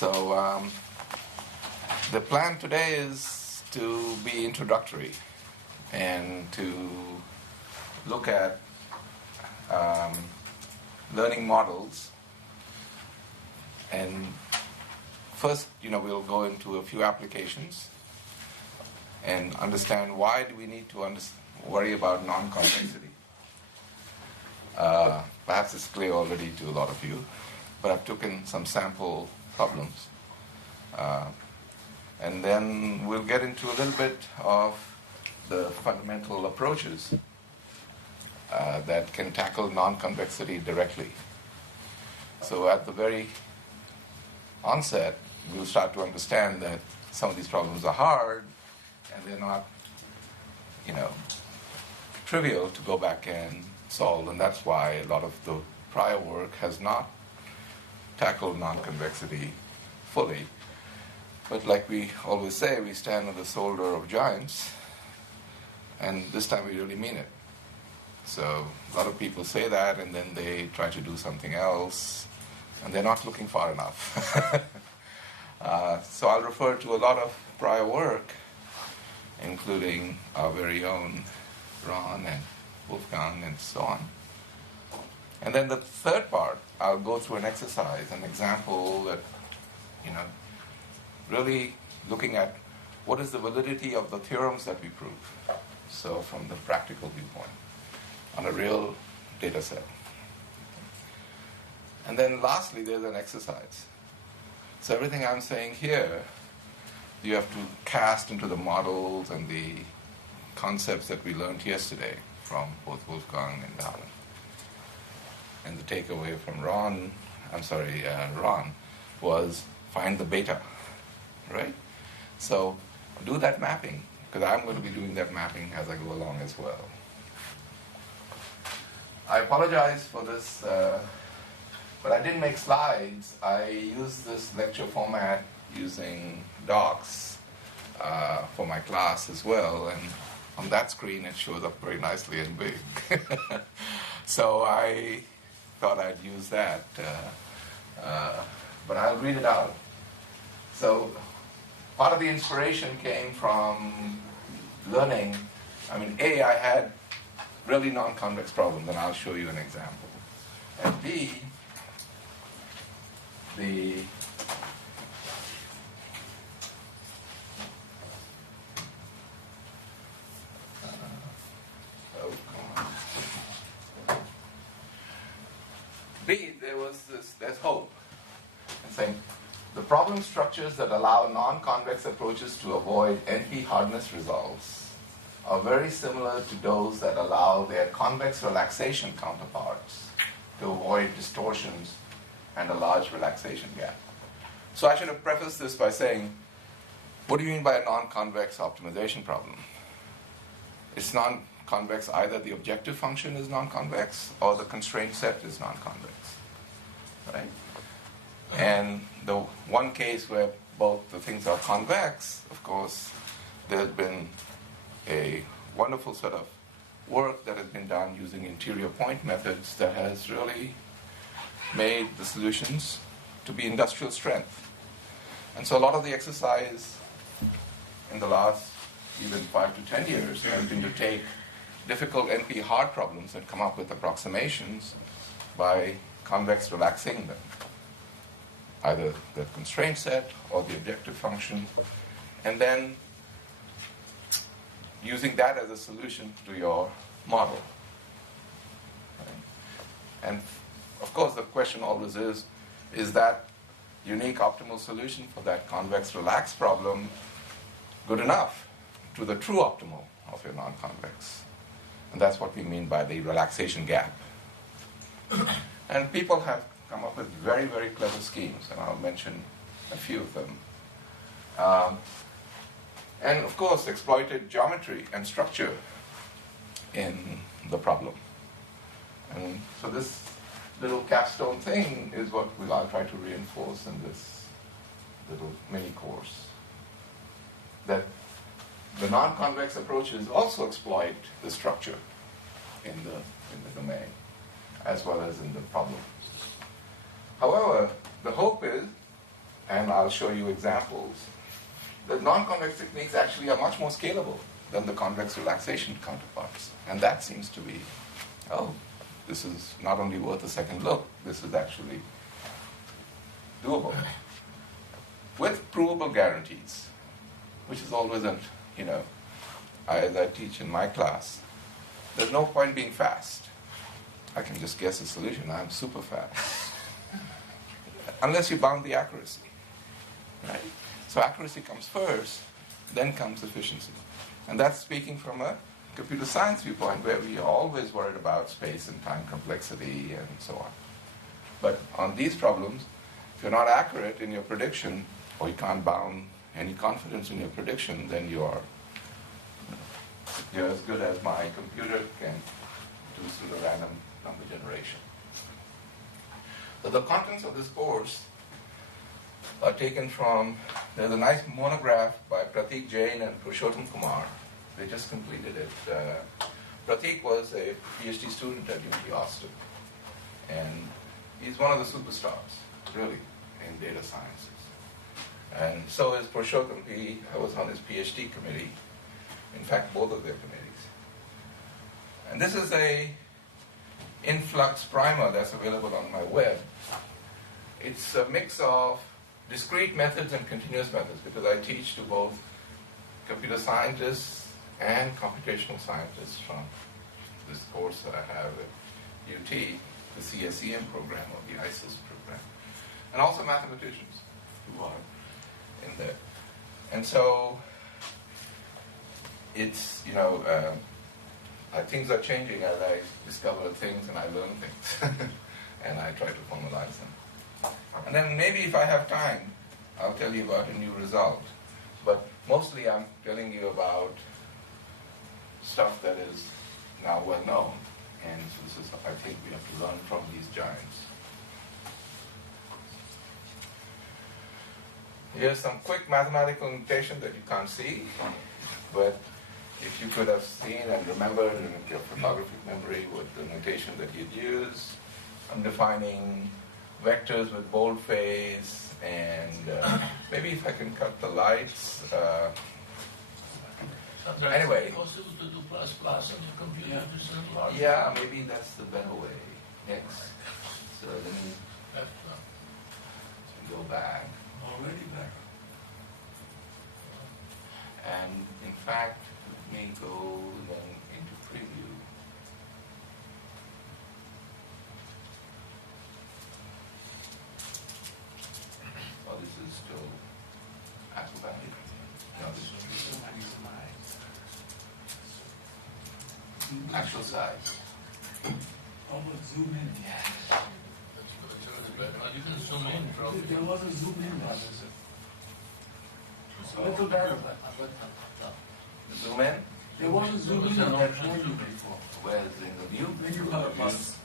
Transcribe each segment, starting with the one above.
So the plan today is to be introductory and to look at learning models. And first, we'll go into a few applications and understand why do we need to worry about non-convexity. Perhaps it's clear already to a lot of you, but I've taken some sample problems. And then we'll get into a little bit of the fundamental approaches that can tackle non-convexity directly. So at the very onset, we'll start to understand that some of these problems are hard and they're not, trivial to go back and solve, and that's why a lot of the prior work has not tackled non-convexity fully. But like we always say, we stand on the shoulder of giants, and this time we really mean it. So a lot of people say that, and then they try to do something else, and they're not looking far enough. So I'll refer to a lot of prior work, including our very own Ron and Wolfgang and so on. And then the third part, I'll go through an exercise, an example that, really looking at what is the validity of the theorems that we prove. So from the practical viewpoint, on a real data set. And then lastly, there's an exercise. So everything I'm saying here, you have to cast into the models and the concepts that we learned yesterday from both Wolfgang and Alan. And the takeaway from Ron was find the beta, right? So do that mapping, because I'm going to be doing that mapping as I go along as well. I apologize for this, but I didn't make slides. I used this lecture format using docs for my class as well, and on that screen it shows up very nicely and big. So I thought I'd use that, but I'll read it out. So part of the inspiration came from learning. I had really non-convex problems, and I'll show you an example. And B, there's hope. And saying the problem structures that allow non-convex approaches to avoid NP hardness results are very similar to those that allow their convex relaxation counterparts to avoid distortions and a large relaxation gap. So I should have prefaced this by saying, what do you mean by a non-convex optimization problem? It's non-convex, either the objective function is non-convex or the constraint set is non-convex, right? And the one case where both the things are convex, of course, there's been a wonderful set of work that has been done using interior point methods that has really made the solutions to be industrial strength. And so a lot of the exercise in the last even 5 to 10 years has been to take difficult NP hard problems and come up with approximations by convex relaxing them, either the constraint set or the objective function, and then using that as a solution to your model. Right? And of course the question always is that unique optimal solution for that convex relaxed problem good enough to the true optimal of your non-convex? And that's what we mean by the relaxation gap. And people have come up with very, very clever schemes, and I'll mention a few of them. And of course, exploited geometry and structure in the problem. And so this little capstone thing is what I'll try to reinforce in this little mini course. That the non-convex approaches also exploit the structure in the domain, as well as in the problem. However, the hope is, and I'll show you examples, the non-convex techniques actually are much more scalable than the convex relaxation counterparts. And that seems to be, oh, this is not only worth a second look, this is actually doable. With provable guarantees, which is always as I teach in my class, there's no point being fast. I can just guess a solution. I'm super fast. Unless you bound the accuracy, right? So accuracy comes first, then comes efficiency. And that's speaking from a computer science viewpoint where we are always worried about space and time complexity and so on. But on these problems, if you're not accurate in your prediction, or you can't bound any confidence in your prediction, then you're as good as my computer can do pseudo-random number generation. So the contents of this course are taken from, there's a nice monograph by Pratik Jain and Purushottam Kumar. They just completed it. Pratik was a PhD student at UT Austin, and he's one of the superstars, really, in data sciences. And so is Purushottam. I was on his PhD committee, in fact, both of their committees. And this is a influx primer that's available on my web. It's a mix of discrete methods and continuous methods, because I teach to both computer scientists and computational scientists from this course that I have at UT, the CSEM program or the ISIS program, and also mathematicians who are in there. And so it's, things are changing as I discover things and I learn things and I try to formalize them. And then maybe if I have time, I'll tell you about a new result. But mostly I'm telling you about stuff that is now well known. And so this is, I think we have to learn from these giants. Here's some quick mathematical notation that you can't see, but if you could have seen and remembered in your photographic memory what the notation that you'd use. I'm defining vectors with boldface, and maybe if I can cut the lights. Anyway. Is it possible to do plus plus on the computer? Yeah, maybe that's the better way. Next. So let me go back. Already back. And in fact, let me go then into preview. Oh, this is still alphabetic. No, this is actual size. Almost zoom in. Yeah. You can zoom in probably. There was a zoom in one. A little better. Zoom in? There was a zoom in on that menu before. Where is it in the view? Menu plus.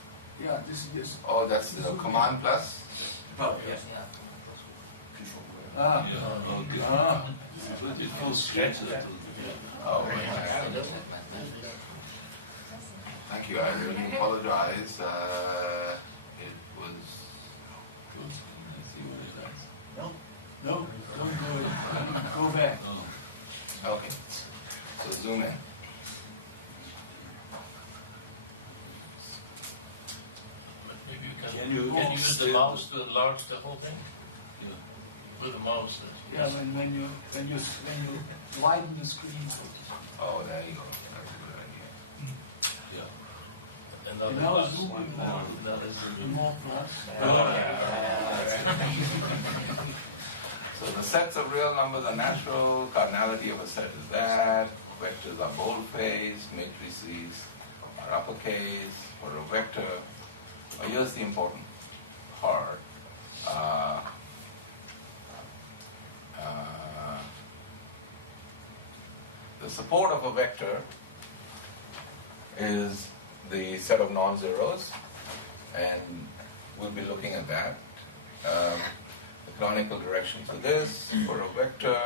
Yeah, this. Oh, that's the command plus? Oh, yes. Ah. Ah. It feels stretched a little bit. Oh, yeah. Thank you. I really apologize. It was. Let's see what it does. No, don't go back. Okay. So zoom in. But maybe you Can you can use the mouse to enlarge the whole thing? Yeah. With the mouse. Yeah, when you widen the screen. Oh, there you go. That's a good idea. Yeah. And Another now plus. zoom in more. Another zoom in. More plus. So the sets of real numbers are natural. Cardinality of a set is that. Vectors are boldface. Matrices are uppercase. For a vector, here's the important part. The support of a vector is the set of non-zeros, and we'll be looking at that. The canonical directions are this. For a vector,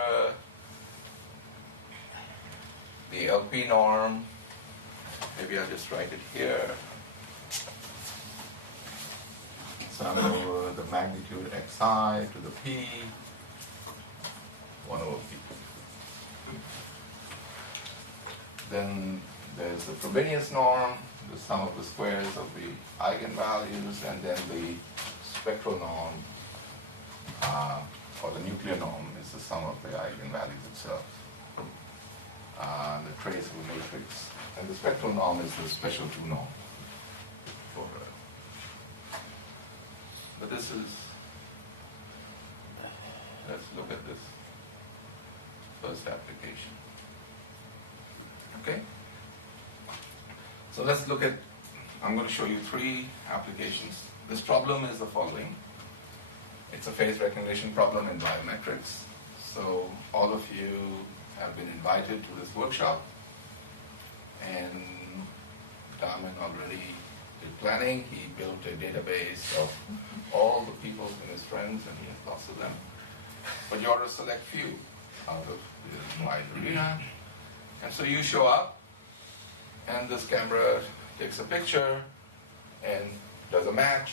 the LP norm, maybe I'll just write it here. Sum over the magnitude xi to the p Then there's the Frobenius norm, the sum of the squares of the eigenvalues, and then the spectral norm, or the nuclear norm, is the sum of the eigenvalues itself. The trace of the matrix. And the spectral norm is the special 2 norm. But this is, let's look at this first application. Okay? So let's look at, I'm going to show you 3 applications. This problem is the following. It's a phase recognition problem in biometrics. So all of you have been invited to this workshop, and Darman already did planning. He built a database of all the people and his friends, and he has lots of them. But you ought to select few out of the wide arena. And so you show up, and this camera takes a picture and does a match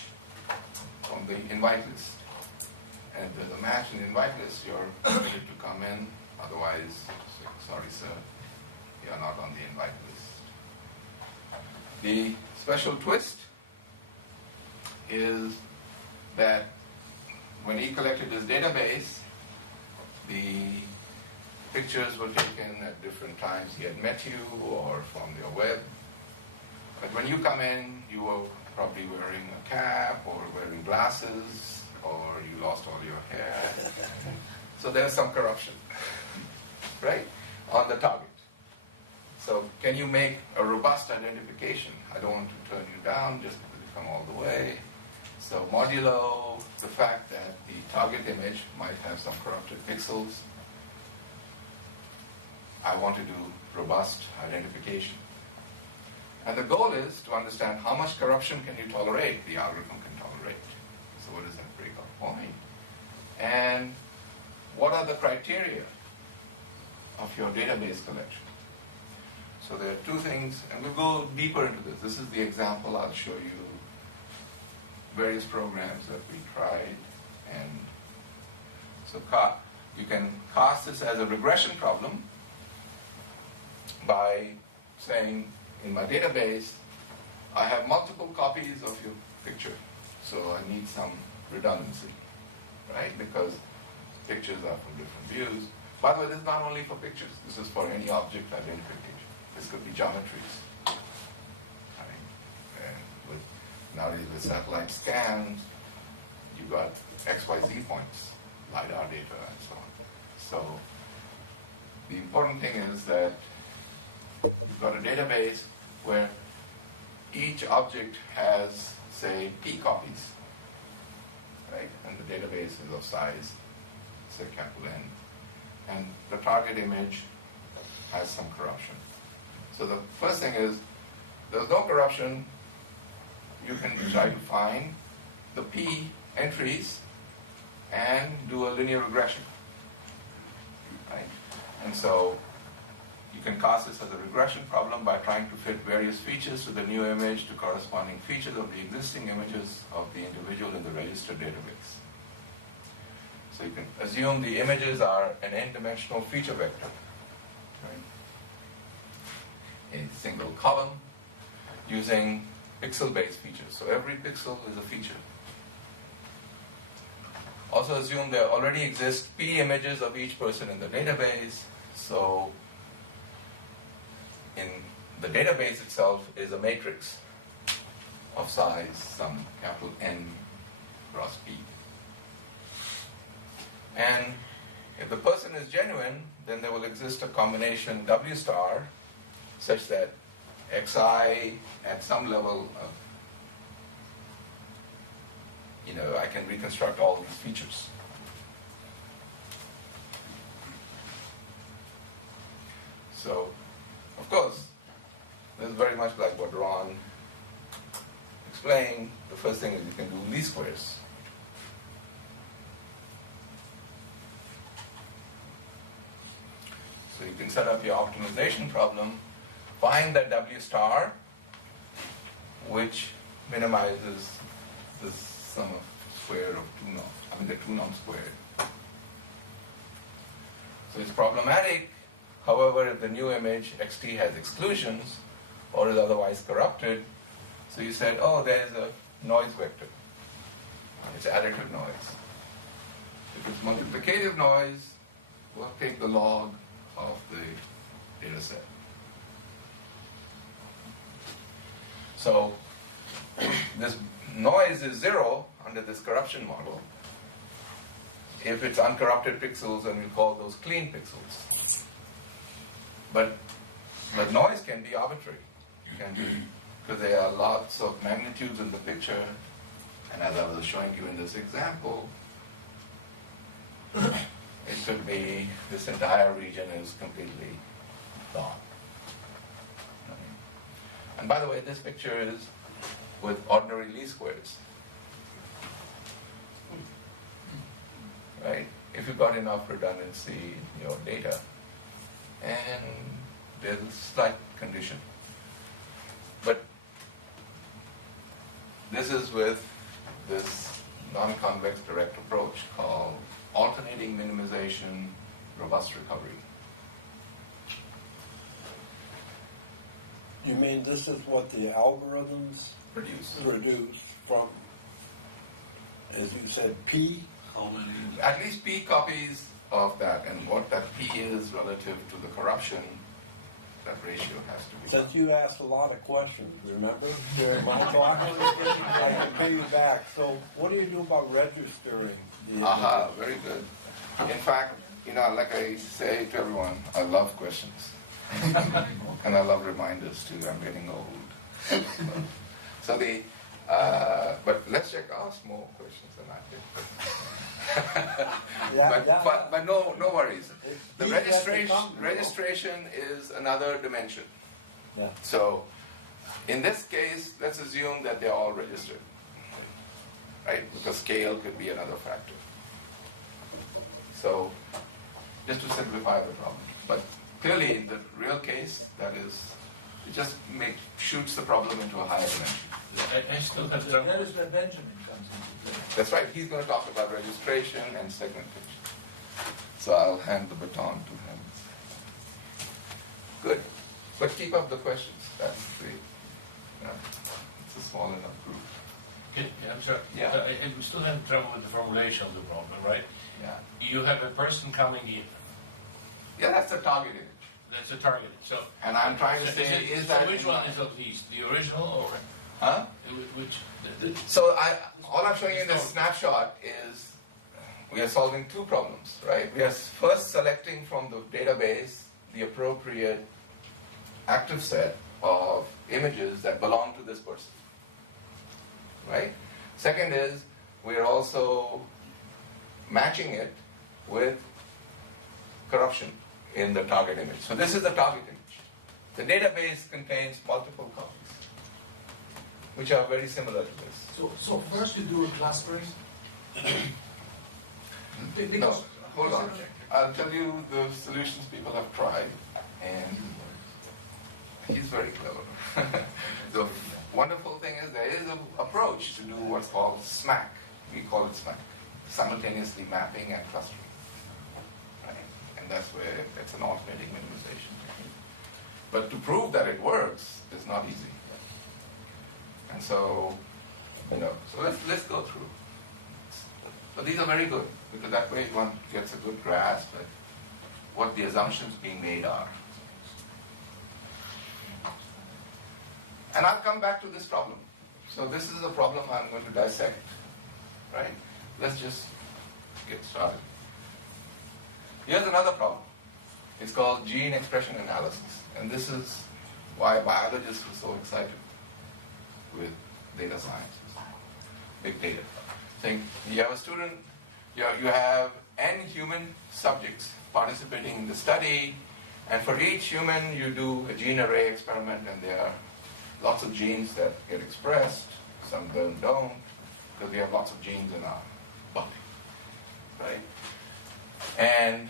from the invite list. And if there's a match in the invite list, you're permitted to come in. Otherwise, sorry sir, you are not on the invite list. The special twist is that when he collected his database, the pictures were taken at different times. He had met you or from your web. But when you come in, you were probably wearing a cap or wearing glasses, or you lost all your hair. So there's some corruption, right, on the target. So can you make a robust identification? I don't want to turn you down just because you come all the way. So modulo the fact that the target image might have some corrupted pixels, I want to do robust identification. And the goal is to understand how much corruption can you tolerate, the algorithm can tolerate. So what is that breakout point? And what are the criteria of your database collection? So there are 2 things, and we'll go deeper into this. This is the example. I'll show you various programs that we tried. And so you can cast this as a regression problem by saying, in my database, I have multiple copies of your picture, so I need some redundancy, right? Because pictures are from different views. By the way, this is not only for pictures. This is for any object identification. This could be geometries. Right? And nowadays with satellite scans, you got XYZ points, LiDAR data, and so on. So the important thing is that you've got a database where each object has, say, P copies, right? And the database is of size, say, capital N. And the target image has some corruption. So the first thing is, there's no corruption. You can try to find the P entries and do a linear regression, right? And so you can cast this as a regression problem by trying to fit various features to the new image to corresponding features of the existing images of the individual in the registered database. So you can assume the images are an n-dimensional feature vector, right? A single column using pixel-based features. So every pixel is a feature. Also assume there already exist P images of each person in the database. So in the database itself is a matrix of size, some capital N cross P. And if the person is genuine, then there will exist a combination W star such that Xi at some level of, I can reconstruct all these features. So, of course, this is very much like what Ron explained. The first thing is you can do least squares. So you can set up your optimization problem, find that W star, which minimizes the sum of square of 2 norms, the 2 norms squared. So it's problematic However, if the new image xt has exclusions or is otherwise corrupted, so you said, oh, there's a noise vector. It's additive noise. If it's multiplicative noise, we'll take the log of the data set. So this noise is 0 under this corruption model. If it's uncorrupted pixels, then we'll call those clean pixels. But the noise can be arbitrary. It can be, because there are lots of magnitudes in the picture, and as I was showing you in this example, it could be this entire region is completely gone. And by the way, this picture is with ordinary least squares. Right? If you've got enough redundancy in your data, and there's a slight condition. But this is with this non-convex direct approach called alternating minimization, robust recovery. You mean this is what the algorithms Produce. from, as you said, P? How many? At least P copies of that, and what that P is relative to the corruption, that ratio has to be. Since you asked a lot of questions, remember, during my talk, I can pay you back. So what do you do about registering the Aha, very good. In fact, like I say to everyone, I love questions. And I love reminders too. I'm getting old. So but let's ask more questions than I did. But no worries. The registration is another dimension. Yeah. So in this case, let's assume that they're all registered, right? Because scale could be another factor. So just to simplify the problem, but clearly in the real case, that is, it just shoots the problem into a higher dimension. I still have That trouble. is where Benjamin comes into play. That's right. He's going to talk about registration and segmentation. So I'll hand the baton to him. Good. But keep up the questions. That's it's a small enough group. Okay, I'm sorry. Yeah. I'm still having trouble with the formulation of the problem, right? Yeah. You have a person coming in. Yeah, that's the target image. That's a target. So, And I'm trying to say, is that which one is at least the original or Huh? which? So all I'm showing you in this snapshot is we are solving two problems, right? We are first selecting from the database the appropriate active set of images that belong to this person, right? Second is we're also matching it with corruption in the target image. So this is the target image. The database contains multiple copies, which are very similar to this. So first you do a clustering. No, hold on. I'll tell you the solutions people have tried, and he's very clever. The wonderful thing is there is an approach to do what's called SMAC. We call it SMAC, simultaneously mapping and clustering. Right? And that's where it's an alternating minimization technique. But to prove that it works is not easy. And so, so let's go through. But these are very good, because that way one gets a good grasp at what the assumptions being made are. And I'll come back to this problem. So this is a problem I'm going to dissect, right? Let's just get started. Here's another problem. It's called gene expression analysis. And this is why biologists were so excited with data science, big data. Think you have a student, you have n human subjects participating in the study, and for each human you do a gene array experiment, and there are lots of genes that get expressed, some of them don't, because we have lots of genes in our body, right? And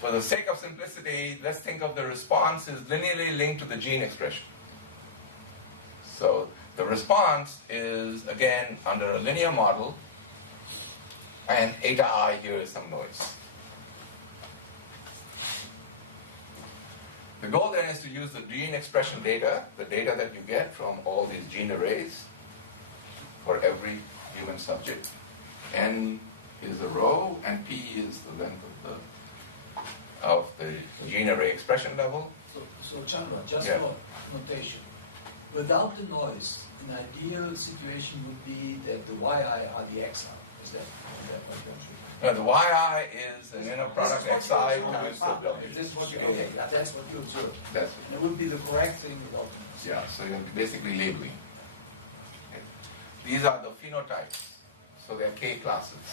for the sake of simplicity, let's think of the response as linearly linked to the gene expression. So the response is, again, under a linear model, and eta I here is some noise. The goal then is to use the gene expression data, the data that you get from all these gene arrays for every human subject. N is the row and P is the length of the gene array expression level. So Chandra, just Yeah. for notation, without the noise, an ideal situation would be that the yi are the xi. Is that what you're The yi is an inner product This is xi what you times the observe. w. This is what you okay, yeah, that's what you observe. That's And it would be the correct thing without the noise. Yeah, so you're basically labeling. Okay. These are the phenotypes. So they're K classes.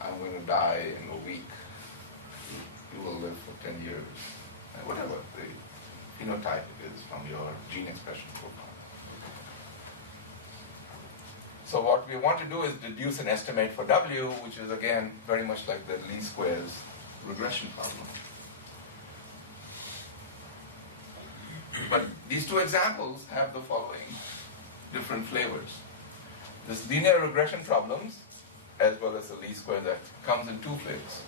I'm going to die in a week. You will live for 10 years. And whatever the phenotype is from your gene expression profile. So what we want to do is deduce an estimate for W, which is again very much like the least squares regression problem. But these two examples have the following different flavors. This linear regression problems, as well as the least square, that comes in two flavors.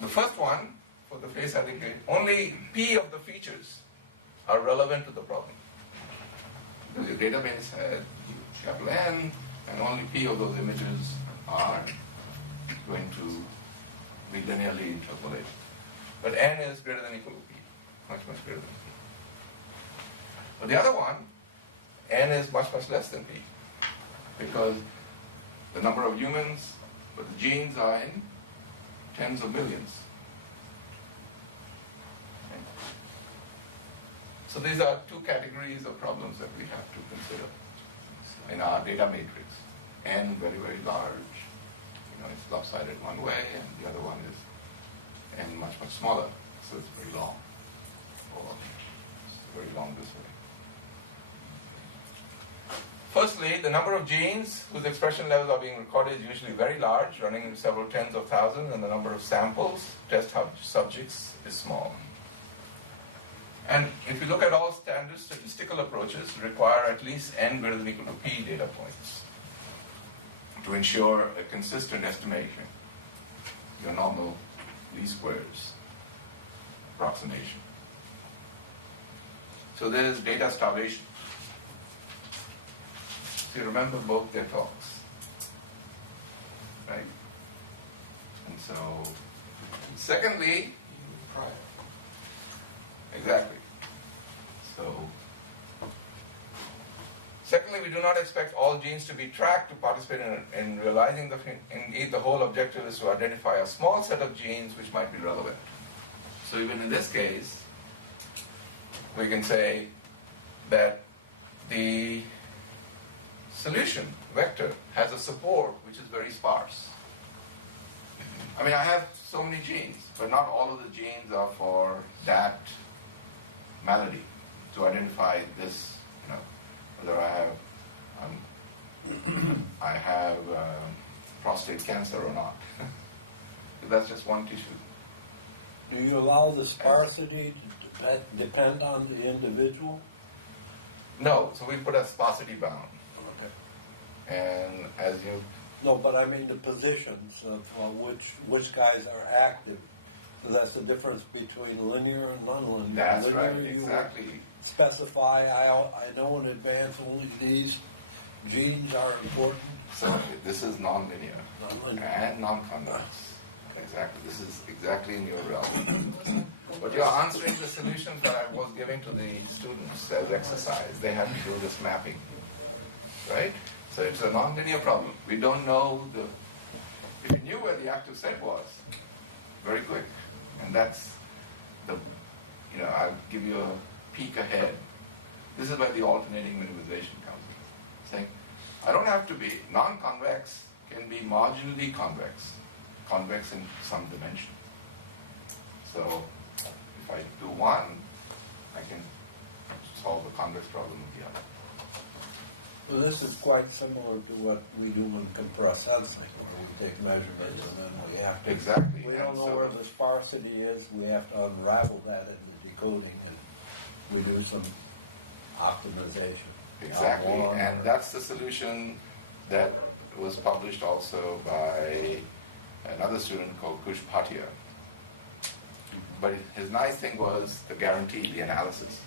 The first one, for the face adequate, only P of the features are relevant to the problem. Because your database has capital N, and only P of those images are going to be linearly interpolated. But N is greater than or equal to P, much greater than P. But the other one, N is much less than P, because the number of humans, but the genes are in tens of millions. Okay. So these are two categories of problems that we have to consider in our data matrix. N very large, it's lopsided one way, and the other one is N much smaller, so it's very long, or very long this way. Firstly, the number of genes whose expression levels are being recorded is usually very large, running into several tens of thousands, and the number of samples, test subjects, is small. And if you look at all standard statistical approaches, require at least N greater than or equal to P data points to ensure a consistent estimation, your normal least squares approximation. So there is data starvation. So you remember both their talks, right? And so, secondly, exactly. So, secondly, we do not expect all genes to be tracked to participate in realizing indeed the whole objective is to identify a small set of genes which might be relevant. So even in this case, we can say that the solution vector has a support which is very sparse. I mean, I have so many genes, but not all of the genes are for that malady to identify this, whether I have prostate cancer or not. That's just one tissue. Do you allow the sparsity to depend on the individual? No, so we put a sparsity bound. And as you... No, but I mean the positions of which guys are active. So that's the difference between linear and nonlinear. That's linear, right, you exactly. Specify, I know in advance only these genes are important. So this is nonlinear Nonlinear. and non-convex. Exactly, this is exactly in your realm. But you're answering the solutions that I was giving to the students as exercise. They have to do this mapping, right? So it's a nonlinear problem. We don't know if you knew where the active set was, very quick. And that's I'll give you a peek ahead. This is where the alternating minimization comes in. Saying, I don't have to be, non-convex can be marginally convex in some dimension. So if I do one, I can solve the convex problem with the other. Well, this is quite similar to what we do in compressed sensing, where we take measurements and then we have to... Exactly. We don't know where the sparsity is, we have to unravel that in the decoding, and we do some optimization. Exactly, and that's the solution that was published also by another student called Kush Bhatia. but his nice thing was the guarantee, the analysis.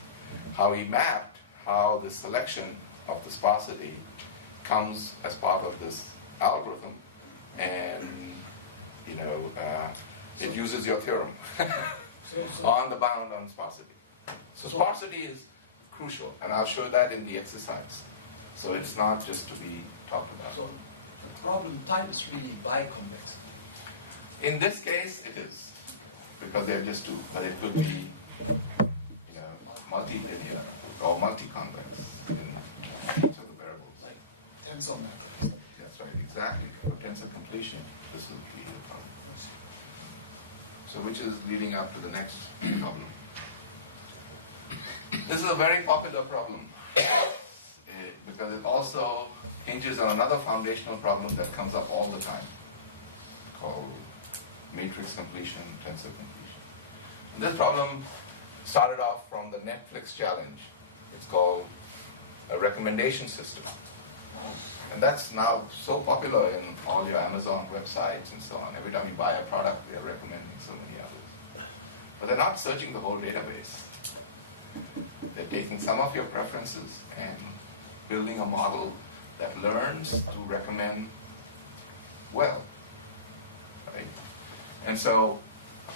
How he mapped how the selection of the sparsity comes as part of this algorithm, and it uses your theorem on the bound on sparsity. So sparsity is crucial, and I'll show that in the exercise. So it's not just to be talked about. So the problem type is really biconvex. In this case, it is, because they're just two, but it could be, multilinear or multi-convex in each of the variables. Like tensor matrix. That's right, exactly. For tensor completion, this will be the problem. So which is leading up to the next problem. This is a very popular problem because it also hinges on another foundational problem that comes up all the time called matrix completion, tensor completion. And this problem started off from the Netflix challenge. It's called a recommendation system. And that's now so popular in all your Amazon websites and so on. Every time you buy a product, they're recommending so many others. But they're not searching the whole database. They're taking some of your preferences and building a model that learns to recommend well. Right? And so,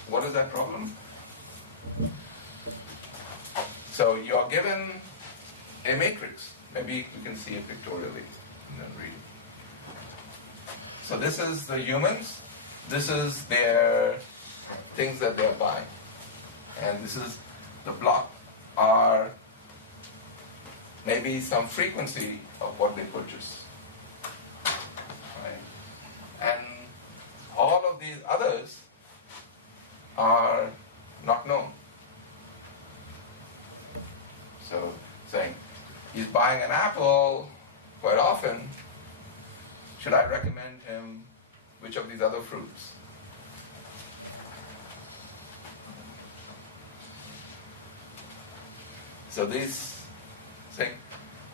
what is that problem? So you're given a matrix. Maybe we can see it pictorially and then read it. So this is the humans. This is their things that they're buying. And this is the block are maybe some frequency of what they purchase. Right? And all of these others are not known. So saying, he's buying an apple quite often, should I recommend him which of these other fruits? So these saying,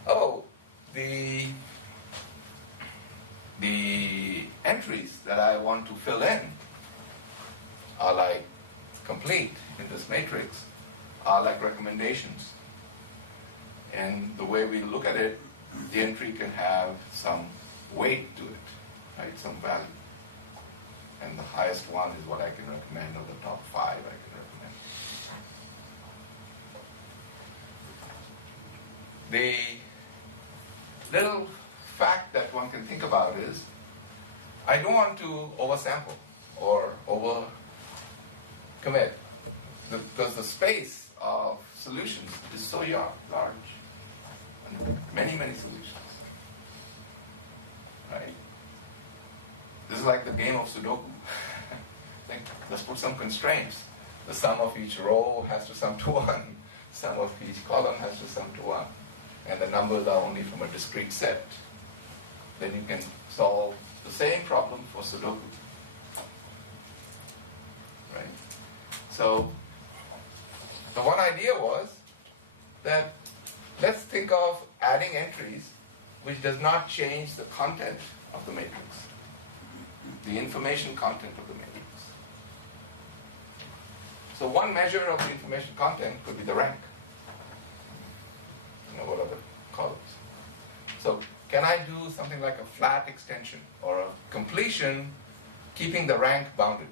oh, the entries that I want to fill in are like complete in this matrix, are like recommendations. And the way we look at it, the entry can have some weight to it, right? Some value. And the highest one is what I can recommend, or the top 5 I can recommend. The little fact that one can think about is, I don't want to oversample or overcommit, because the space of solutions is so large. Many, many solutions. Right? This is like the game of Sudoku. Let's put some constraints. The sum of each row has to sum to 1. Sum of each column has to sum to 1. And the numbers are only from a discrete set. Then you can solve the same problem for Sudoku. Right? So, the one idea was that let's think of adding entries which does not change the content of the matrix, the information content of the matrix. So one measure of the information content could be the rank. What are the columns? So can I do something like a flat extension or a completion keeping the rank bounded?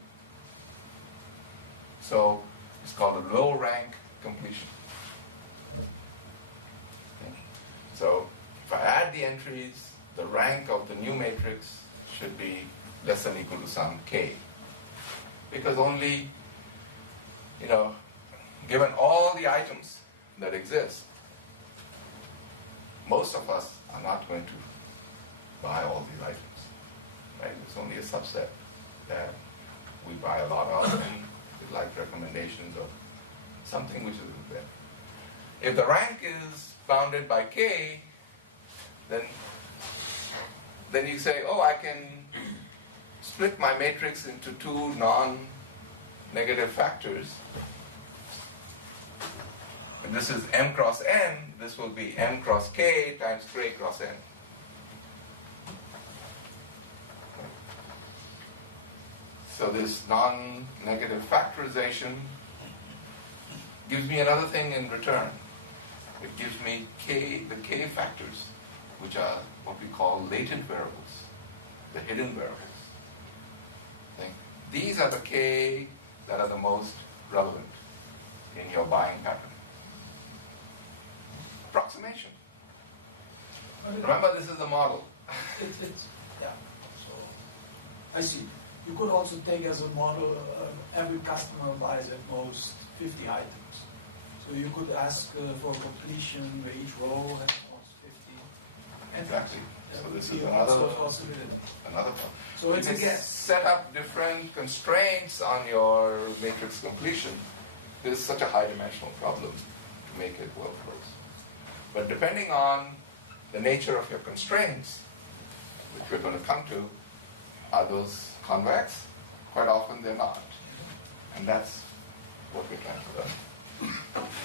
So it's called a low rank completion. So if I add the entries, the rank of the new matrix should be less than or equal to some k. Because only, given all the items that exist, most of us are not going to buy all these items. Right? It's only a subset that we buy a lot of, and we'd like recommendations of something which is there. If the rank is bounded by k, then you say, oh, I can split my matrix into 2 non-negative factors. If this is m cross n, this will be m cross k times k cross n. So this non-negative factorization gives me another thing in return. It gives me the K factors, which are what we call latent variables, the hidden variables. Okay? These are the K that are the most relevant in your buying pattern. Approximation. Remember, this is the model. Yeah. So I see. You could also take as a model every customer buys at most 50 items. So you could ask for completion where each row has most 50. Exactly. So this is also a possibility. another one. So it's you a can guess. set up different constraints on your matrix completion. This is such a high-dimensional problem to make it well close. But depending on the nature of your constraints, which we're going to come to, are those convex? Quite often they're not. And that's what we're trying to learn.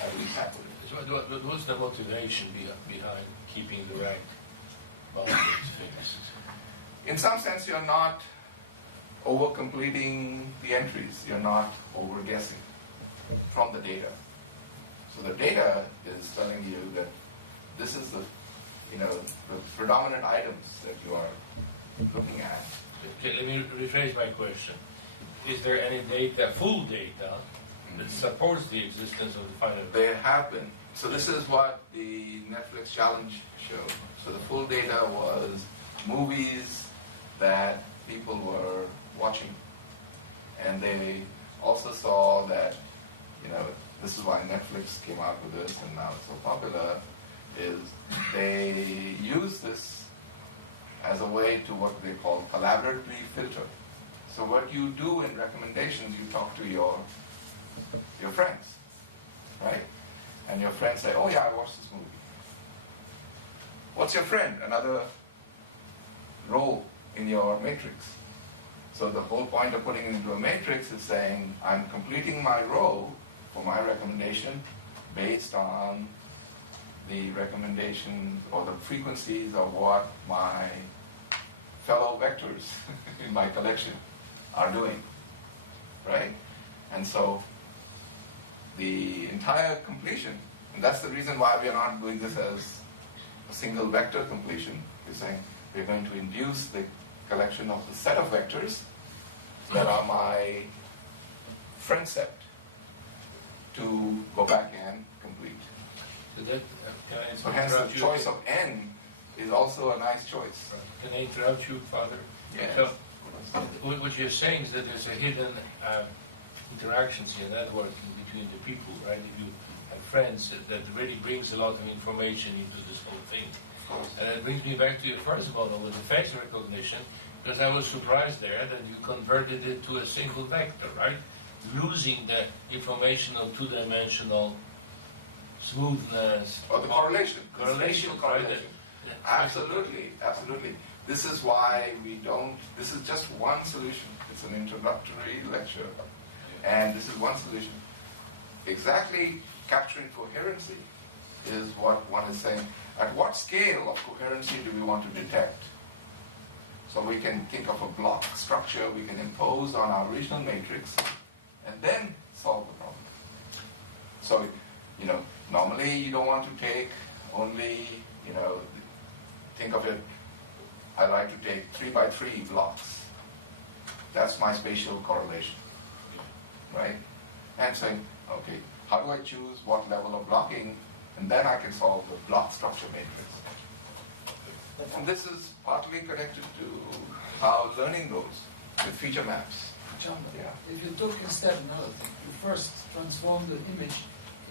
At least happen. So what's the motivation behind keeping the rank boundaries fixed? In some sense, you're not over-completing the entries. You're not over-guessing from the data. So the data is telling you that this is the predominant items that you are looking at. Okay, let me rephrase my question. Is there any data, full data, that supports the existence of the final? There have been. So this is what the Netflix challenge showed. So the full data was movies that people were watching. And they also saw that, this is why Netflix came out with this and now it's so popular, is they use this as a way to what they call collaboratively filter. So what you do in recommendations, you talk to your friends, right? And your friends say, oh yeah, I watched this movie. What's your friend? Another row in your matrix. So the whole point of putting it into a matrix is saying, I'm completing my row for my recommendation based on the recommendation or the frequencies of what my fellow vectors in my collection are doing, right? And so the entire completion, and that's the reason why we are not doing this as a single vector completion. We're saying we're going to induce the collection of the set of vectors that are my friend set to go back and complete. So that, can I So hence the interrupt you? choice of n is also a nice choice. Can I interrupt you, Father? Yes. So, what you're saying is that there's a hidden interactions here, networking between the people, right? If you have friends, that really brings a lot of information into this whole thing. And it brings me back to your first model with the face recognition, because I was surprised there that you converted it to a single vector, right? Losing the information of two-dimensional smoothness. Or the correlation. Correlation, Spatial correlation. right? Absolutely, absolutely. This is why we don't, this is just one solution. It's an introductory lecture. And this is one solution. Exactly capturing coherency is what one is saying. At what scale of coherency do we want to detect? So we can think of a block structure we can impose on our regional matrix and then solve the problem. So, normally you don't want to take only, think of it, I like to take 3 by 3 blocks. That's my spatial correlation, right? And saying, okay, how do I choose what level of blocking? And then I can solve the block structure matrix. And this is partly connected to how learning goes with feature maps. Chandra, Yeah. if you took instead another thing, you first transform the image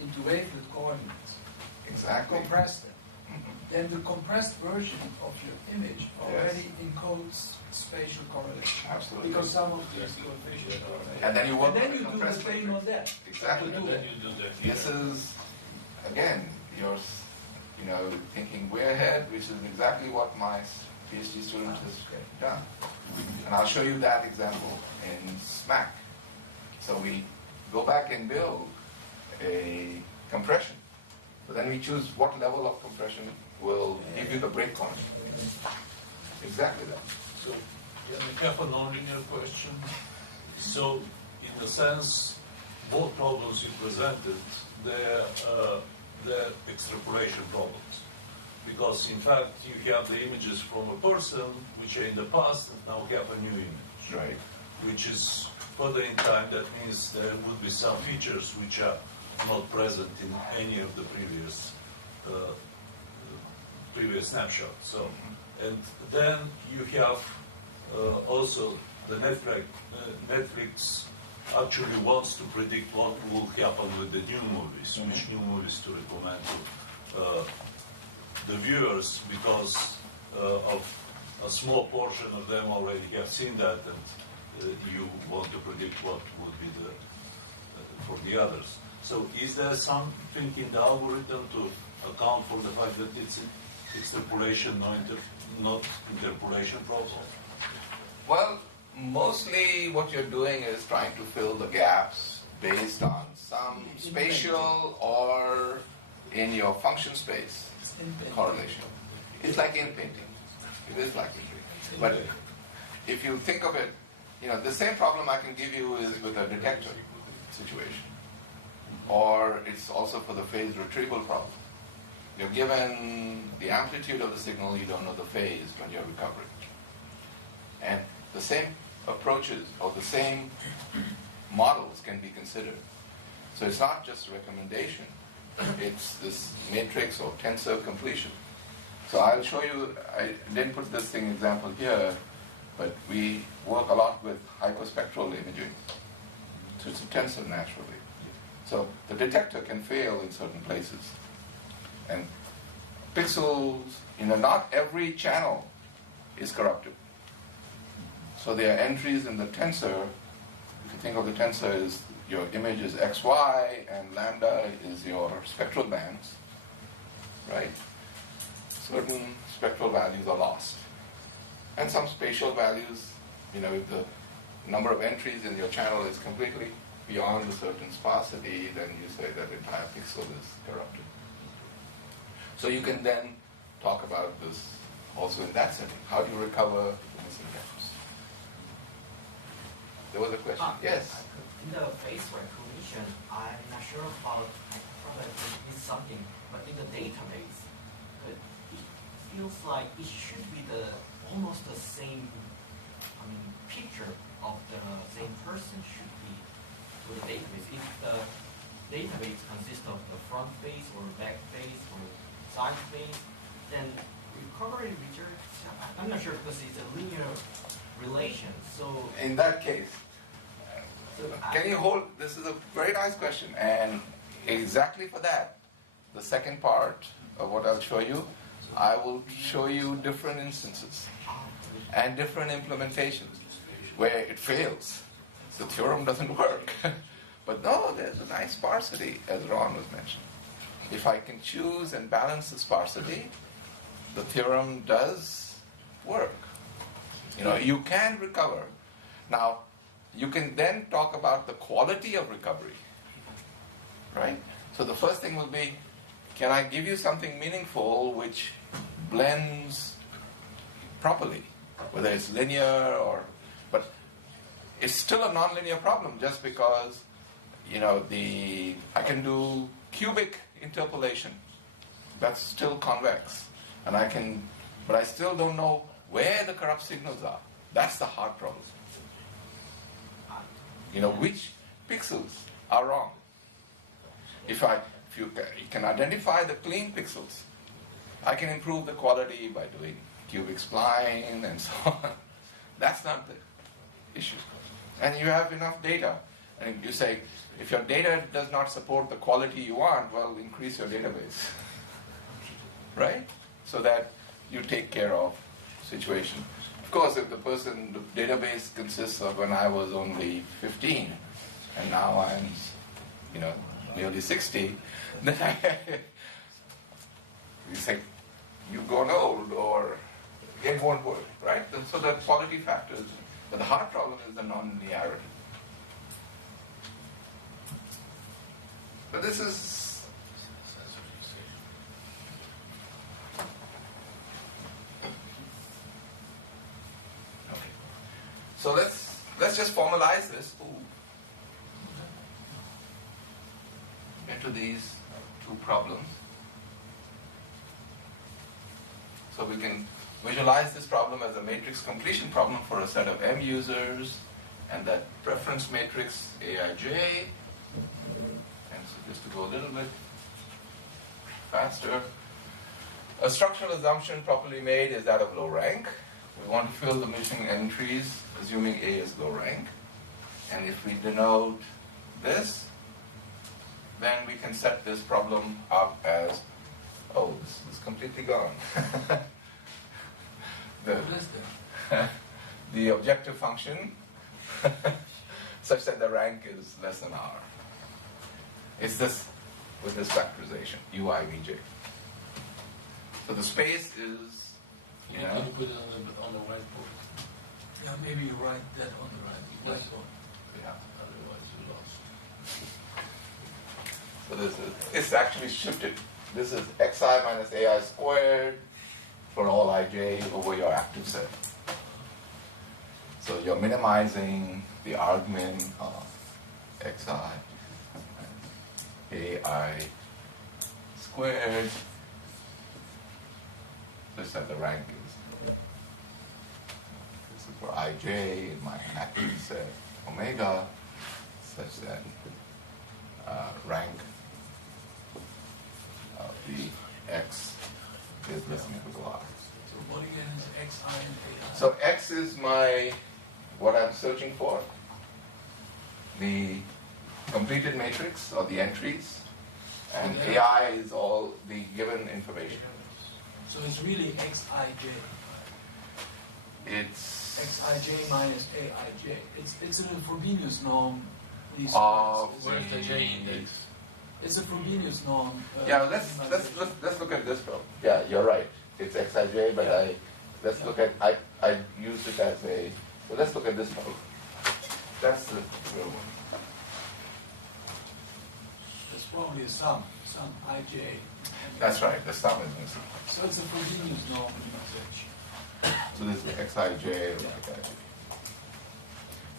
into wavelet coordinates, Exactly. compress them. Mhm. Then the compressed version of your image already Yes. encodes spatial correlation. Absolutely. Because some of these coefficients are there. And then you work And then with you the do the compressed thing matrix. on that. Exactly. And then you do the This is, again, you're thinking way ahead, which is exactly what my PhD student has done. And I'll show you that example in SMAC. So we go back and build a compression. So then we choose what level of compression will give you the breakpoint. Exactly that. So, yeah, a careful non-linear question. So, in a sense, both problems you presented, they're extrapolation problems. Because in fact, you have the images from a person which are in the past and now have a new image. Right. Which is further in time. That means there would be some features which are not present in any of the previous snapshots. So, and then you have also the Netflix actually wants to predict what will happen with the new movies, which new movies to recommend to the viewers, because of a small portion of them already have seen that, and you want to predict what would be for the others. So is there something in the algorithm to account for the fact that it's extrapolation, not interpolation problem? Well, mostly what you're doing is trying to fill the gaps based on some spatial or in your function space correlation. It's like in painting. It is like in painting. But if you think of it, the same problem I can give you is with a detector situation. Or it's also for the phase retrieval problem. You're given the amplitude of the signal, you don't know the phase when you're recovering. And the same approaches or the same models can be considered. So it's not just recommendation, it's this matrix or tensor completion. So I'll show you, I didn't put this thing example here, but we work a lot with hyperspectral imaging. So it's a tensor naturally. So the detector can fail in certain places. And pixels, not every channel is corrupted. So there are entries in the tensor. If you think of the tensor as your image is XY and lambda is your spectral bands, right? Certain spectral values are lost. And some spatial values, if the number of entries in your channel is completely beyond a certain sparsity, then you say that entire pixel is corrupted. So you can then talk about this also in that setting. How do you recover the missing gaps? There was a question. Yes? In the face recognition, I'm not sure about, I probably missed something, but in the database, it feels like it should be almost the same picture of the same person should be to the database. If the database consists of the front face or back face or side face, then recovery return, I'm not sure because it's a linear relation. So in that case, can you hold, this is a very nice question, and exactly for that, the second part of what I'll show you, I will show you different instances and different implementations where it fails. The theorem doesn't work. But no, there's a nice sparsity, as Ron was mentioning. If I can choose and balance the sparsity, the theorem does work. You can recover. Now, you can then talk about the quality of recovery, right? So the first thing will be, can I give you something meaningful which blends properly, whether it's linear but it's still a nonlinear problem just because, I can do cubic interpolation. That's still convex. And but I still don't know where the corrupt signals are. That's the hard problem. Which pixels are wrong. If you can identify the clean pixels, I can improve the quality by doing cubic spline and so on. That's not the issue. And you have enough data. And you say, if your data does not support the quality you want, well, increase your database. Right? So that you take care of situation. Of course, if the database consists of when I was only 15, and now I'm, nearly 60, then you say, you've gone old, or it won't work, right? So the quality factors, but the hard problem is the non-linearity. But this is okay. So let's just formalize this. Ooh. get to these two problems. So we can visualize this problem as a matrix completion problem for a set of M users, and that preference matrix Aij. And so just to go a little bit faster, a structural assumption properly made is that of low rank. We want to fill the missing entries assuming A is low rank. And if we denote this, then we can set this problem up as, oh, this is completely gone. The objective function such that the rank is less than R. It's this with this factorization, Ui Vj. So the space is, Can you put it on the whiteboard? Yeah, maybe you write that on the right whiteboard. yeah. Otherwise you lost. So this is, it's actually shifted. This is xi minus ai squared for all ij over your active set. So you're minimizing the argument of xi ai squared such that the rank is. This is for ij in my active set omega such that rank of the x is less than equal to r. So what again is xi and ai? So x is what I'm searching for, the completed matrix or the entries, and Okay. ai is all the given information. So it's really xij. It's Xij minus aij. It's a Frobenius norm. These Of ones. Where's the J index? It's a Frobenius norm. yeah. Let's look at this problem. Yeah, you're right. It's xij, but let's look at I used it as a. So let's look at this problem. That's the real one. It's probably a sum ij. That's right. The sum is missing. So it's a Frobenius norm usage. So this is xij like that.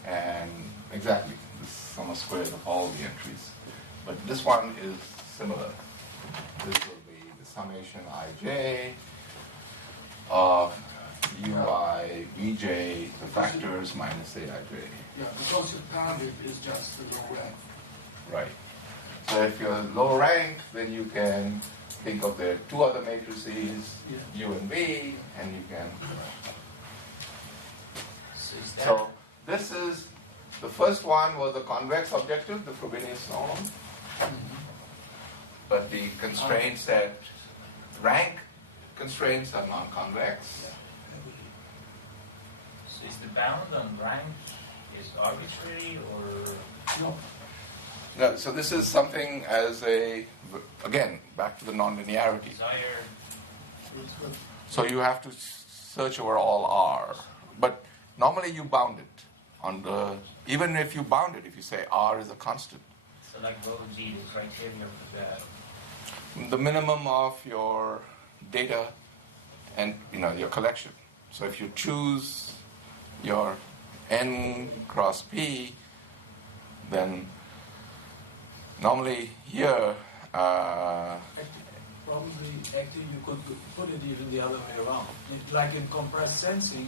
And exactly, this sum of squares of all the entries. But this one is similar. This will be the summation ij of ui vj, the factors minus aij. Yeah, because your target is just the low rank. Right. So if you're low rank, then you can think of the two other matrices, Yeah. u and v, and you can. So is that So this is, the first one was a convex objective, the Frobenius norm, but the constraints that rank constraints are non-convex. So is the bound on rank is arbitrary or No. No, so this is something as a, again, back to the nonlinearity. desired? So you have to search over all R, but normally you bound it on the, even if you bound it, if you say R is a constant, So like what would be the criteria for that? the minimum of your data and your collection. So if you choose your n cross p, then normally here Probably, actually, you could put it even the other way around. Like in compressed sensing,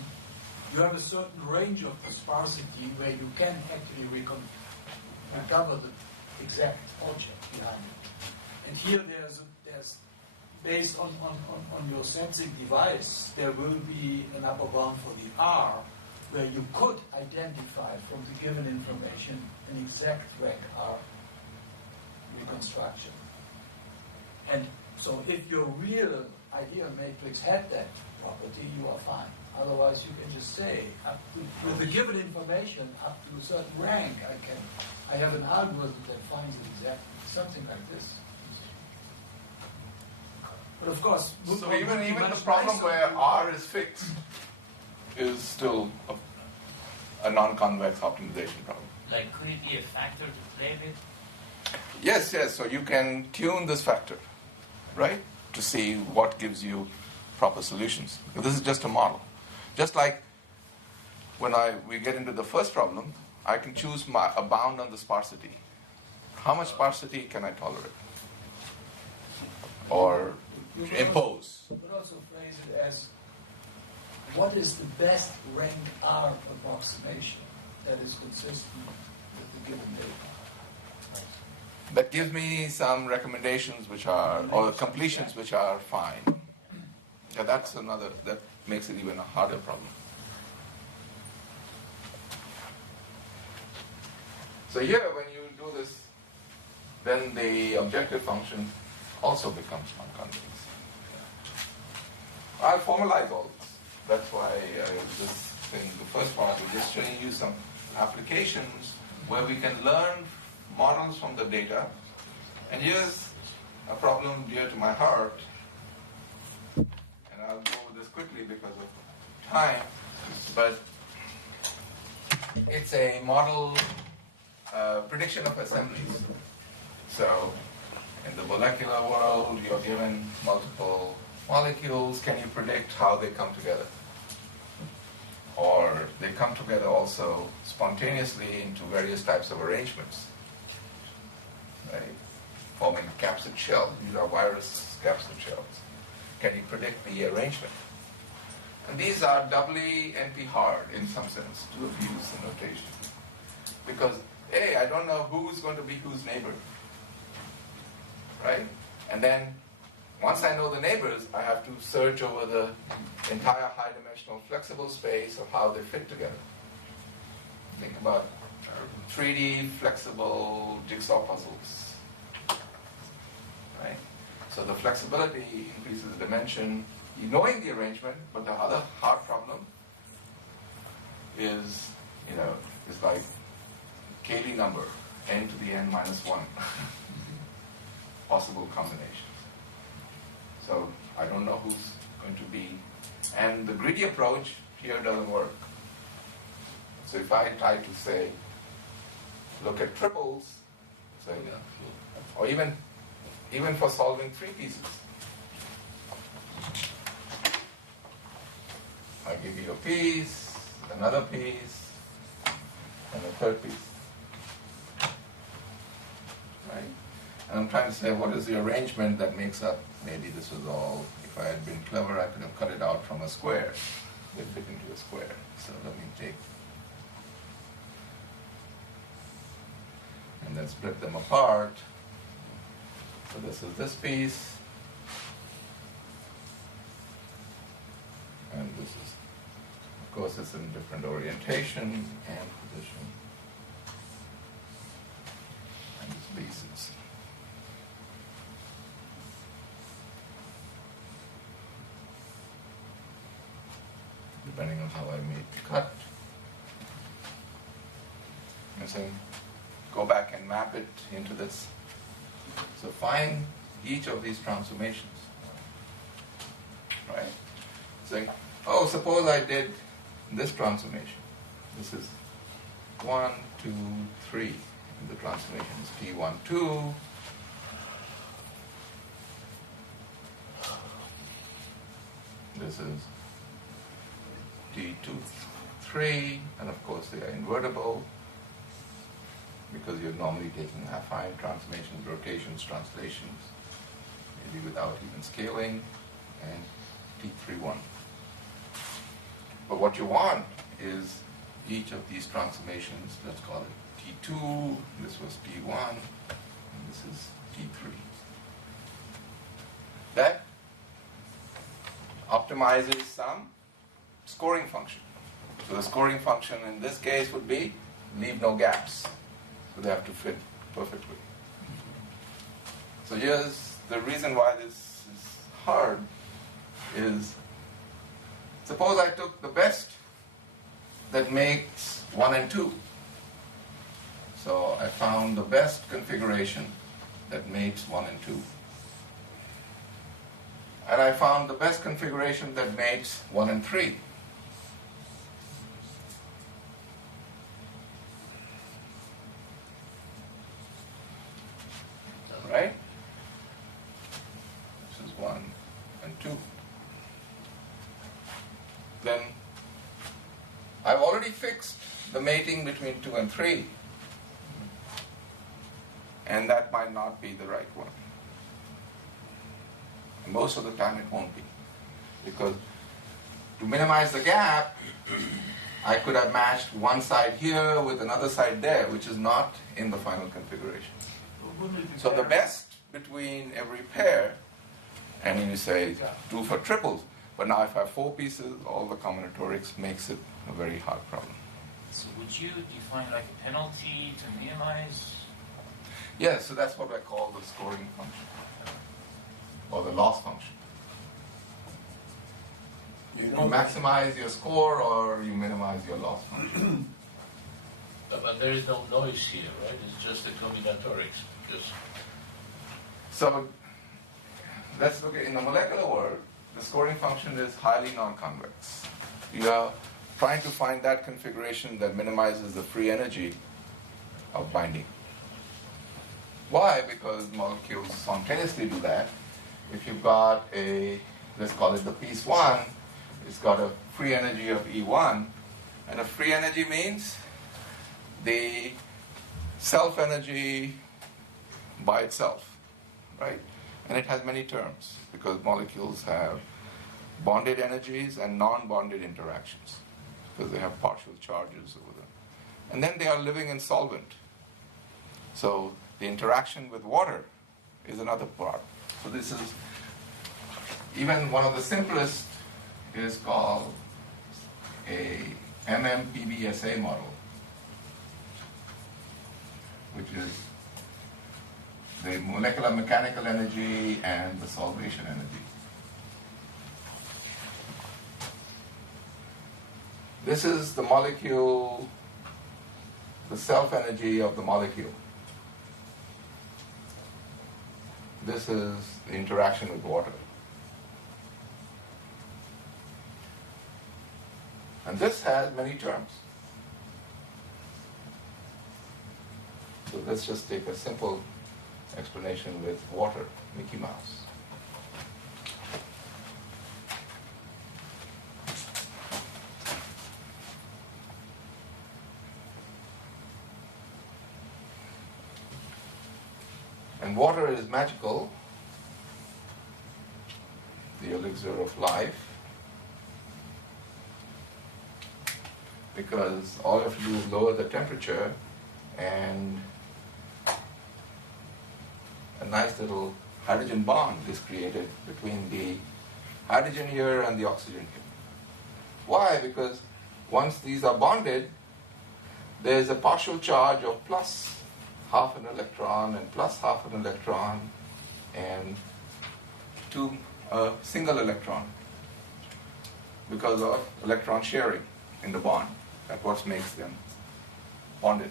you have a certain range of sparsity where you can actually recover the exact object behind it. And here there's based on your sensing device, there will be an upper bound for the R where you could identify from the given information an exact rank R reconstruction. And so if your real ideal matrix had that property, you are fine. Otherwise, you can just say, with the given information up to a certain rank, I have an algorithm that finds it exactly, something like this. But of course, so even the problem where R is fixed is still a non-convex optimization problem. Like could it be a factor to play with? Yes. So you can tune this factor, right, to see what gives you proper solutions. This is just a model. Just like when we get into the first problem, I can choose a bound on the sparsity. How much sparsity can I tolerate? or You could impose. You could also phrase it as, what is the best rank R approximation that is consistent with the given data? That gives me some recommendations which are, or completions which are fine. Yeah, that's another, that makes it even a harder problem. So here, when you do this, then the objective function also becomes non-convex. I'll formalize all this. That's why this thing, the first part, we're just showing you some applications where we can learn models from the data. And here's a problem dear to my heart, and I'll go over this quickly because of time, but it's a model prediction of assemblies. So in the molecular world, you're given multiple molecules. Can you predict how they come together? Or they come together also spontaneously into various types of arrangements, right? Forming capsid shell. These are virus capsid shells. Can you predict the arrangement? And these are doubly NP hard in some sense to abuse the notation. Because A, I don't know who's going to be whose neighbor, right? And then once I know the neighbors, I have to search over the entire high-dimensional flexible space of how they fit together. Think about 3D flexible jigsaw puzzles, right? So the flexibility increases the dimension, knowing the arrangement, but the other hard problem is, is like Cayley number, n to the n minus 1 possible combinations. So I don't know who's going to be, and the greedy approach here doesn't work. So if I try to say, look at triples, say, or even for solving 3 pieces, I give you a piece, another piece, and a third piece. Right? And I'm trying to say, what is the arrangement that makes up, maybe this was all, if I had been clever, I could have cut it out from a square. They fit into a square. So let me take, and then split them apart. So this is this piece, and this is, of course, it's in different orientation and position. And this piece is depending on how I made the cut. And so go back and map it into this. So find each of these transformations. Right? Saying, oh, suppose I did this transformation. This is 1, 2, 3. And the transformation is T1, 2. This is T2, 3, and of course they are invertible because you're normally taking affine transformations, rotations, translations, maybe without even scaling, and T3, 1. But what you want is each of these transformations, let's call it T2, this was T1, and this is T3. That optimizes some scoring function. So the scoring function in this case would be leave no gaps. So they have to fit perfectly. So here's the reason why this is hard is, suppose I took the best that makes 1 and 2. So I found the best configuration that makes 1 and 2. And I found the best configuration that makes 1 and 3. Right? This is 1 and 2. Then I've already fixed the mating between 2 and 3. And that might not be the right one. And most of the time it won't be. Because to minimize the gap, I could have matched one side here with another side there, which is not in the final configuration. So the best between every pair, and you say 2 for triples, but now if I have 4 pieces, all the combinatorics makes it a very hard problem. So would you define like a penalty to minimize? Yes, so that's what I call the scoring function, or the loss function. You maximize your score or you minimize your loss function. But there is no noise here, right? It's just the combinatorics. Because So let's look at, in the molecular world, the scoring function is highly non-convex. You are trying to find that configuration that minimizes the free energy of binding. Why? Because molecules spontaneously do that. If you've got a, let's call it the piece 1, it's got a free energy of E1, and a free energy means the self energy by itself, right? And it has many terms because molecules have bonded energies and non-bonded interactions because they have partial charges over them. And then they are living in solvent. So the interaction with water is another part. So this is even one of the simplest is called a MMPBSA model, which is the molecular mechanical energy and the solvation energy. This is the molecule, the self-energy of the molecule. This is the interaction with water. And this has many terms. So let's just take a simple explanation with water, Mickey Mouse. And water is magical, the elixir of life, because all you have to do is lower the temperature and a nice little hydrogen bond is created between the hydrogen here and the oxygen here. Why? Because once these are bonded, there is a partial charge of plus half an electron and plus half an electron and a single electron because of electron sharing in the bond. That's what makes them bonded.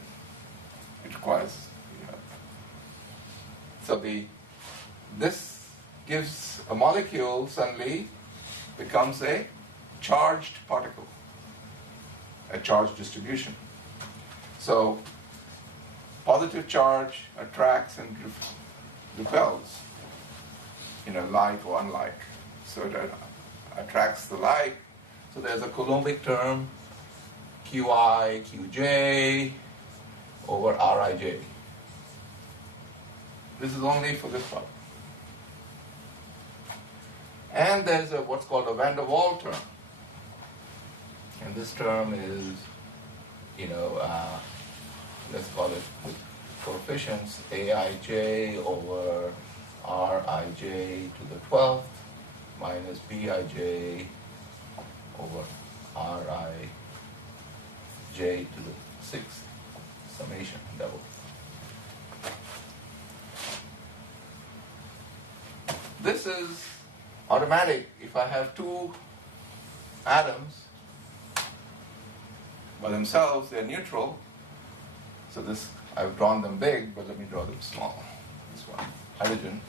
It requires. So this gives a molecule suddenly becomes a charged particle, a charge distribution. So positive charge attracts and repels, like or unlike. So it attracts the like. So there's a Coulombic term, Qi, Qj over Rij. This is only for this part. And there's what's called a van der Waals term. And this term is, let's call it with coefficients Aij over Rij to the 12th minus Bij over Rij to the 6th summation double. This is automatic if I have 2 atoms by themselves, they're neutral. So this, I've drawn them big, but let me draw them small. This one, hydrogen.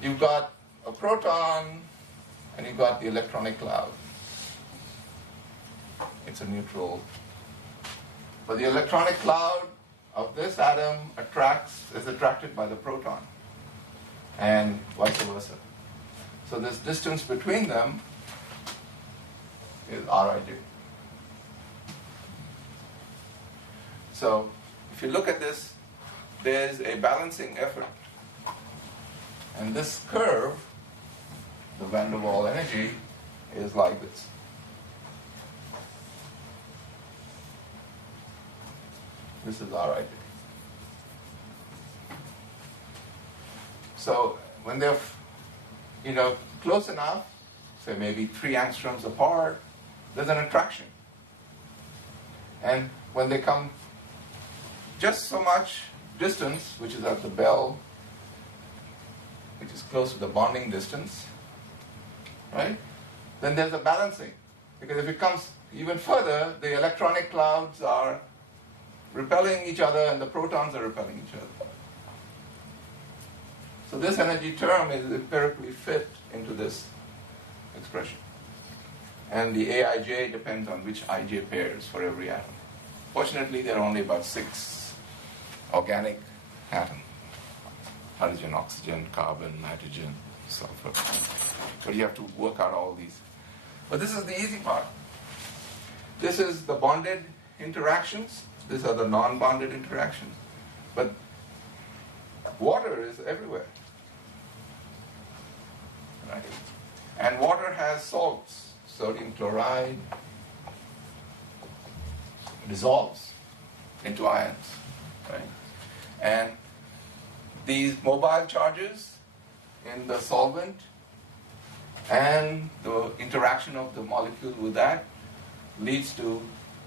You've got a proton and you've got the electronic cloud. It's a neutral. But the electronic cloud of this atom is attracted by the proton and vice versa. So this distance between them is Rij. So if you look at this there's a balancing effort. And this curve, the van der Waals energy, is like this. This is our idea. So when they're, close enough, say maybe 3 angstroms apart, there's an attraction. And when they come just so much distance, which is at the bell, which is close to the bonding distance, right? Then there's a balancing. Because if it comes even further, the electronic clouds are repelling each other and the protons are repelling each other. So this energy term is empirically fit into this expression. And the Aij depends on which Ij pairs for every atom. Fortunately, there are only about 6 organic atoms. Hydrogen, oxygen, carbon, nitrogen, sulfur. But you have to work out all these. But this is the easy part. This is the bonded interactions. These are the non-bonded interactions. But water is everywhere. Right? And water has salts. Sodium chloride dissolves into ions. Right? And these mobile charges in the solvent and the interaction of the molecule with that leads to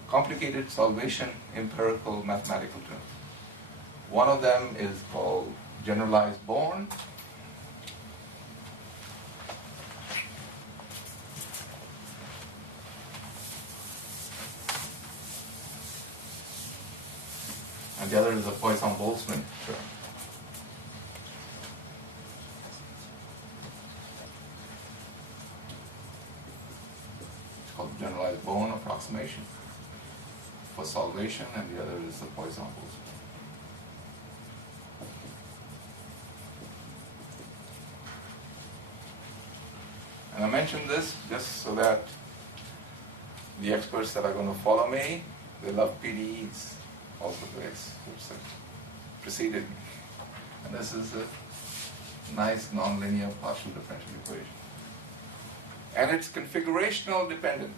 complicated solvation empirical mathematical terms. One of them is called generalized Born. And the other is a Poisson-Boltzmann term. It's called generalized Born approximation for solvation, and the other is the Poisson-Boltzmann. And I mention this just so that the experts that are going to follow me, they love PDEs, also the experts that preceded me. And this is a nice nonlinear partial differential equation. And it's configurational dependent.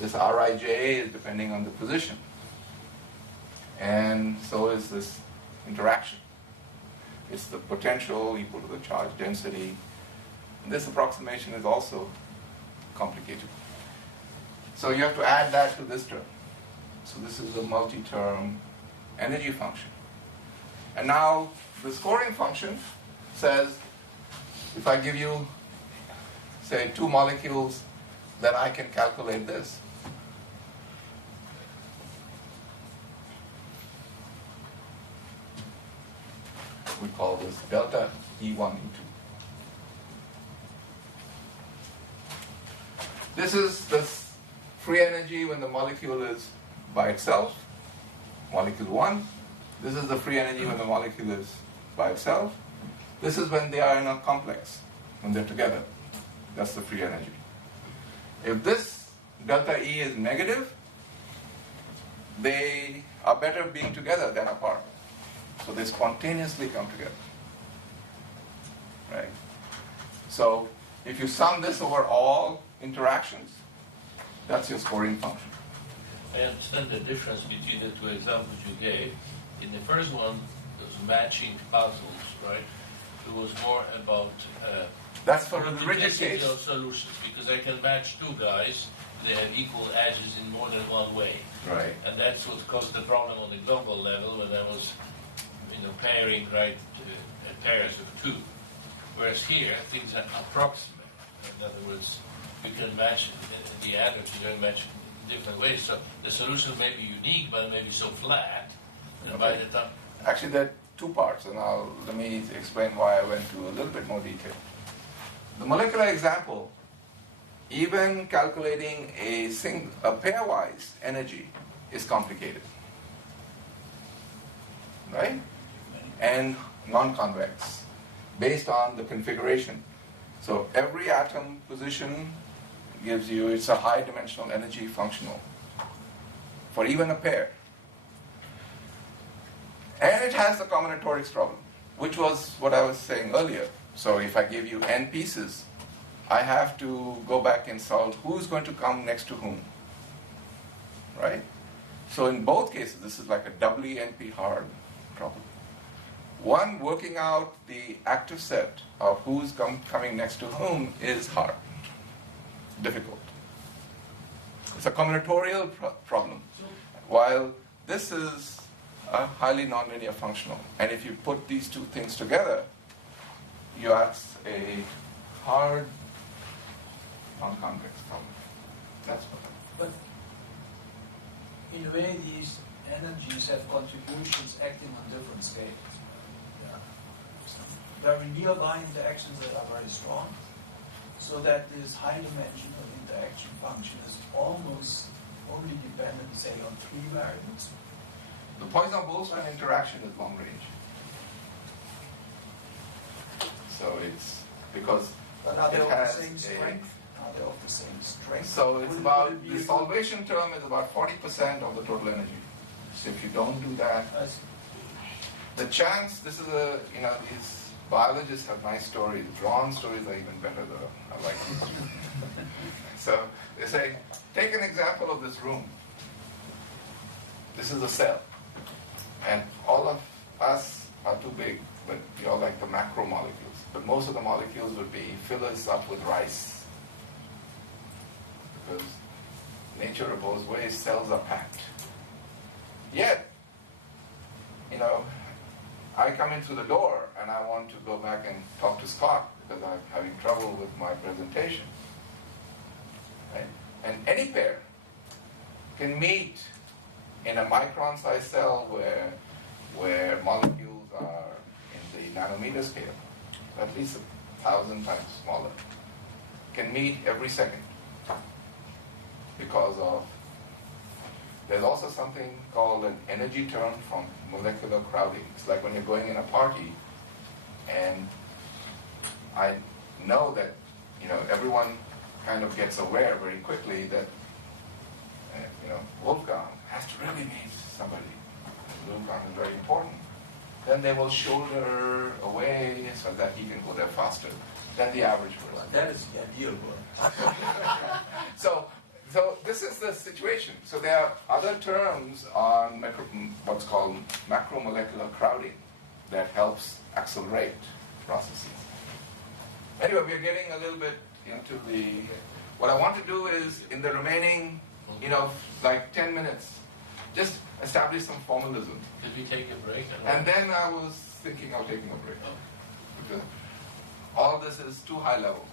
This Rij is depending on the position. And so is this interaction. It's the potential equal to the charge density. And this approximation is also complicated. So you have to add that to this term. So this is a multi-term energy function. And now the scoring function says, if I give you, say, 2 molecules, then I can calculate this. We call this delta E1, E2. This is the free energy when the molecule is by itself, molecule 1. This is the free energy when the molecule is by itself. This is when they are in a complex, when they're together. That's the free energy. If this delta E is negative, they are better being together than apart. So they spontaneously come together. Right? So if you sum this over all interactions, that's your scoring function. I understand the difference between the 2 examples you gave. In the first one, those matching puzzles, right? It was more about that's for the rigid complexity case. of solutions, because I can match 2 guys, they have equal edges in more than one way. Right. And that's what caused the problem on the global level when I was, pairing, right, pairs of 2. Whereas here, things are approximate. In other words, you can match the atoms, you can match in different ways. So the solution may be unique, but it may be so flat. And by the time... Actually, there are 2 parts, and let me explain why I went to a little bit more detail. The molecular example, even calculating a pairwise energy is complicated. Right? And non-convex, based on the configuration. So every atom position gives you, it's a high dimensional energy functional for even a pair. And it has the combinatorics problem, which was what I was saying earlier. So if I give you n pieces, I have to go back and solve who's going to come next to whom, right? So in both cases, this is like a doubly NP hard problem. One, working out the active set of who's coming next to whom is hard, difficult. It's a combinatorial problem, while this is a highly nonlinear functional. And if you put these two things together, you have a hard non-convex problem. That's what But in a way, these energies have contributions acting on different scales. Yeah. Very nearby interactions that are very strong, so that this high-dimensional interaction function is almost only dependent, say, on 3 variables. the Poisson-Boltzmann interaction is long range. So it's because But are they it of the has same strength? Are they of the same strength? So it's Would about, it be the a- solvation term is about 40% of the total energy. So if you don't do that, I see. the chance, this is a, these biologists have nice stories. Drawn stories are even better though. I like these. So they say, take an example of this room. This is a cell. And all of us are too big, but we all like the macromolecules. But most of the molecules would be fill us up with rice. Because nature of those ways, cells are packed. Yet, I come in through the door and I want to go back and talk to Scott because I'm having trouble with my presentation. Right? And any pair can meet in a micron-sized cell where molecules are in the nanometer scale, at least 1,000 times smaller, can meet every second because of, there's also something called an energy term from molecular crowding. It's like when you're going in a party and I know that, everyone kind of gets aware very quickly that, Wolfgang has to really meet somebody. Wolfgang is very important. Then they will shoulder away so that he can go there faster than the average person. That is the ideal world. So this is the situation. So there are other terms on what's called macromolecular crowding that helps accelerate processes. Anyway, we're getting a little bit into the... What I want to do is, in the remaining, like 10 minutes, just establish some formalism. Did we take a break? And then I was thinking of taking a break. Because all this is too high level.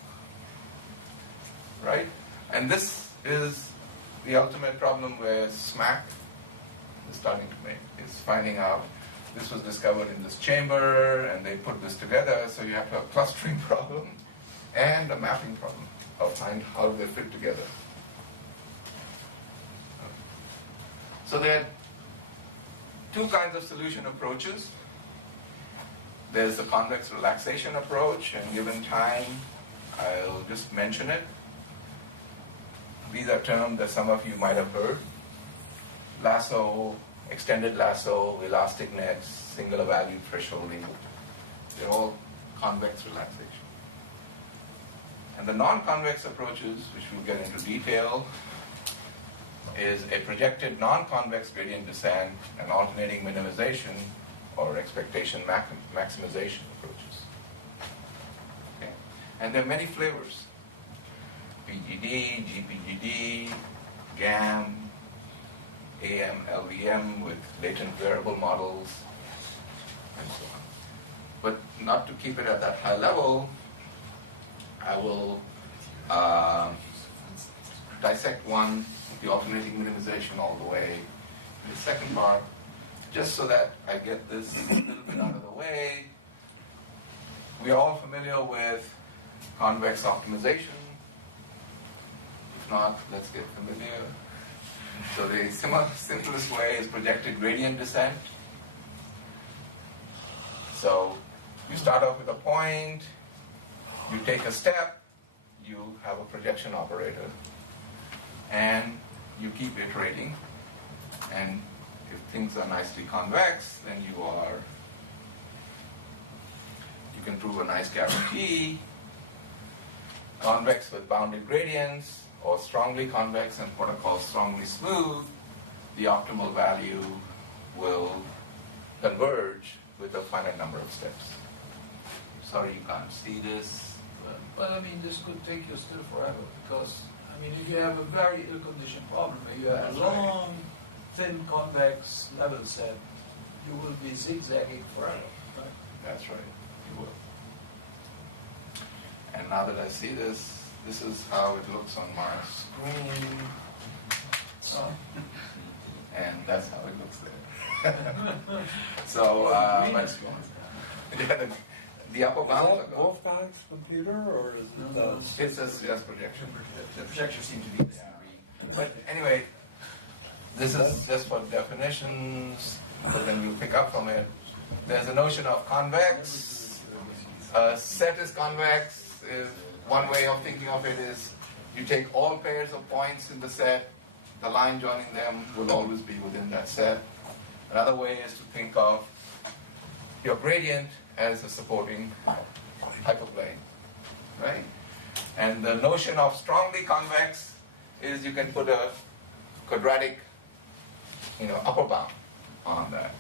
Right? And this is the ultimate problem where SMAC is starting to make, is finding out this was discovered in this chamber and they put this together, so you have to have a clustering problem and a mapping problem of find how they fit together. So there are two kinds of solution approaches. There's the convex relaxation approach, and given time, I'll just mention it. These are terms that some of you might have heard. Lasso, extended lasso, elastic nets, singular value thresholding. They're all convex relaxation. And the non-convex approaches, which we'll get into detail, is a projected non-convex gradient descent and alternating minimization or expectation maximization approaches. Okay? And there are many flavors. PGD, GPGD, GAM, AM, LVM with latent variable models, and so on. But not to keep it at that high level, I will dissect one, the alternating minimization all the way. The second part, just so that I get this a little bit out of the way, we are all familiar with convex optimization. If not, let's get familiar. So the simplest way is projected gradient descent. So you start off with a point, you take a step, you have a projection operator, and you keep iterating. And If things are nicely convex, then you can prove a nice guarantee. Convex with bounded gradients, or strongly convex and what are called strongly smooth, the optimal value will converge with a finite number of steps. Sorry you can't see this. But I mean, this could take you still forever because, I mean, if you have a very ill-conditioned problem, and you have That's a long, thin, convex level set, you will be zigzagging forever. Right? That's right, you will. And now that I see this, this is how it looks on my screen. Oh. And that's how it looks there. So, the upper Is bounds are that gone. Wolfgang's computer, or is it the? It's just projection. The projector seems to be But anyway, this is just for definitions, but then we'll pick up from it. There's a notion of convex. A set is convex. One way of thinking of it is you take all pairs of points in the set, the line joining them will always be within that set. Another way is to think of your gradient as a supporting hyperplane, right? And the notion of strongly convex is you can put a quadratic, upper bound on that.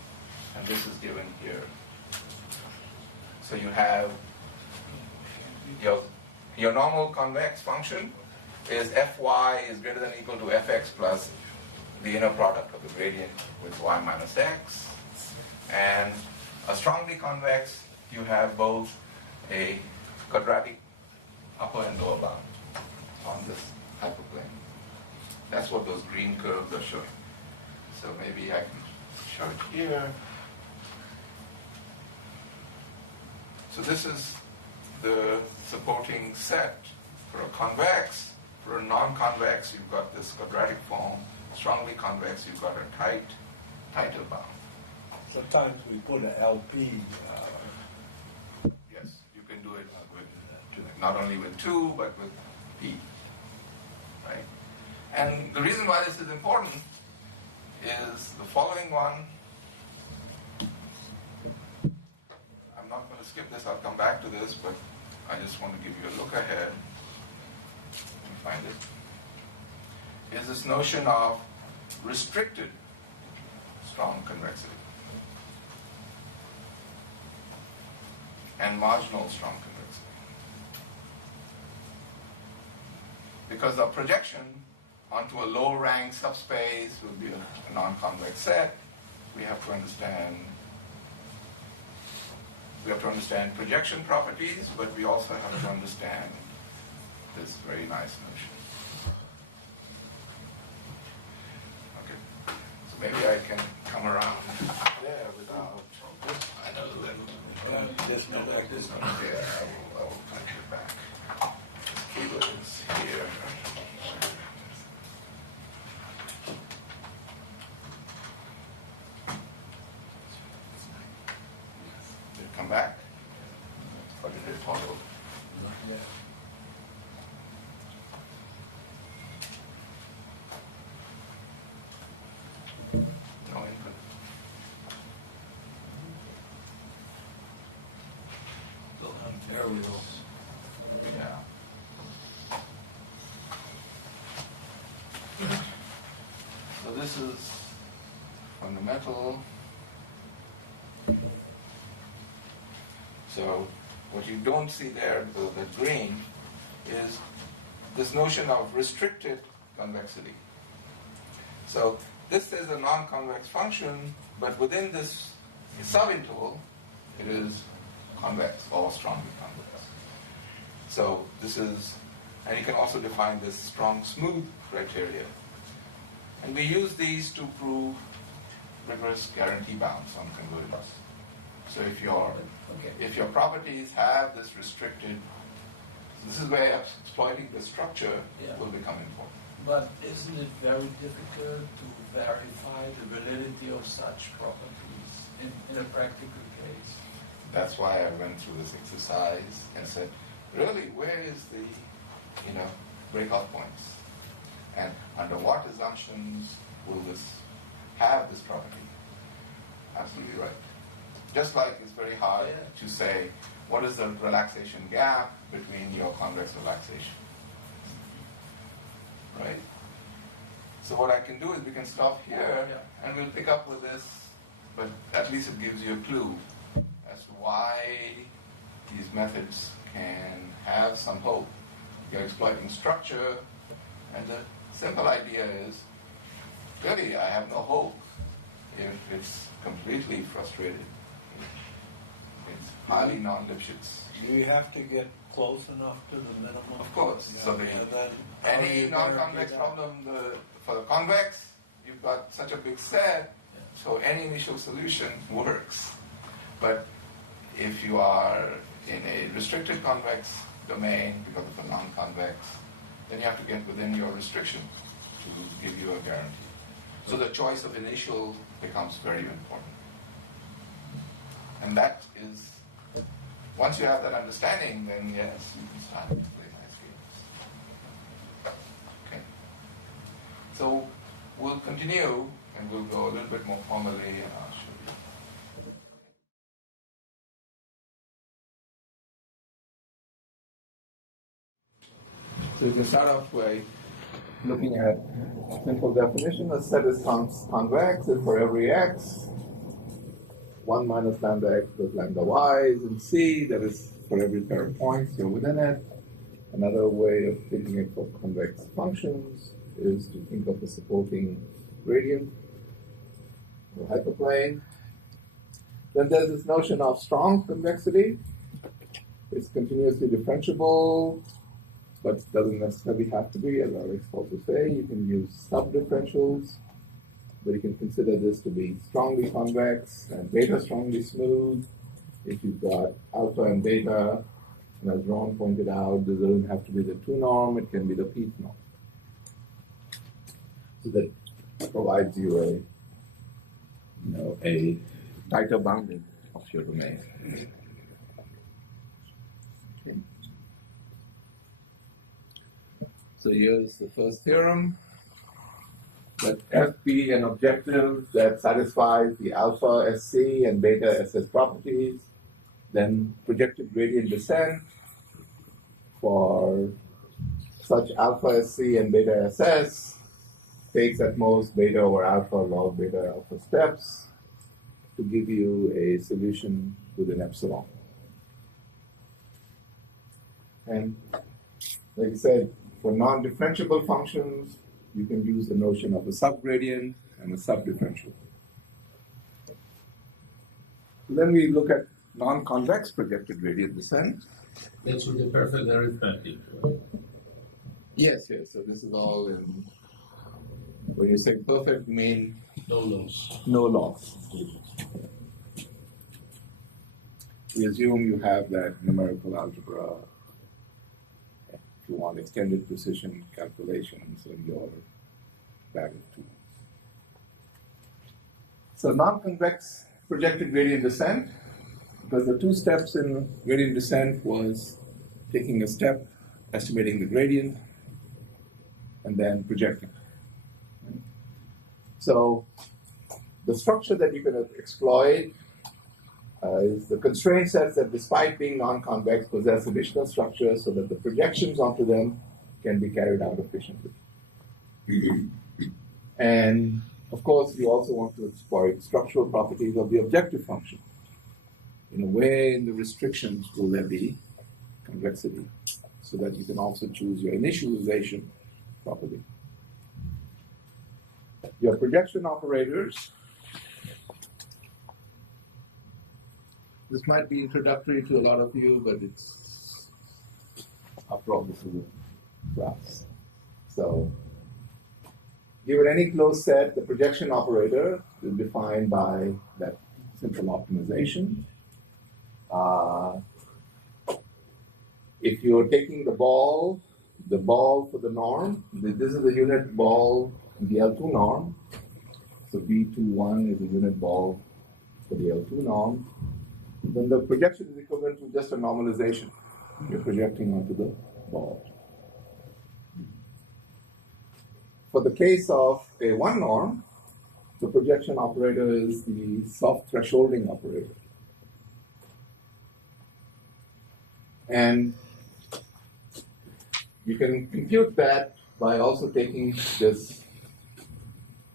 And this is given here. So you have your normal convex function is fy is greater than or equal to fx plus the inner product of the gradient with y minus x. And a strongly convex, you have both a quadratic upper and lower bound on this hyperplane. That's what those green curves are showing. So maybe I can show it here. So this is the supporting set for a convex. For a non-convex, you've got this quadratic form. Strongly convex, you've got a tighter bound. Sometimes we put an LP. Yes, you can do it with not only with 2, but with P. Right? And the reason why this is important is the following one. I'm not going to skip this, I'll come back to this, but I just want to give you a look ahead. Let me find it. Is this notion of restricted strong convexity and marginal strong convexity. Because the projection onto a low rank subspace will be a non-convex set, we have to understand projection properties, but we also have to understand this very nice notion. Okay, so maybe I can come around there without. I know that. Just no like this. Yeah, I will punch it back. Keyboard is here. Did it come back? Or did it follow? No input. There we go. Yeah. So this is fundamental. So what you don't see there, the green, is this notion of restricted convexity. So this is a non-convex function, but within this subinterval, it is convex or strongly convex. So this is, and you can also define this strong smooth criteria. And we use these to prove rigorous guarantee bounds on convergence. So if your properties have this restricted, this is where exploiting the structure will become important. But isn't it very difficult to verify the validity of such properties in a practical case? That's why I went through this exercise and said, really, where is the, breakoff points? And under what assumptions will this have this property. Absolutely right. Just like it's very hard to say what is the relaxation gap between your convex relaxation. Right? So what I can do is we can stop here and we'll pick up with this, but at least it gives you a clue as to why these methods can have some hope. You're exploiting structure, and the simple idea is, really, I have no hope if it's completely frustrated. It's highly non-Lipschitz. Do you have to get close enough to the minimum? Of course. Yeah, So and then any non-convex problem, for the convex, you've got such a big set, so any initial solution works. But if you are in a restricted convex domain because of a non-convex, then you have to get within your restriction to give you a guarantee. So the choice of initial becomes very important. And that is, once you have that understanding, then yes, you can start to play nice games. Okay. So we'll continue and we'll go a little bit more formally and I'll show you. So you can start off by looking at simple definition. A set is convex, and for every x, 1 minus lambda x plus lambda y is in C. That is for every pair of points you're within it. Another way of thinking it for convex functions is to think of a supporting gradient or hyperplane. Then there's this notion of strong convexity. It's continuously differentiable, but doesn't necessarily have to be, as I will also say. You can use sub-differentials, but you can consider this to be strongly convex and beta strongly smooth. If you've got alpha and beta, and as Ron pointed out, this doesn't have to be the 2 norm, it can be the p norm. So that provides you a tighter bounding of your domain. Okay. So here's the first theorem, that F be an objective that satisfies the alpha SC and beta SS properties, then projected gradient descent for such alpha SC and beta SS takes at most beta over alpha log beta alpha steps to give you a solution within epsilon. And like I said, for non-differentiable functions, you can use the notion of a subgradient and a subdifferential. So then we look at non-convex projected gradient descent. That's with the perfect arithmetic. Right? Yes. So this is all in, when you say perfect, you mean No loss. no loss. We assume you have that numerical algebra. If you want extended precision calculations in your bag of tools. So non-convex projected gradient descent, because the 2 steps in gradient descent was taking a step, estimating the gradient, and then projecting. So the structure that you can exploit is the constraint sets that, despite being non-convex, possess additional structures so that the projections onto them can be carried out efficiently. And of course, you also want to exploit structural properties of the objective function. In a way, in the restrictions will there be convexity, so that you can also choose your initialization property. Your projection operators. This might be introductory to a lot of you, but it's after all, this is a class. So, given any closed set, the projection operator is defined by that simple optimization. If you're taking the ball for the norm, this is the unit ball in the L2 norm. So B21 is a unit ball for the L2 norm. Then the projection is equivalent to just a normalization. You're projecting onto the ball. For the case of a 1 norm, the projection operator is the soft thresholding operator. And you can compute that by also taking this,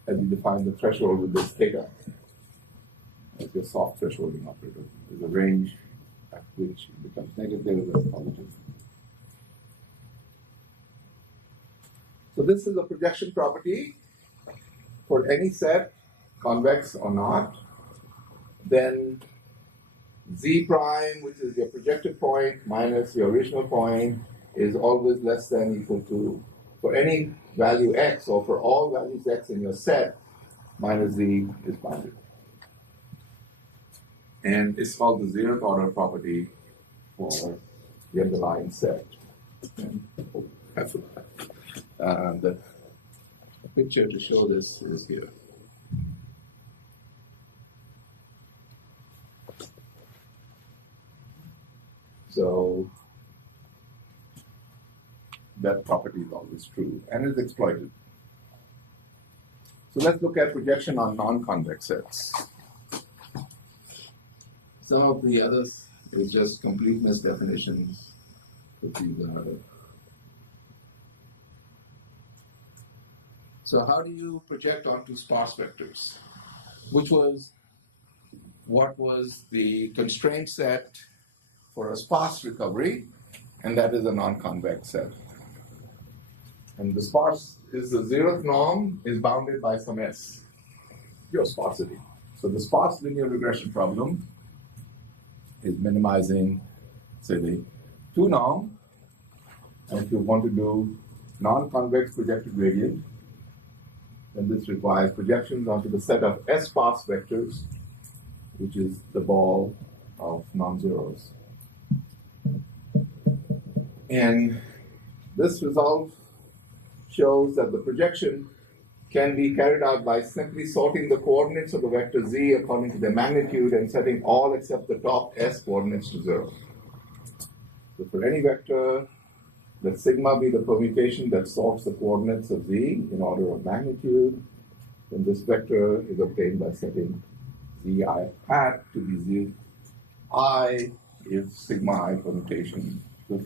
as you define the threshold with this theta, as your soft thresholding operator. There's a range at which it becomes negative and positive. So this is a projection property for any set, convex or not. Then z prime, which is your projected point, minus your original point, is always less than or equal to, for any value x, or for all values x in your set, minus z is bounded. And it's called the zeroth order property for the underlying set. And the picture to show this is here. So that property is always true and is exploited. So let's look at projection on non-convex sets. Some of the others is just completeness definitions. So how do you project onto sparse vectors? Which was what was the constraint set for a sparse recovery, and that is a non-convex set. And the sparse is the zeroth norm is bounded by some S, your sparsity. So the sparse linear regression problem is minimizing, say, the 2 norm, and if you want to do non-convex projected gradient, then this requires projections onto the set of S sparse vectors, which is the ball of non-zeros. And this result shows that the projection can be carried out by simply sorting the coordinates of the vector z according to their magnitude and setting all except the top S coordinates to 0. So for any vector, let sigma be the permutation that sorts the coordinates of z in order of magnitude. Then this vector is obtained by setting zi hat to be z I if sigma I permutation. So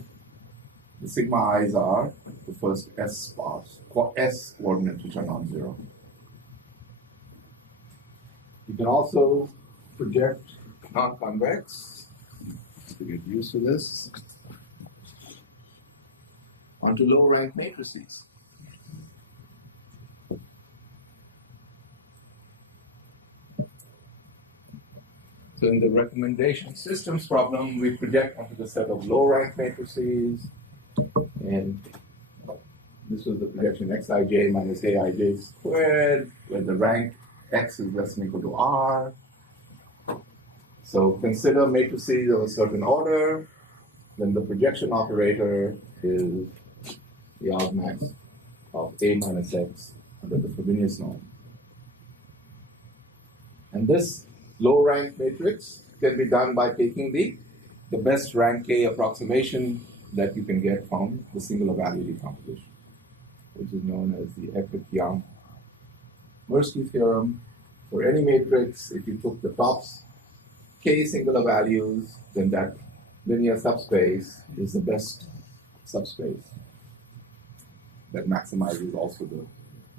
the sigma i's are the first S sparse, S coordinates which are non-zero. You can also project non-convex, to get used to this, onto low-rank matrices. So in the recommendation systems problem, we project onto the set of low-rank matrices, and this was the projection xij minus aij squared, where the rank x is less than or equal to r. So consider matrices of a certain order, then the projection operator is the argmax of A minus X under the Frobenius norm. And this low rank matrix can be done by taking the best rank K approximation that you can get from the singular value decomposition, which is known as the Eckert-Young-Mirsky theorem. For any matrix, if you took the top K singular values, then that linear subspace is the best subspace that maximizes also the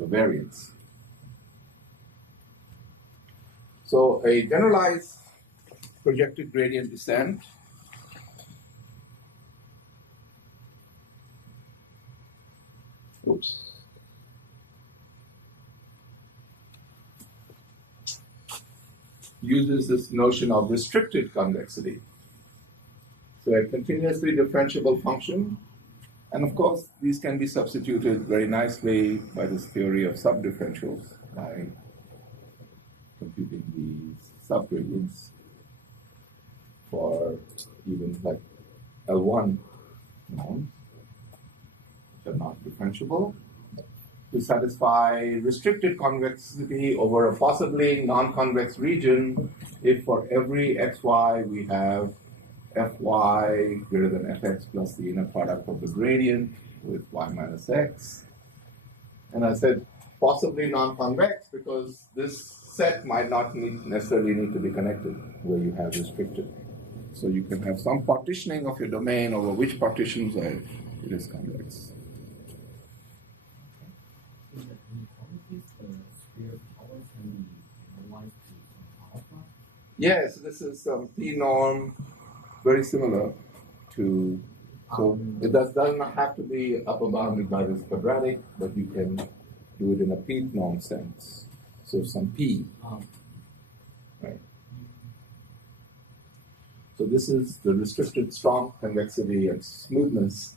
variance. So a generalized projected gradient descent uses this notion of restricted convexity. So a continuously differentiable function, and of course these can be substituted very nicely by this theory of subdifferentials by computing these subgradients for even like L1 norms, which are not differentiable, to satisfy restricted convexity over a possibly non-convex region if for every xy we have fy greater than fx plus the inner product of the gradient with y minus x. And I said possibly non-convex because this set might not necessarily need to be connected where you have restricted. So you can have some partitioning of your domain over which partitions are it is convex. Yes, this is some P norm, very similar to, so it does not have to be upper bounded by this quadratic, but you can do it in a P norm sense. So some P, right? So this is the restricted strong convexity and smoothness,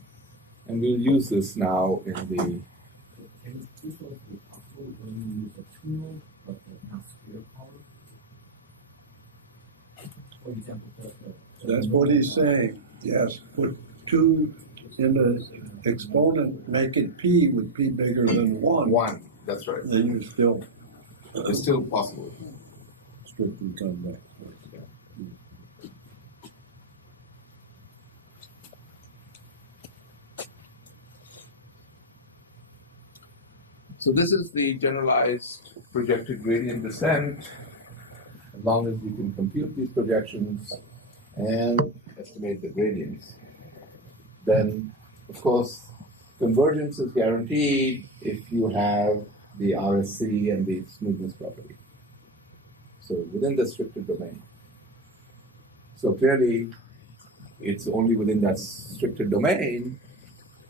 and we'll use this now in the. That's what he's saying. Yes, put 2 in the exponent, make it p with p bigger than 1. 1, that's right. Then you're still It's still possible. strictly convex. So this is the generalized projected gradient descent. As long as you can compute these projections and estimate the gradients, then of course convergence is guaranteed if you have the RSC and the smoothness property. So within the restricted domain. So clearly it's only within that restricted domain,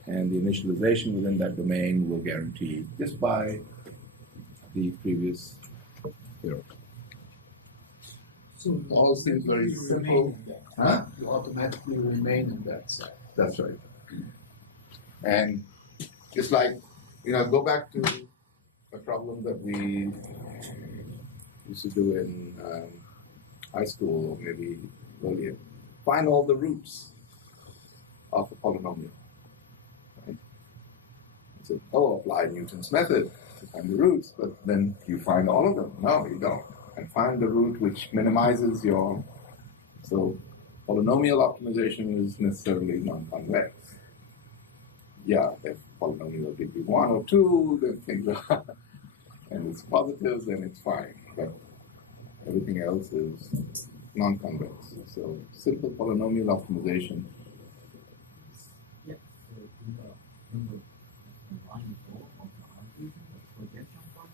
and the initialization within that domain will guarantee just by the previous theorem. So All seems very you simple. remain in that. Huh? You automatically remain in that set. That's right. And just like, go back to a problem that we used to do in high school or maybe earlier. Find all the roots of a polynomial. Right? So, apply Newton's method to find the roots, but then you find all of them. No, you don't. And find the root which minimizes your. So, polynomial optimization is necessarily non-convex. Yeah, if polynomial degree 1 or 2, then things are, and it's positives, then it's fine. But everything else is non-convex. So simple polynomial optimization. Yeah, so in the line of the algorithm, the projection part,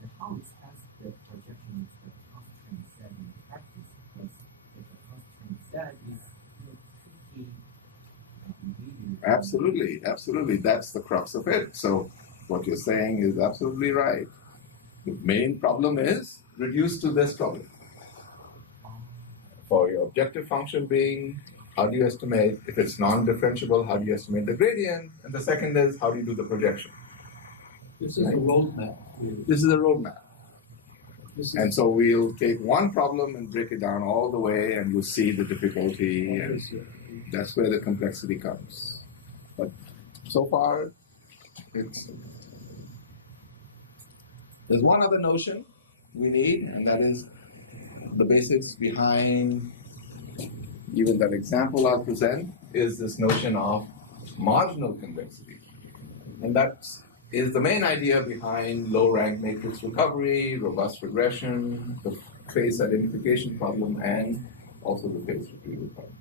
and how it's asked the projection is the constraint set in practice, because if the constraint set is tricky behavior. Absolutely. That's the crux of it. So what you're saying is absolutely right. The main problem is reduced to this problem. For your objective function being, how do you estimate, if it's non-differentiable, how do you estimate the gradient? And the second is, how do you do the projection? This is a roadmap. This is a roadmap. And so we'll take one problem and break it down all the way, and you'll see the difficulty, and that's where the complexity comes. But so far, there's one other notion we need, and that is the basics behind even that example I'll present is this notion of marginal convexity. And that is the main idea behind low-rank matrix recovery, robust regression, the phase identification problem, and also the phase retrieval problem.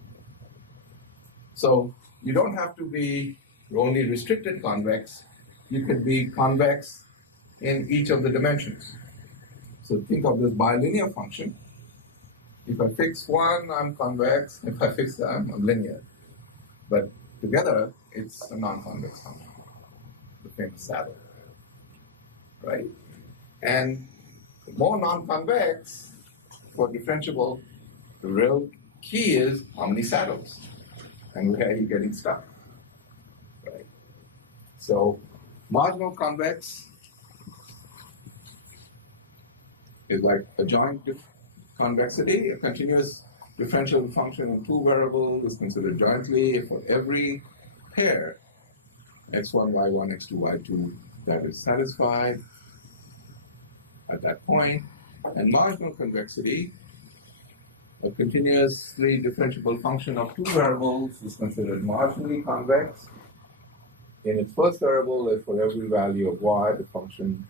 So you don't have to be only restricted convex. You could be convex in each of the dimensions. So think of this bilinear function. If I fix one, I'm convex. If I fix that, I'm linear. But together, it's a non-convex function, the famous saddle, right? And more non-convex for differentiable, the real key is how many saddles and where are you getting stuck, right? So marginal convex is like a joint convexity, a continuous differential function in two variables is considered jointly for every pair, x1, y1, x2, y2, that is satisfied at that point. And marginal convexity, a continuously differentiable function of two variables, is considered marginally convex. In its first variable, if for every value of y, the function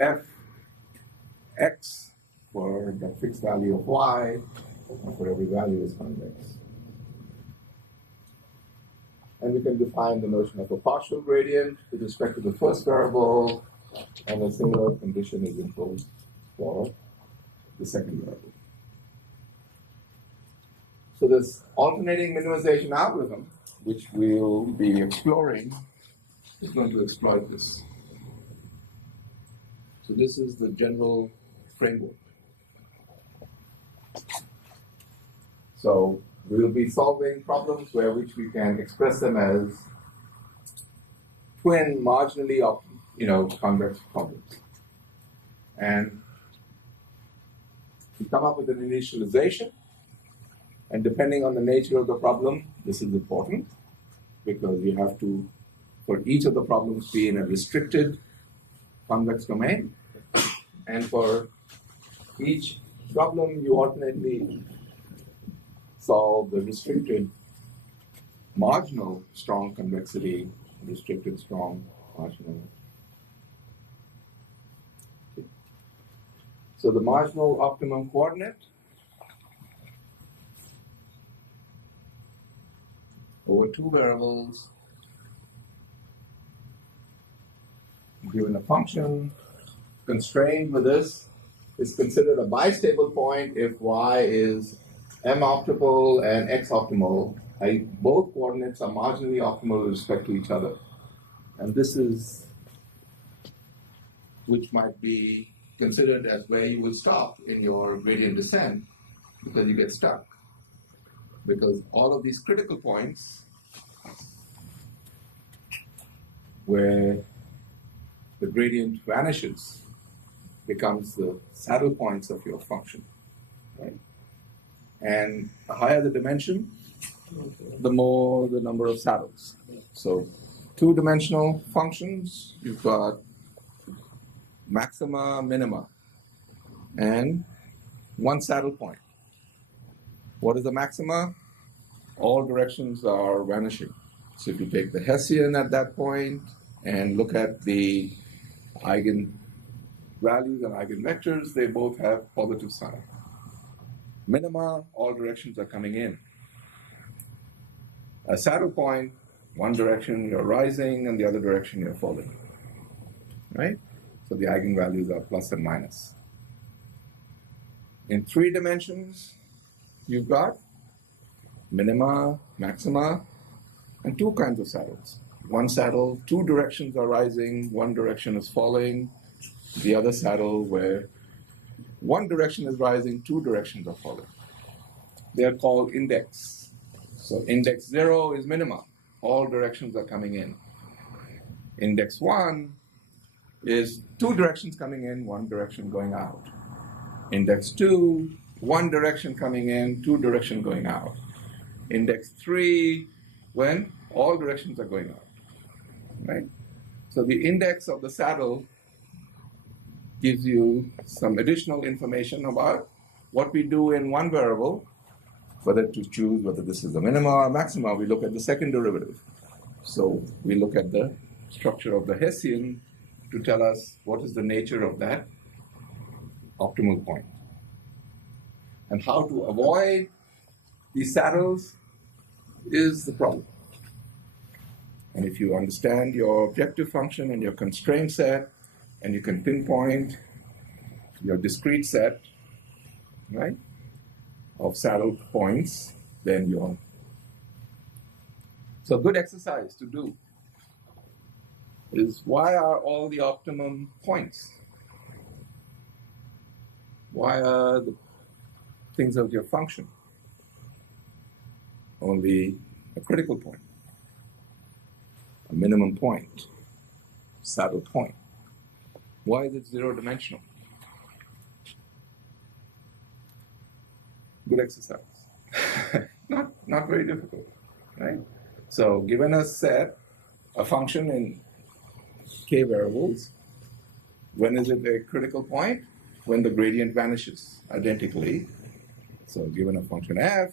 f x for the fixed value of y, and for every value is convex. And we can define the notion of a partial gradient with respect to the first variable, and a similar condition is imposed for the second variable. So this alternating minimization algorithm, which we'll be exploring, is going to exploit this. So this is the general framework. So we will be solving problems which we can express them as twin marginally convex problems. And we come up with an initialization, and depending on the nature of the problem, this is important because you have to, for each of the problems, be in a restricted convex domain, and for each problem you alternately solve the restricted marginal strong convexity, restricted strong marginal. So the marginal optimum coordinate over two variables given a function constrained with this is considered a bistable point if y is m optimal and x optimal. Both coordinates are marginally optimal with respect to each other. And this is, which might be considered as where you will stop in your gradient descent because you get stuck. Because all of these critical points where the gradient vanishes becomes the saddle points of your function, right? And the higher the dimension, the more the number of saddles. So two-dimensional functions, you've got maxima, minima, and one saddle point. What is the maxima? All directions are vanishing. So if you take the Hessian at that point and look at the eigenvalues and eigenvectors, they both have positive sign. Minima, all directions are coming in. A saddle point, one direction you're rising and the other direction you're falling. Right? So the eigenvalues are plus and minus. In 3 dimensions, you've got minima, maxima, and 2 kinds of saddles. One saddle, 2 directions are rising, 1 direction is falling. The other saddle where 1 direction is rising, 2 directions are falling. They are called index. So index 0 is minima. All directions are coming in. Index 1 is 2 directions coming in, 1 direction going out. Index 2, 1 direction coming in, 2 directions going out. Index 3, when all directions are going out. Right? So the index of the saddle gives you some additional information about what we do in one variable, whether to choose whether this is a minima or maxima. We look at the second derivative. So we look at the structure of the Hessian to tell us what is the nature of that optimal point. And how to avoid these saddles is the problem. And if you understand your objective function and your constraint set, and you can pinpoint your discrete set, right, of saddle points, then you're. So a good exercise to do is, why are all the optimum points? Why are the things of your function only a critical point, a minimum point, saddle point? Why is it 0-dimensional? Good exercise. Not very difficult, right? So given a set, a function in k variables, when is it a critical point? When the gradient vanishes identically. So given a function f,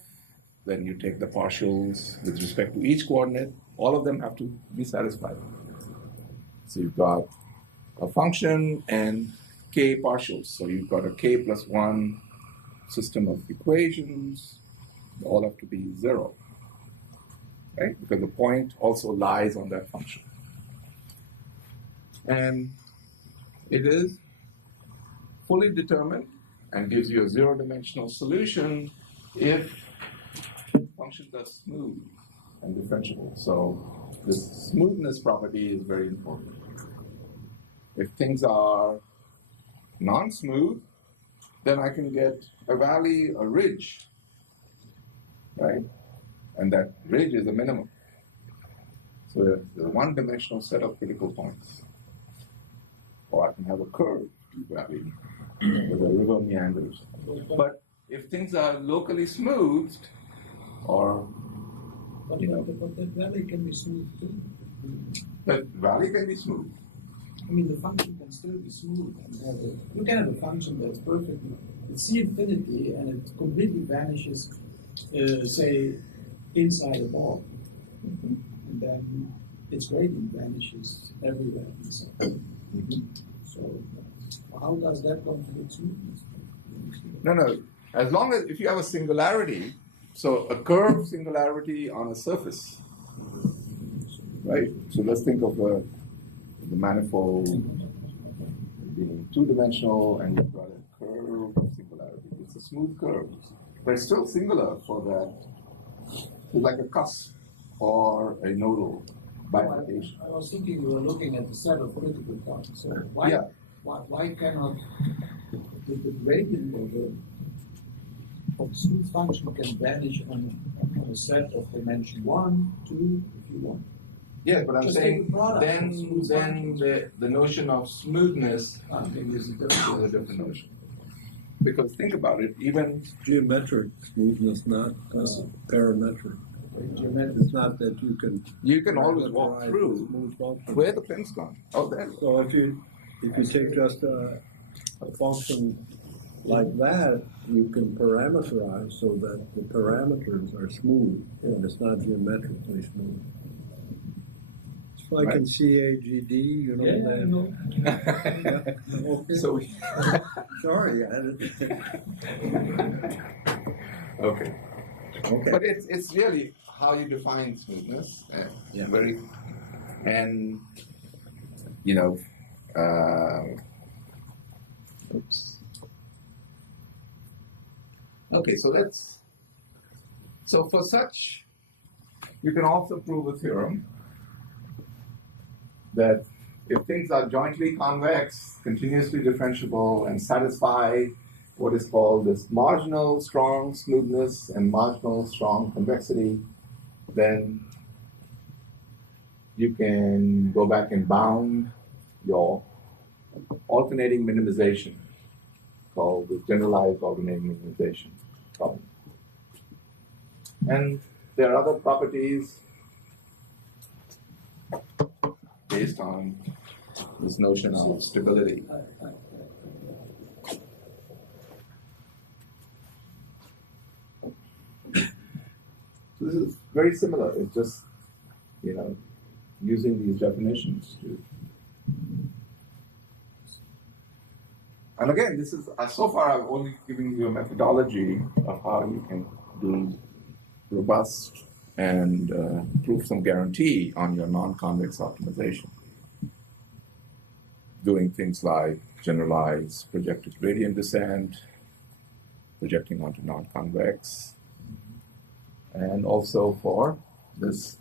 then you take the partials with respect to each coordinate. All of them have to be satisfied. So you've got a function and k partials. So you've got a k plus 1 system of equations, all have to be 0, right? Because the point also lies on that function. And it is fully determined and gives you a zero-dimensional solution if functions are smooth and differentiable. So this smoothness property is very important. If things are non-smooth, then I can get a valley, a ridge, right? And that ridge is a minimum. So there's a one-dimensional set of critical points. Or I can have a curved valley where the river meanders. But if things are locally smoothed, or But that valley can be smooth too. that valley can be smooth. I mean, the function can still be smooth. You can have a function that's perfect. It's C infinity and it completely vanishes, say, inside a ball. And then its gradient vanishes everywhere inside. So how does that conflict smoothness? No. As long as, if you have a singularity, so a curved singularity on a surface, right? So let's think of the manifold being two-dimensional and you've got a curved singularity. It's a smooth curve, but it's still singular for that. It's like a cusp or a nodal bifurcation. I was thinking you were looking at the set of critical points. So why cannot the gradient of the smooth function can vanish on a set of dimension 1, 2, if you want? Yeah, but I'm Just saying take the product then of smooth functions. the notion of smoothness Maybe it's a is different a different notion. Because think about it, even Geometric smoothness, not parametric. It's not that you can always walk parameterize through the smooth function. where the pin's gone. Oh, there. So if you take just a function like that, you can parameterize so that the parameters are smooth, and it's not geometrically smooth. It's like in CAGD, you know that. I know. Okay. So Sorry. okay. Okay. But it's really how you define smoothness. And you know, oops. Okay, so for such, you can also prove a theorem that if things are jointly convex, continuously differentiable, and satisfy what is called this marginal strong smoothness and marginal strong convexity, then you can go back and bound your alternating minimization, called the generalized alternating minimization problem. And there are other properties based on this notion of stability. So this is very similar. It's just, using these definitions to. And again, this is, so far I've only given you a methodology of how you can do robust and prove some guarantee on your non-convex optimization. Doing things like generalized projected gradient descent, projecting onto non-convex, and also for this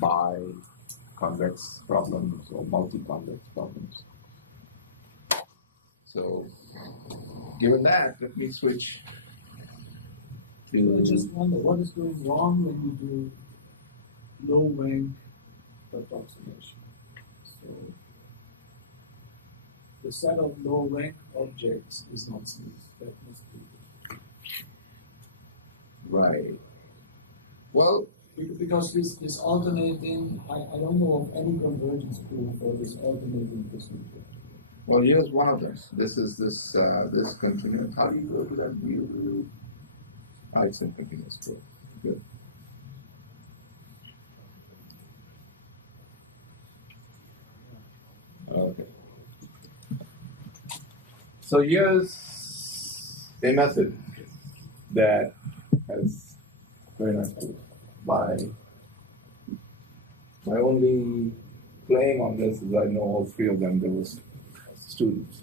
bi-convex problems or multi-convex problems. So, given that, let me switch to. I just wonder what is going wrong when you do low rank approximation. So the set of low rank objects is not smooth. That must be Right. Well, because this alternating, I don't know of any convergence proof for this alternating procedure. Well, here's one of them. This is this continuous. How do you go to that view? It's in continuous proof. Good. So here's a method that has very nice by my only claim on this is I know all three of them. There was students.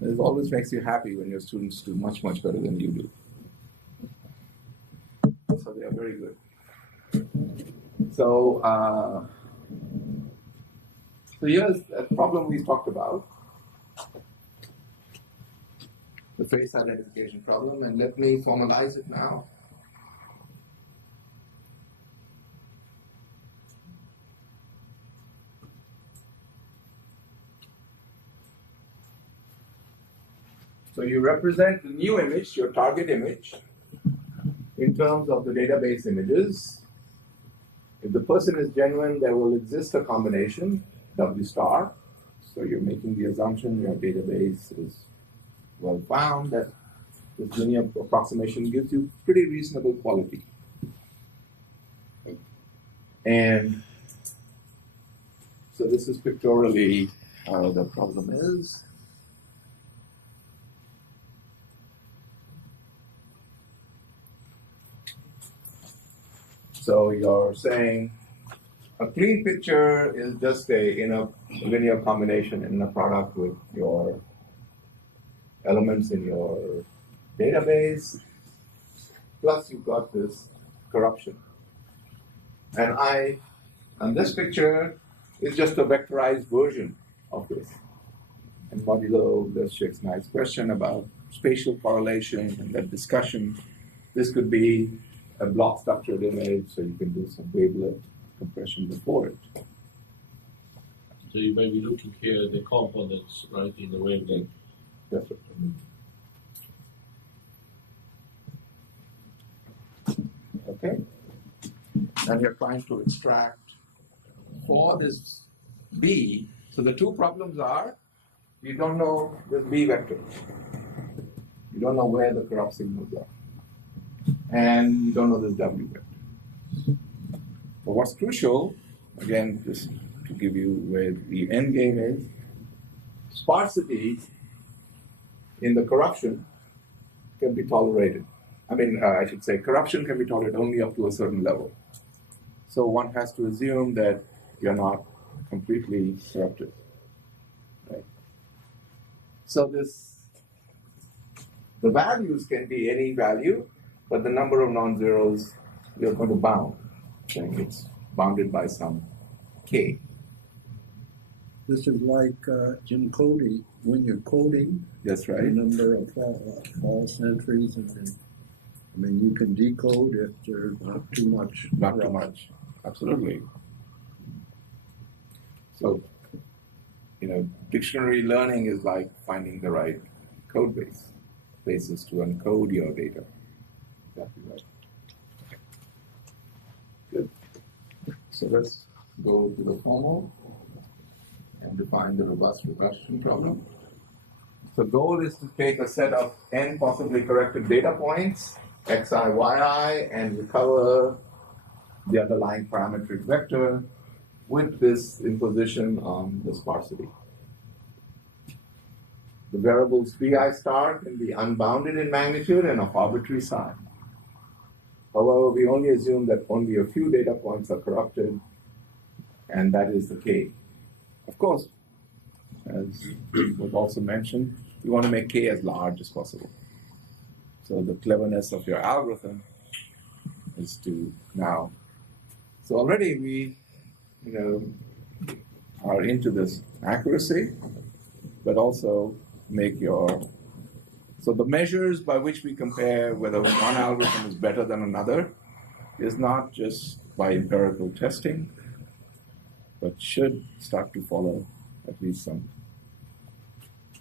It always makes you happy when your students do much, much better than you do. So they are very good. So, so here's a problem we talked about, the face identification problem, and let me formalize it now. So you represent the new image, your target image, in terms of the database images. If the person is genuine, there will exist a combination, W star. So you're making the assumption your database is well found, that this linear approximation gives you pretty reasonable quality. And so this is pictorially how the problem is. So you're saying a clean picture is just a linear combination in a product with your elements in your database, plus you've got this corruption. And this picture is just a vectorized version of this. And modulo Leszczyk's nice question about spatial correlation and that discussion. This could be a block structured image, so you can do some wavelet compression before it. So you may be looking here at the components, right, in the wavelet. That's right. Okay? And you're trying to extract for this B. So the two problems are, you don't know this B vector. You don't know where the corrupt signals are. And you don't know this W vector. But what's crucial, again, just to give you where the end game is, sparsity in the corruption can be tolerated. I should say corruption can be tolerated only up to a certain level. So one has to assume that you're not completely corrupted. Right? So the values can be any value, but the number of non-zeros you're going to bound. Saying it's bounded by some K. This is like in coding, when you're coding, That's right. the number of false entries, and you can decode if there's not too much. Not too much. Absolutely. So, dictionary learning is like finding the right code basis to encode your data. Exactly right. Good. So let's go to the formal and define the robust regression problem. The goal is to take a set of n possibly corrected data points, xi, yi, and recover the underlying parametric vector with this imposition on the sparsity. The variables bi star can be unbounded in magnitude and of arbitrary sign. However, we only assume that only a few data points are corrupted, and that is the K. Of course, as was also mentioned, you want to make K as large as possible. So the cleverness of your algorithm is to now. So already we, are into this accuracy, but also make so the measures by which we compare whether one algorithm is better than another is not just by empirical testing, but should start to follow at least some.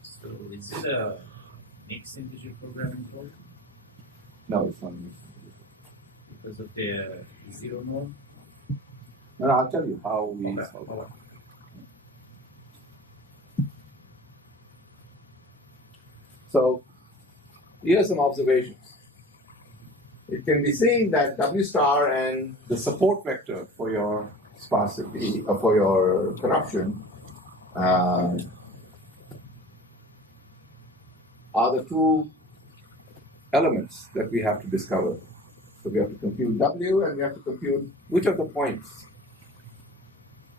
So is it a mixed integer programming code No, it's not. because of the zero norm? No, I'll tell you how we Okay. solve it. So here are some observations. It can be seen that W star and the support vector for your sparsity, for your corruption, are the two elements that we have to discover. So we have to compute W and we have to compute which of the points.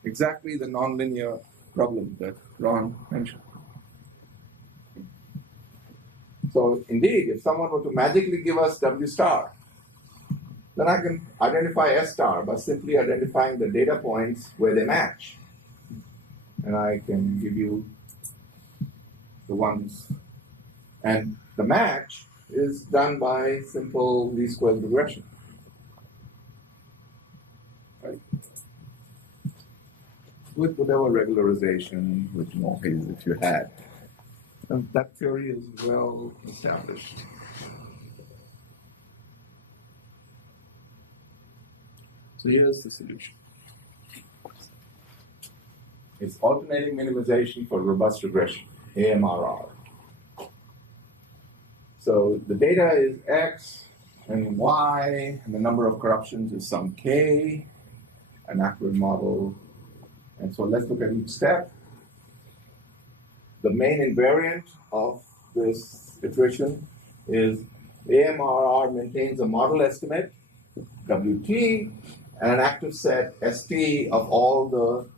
Exactly the nonlinear problem that Ron mentioned. So indeed, if someone were to magically give us W star, then I can identify S star by simply identifying the data points where they match. And I can give you the ones. And the match is done by simple least squares regression. Right? With whatever regularization, with noise that you had. And that theory is well established. So here's the solution. It's alternating minimization for robust regression, AMRR. So the data is X and Y, and the number of corruptions is some K, an accurate model. And so let's look at each step. The main invariant of this iteration is AMRR maintains a model estimate, WT, and an active set, ST, of all the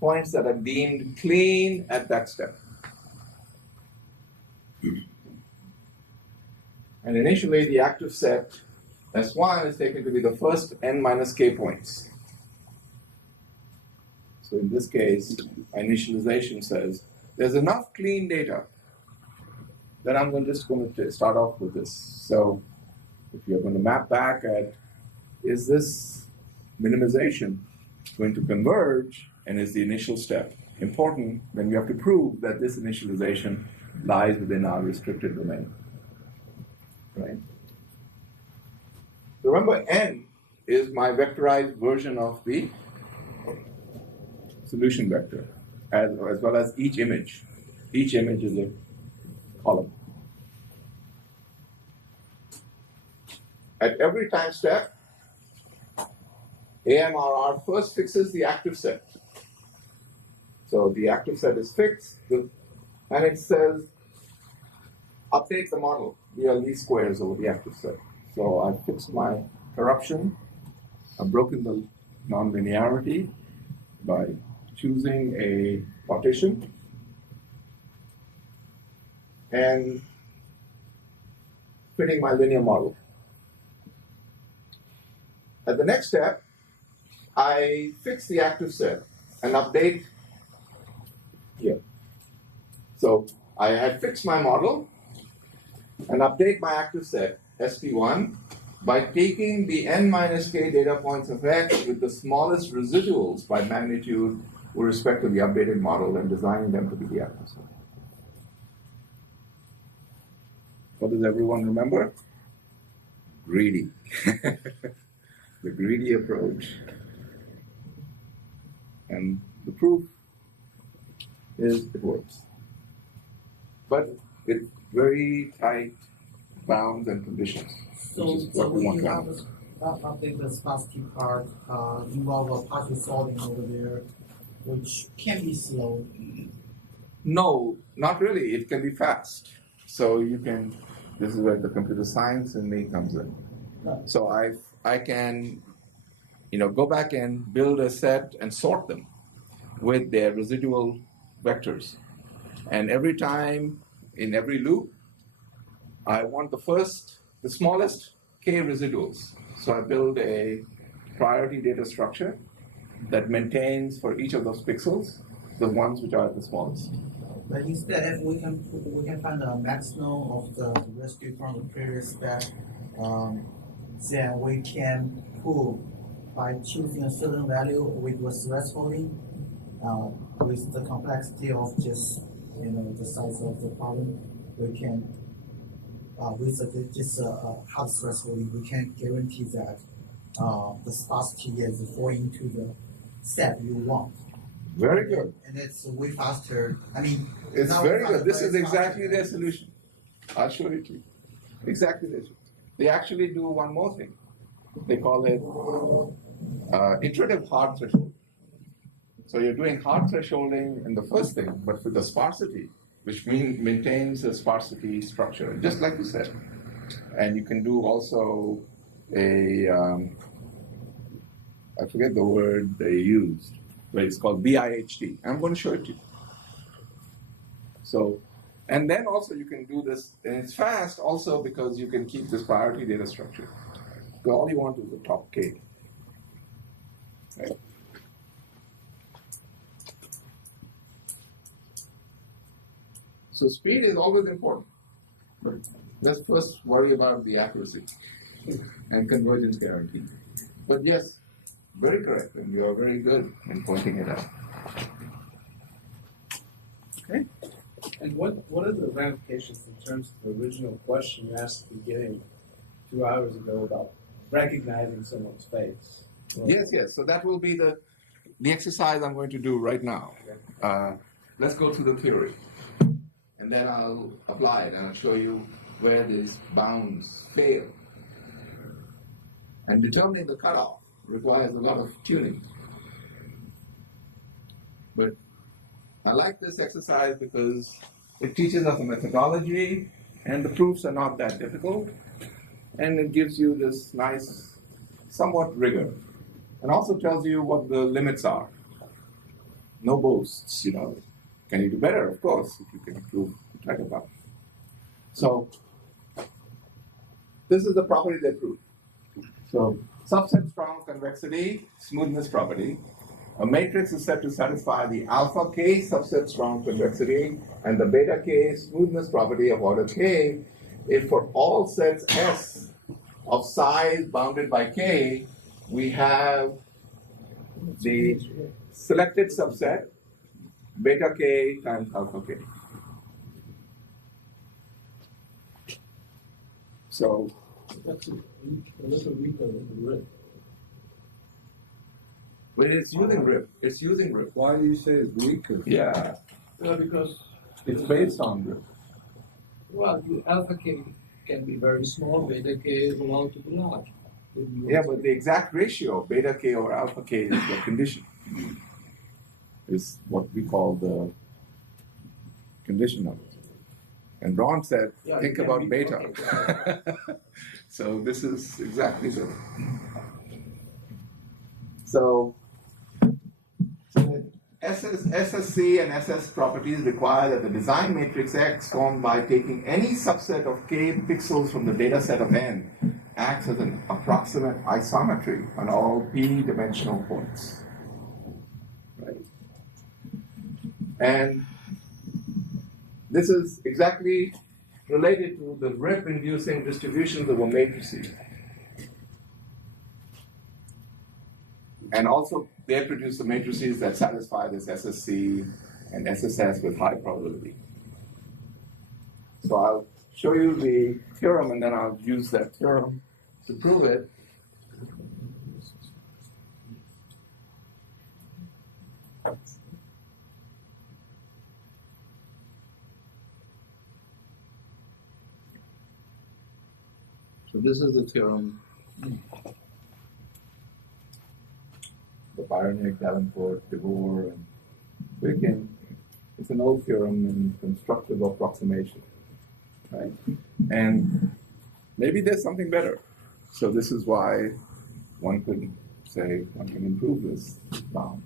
points that are deemed clean at that step. And initially, the active set S1 is taken to be the first n minus k points. So in this case, initialization says, there's enough clean data that I'm just going to start off with this. So if you're going to map back at, is this minimization going to converge, and is the initial step important, then we have to prove that this initialization lies within our restricted domain. Right? So remember, n is my vectorized version of the solution vector, as well as each image. Each image is a column. At every time step, AMRR first fixes the active set. So the active set is fixed, and it says, update the model via least squares over the active set. So I fixed my corruption. I've broken the nonlinearity by choosing a partition and fitting my linear model. At the next step, I fix the active set and update here. So I had fixed my model and update my active set, SP1, by taking the n minus k data points of X with the smallest residuals by magnitude with respect to the updated model and designing them to be the active set. What does everyone remember? Greedy. The greedy approach. And the proof is it works. But with very tight bounds and conditions. So when you have update the sparsity part, involve a partial sorting over there, which can be slow. No, not really. It can be fast. So you can, this is where the computer science in me comes in. Right. So I can, go back and build a set and sort them with their residual vectors. And every time, in every loop, I want the smallest k residuals. So I build a priority data structure that maintains for each of those pixels the ones which are the smallest. But instead, if we can find the maximum of the rescue from the previous step, then we can prove by choosing a certain value with the thresholding, with the complexity of just the size of the problem, we can with just hard thresholding, we can guarantee that the sparsity is falling to the step you want. Very good. And it's way faster. I mean, it's very good. This is exactly their solution. I'll show it to you. Exactly this. They actually do one more thing. They call it iterative hard thresholding. So you're doing hard thresholding in the first thing, but with the sparsity, which maintains a sparsity structure, just like you said. And you can do also a, I forget the word they used, but it's called BIHT. I'm going to show it to you. So, and then also you can do this, and it's fast also because you can keep this priority data structure. So all you want is the top K. Right? So speed is always important, but let's first worry about the accuracy and convergence guarantee. But yes, very correct, and you are very good in pointing it out. Okay. And what are the ramifications in terms of the original question you asked at the beginning 2 hours ago about recognizing someone's face? Well, Yes. So that will be the exercise I'm going to do right now. Let's go through the theory. And then I'll apply it and I'll show you where these bounds fail. And determining the cutoff requires a lot of tuning. But I like this exercise because it teaches us a methodology and the proofs are not that difficult. And it gives you this nice, somewhat rigor. And also tells you what the limits are. No boasts, Can you do better? Of course, if you can improve the type of bound. So, this is the property they prove. So, subset strong convexity, smoothness property. A matrix is said to satisfy the alpha K subset strong convexity and the beta K smoothness property of order K if for all sets S of size bounded by K, we have the selected subset beta K times alpha K. So That's a little weaker than the RIP. but it's using RIP. It's using RIP. Why do you say it's weaker? Yeah. well, because It's based on RIP. the alpha K can be very small, beta K is allowed to be large. Yeah, but the exact ratio of beta K or alpha K is the condition. Is what we call the condition of it. And Ron said, Yeah, think it can about be- beta. okay. So this is exactly the. So SSC and SS properties require that the design matrix X formed by taking any subset of K pixels from the data set of N acts as an approximate isometry on all p-dimensional points. Right? And this is exactly related to the RIP-inducing distributions of a matrices. And also, they produce the matrices that satisfy this SSC and SSS with high probability. So I'll show you the theorem, and then I'll use that theorem to prove it. So this is the theorem. The Byron, Davenport, DeVore, and Wicken. It's an old theorem in constructive approximation, right? And maybe there's something better. So this is why one could say one can improve this bound.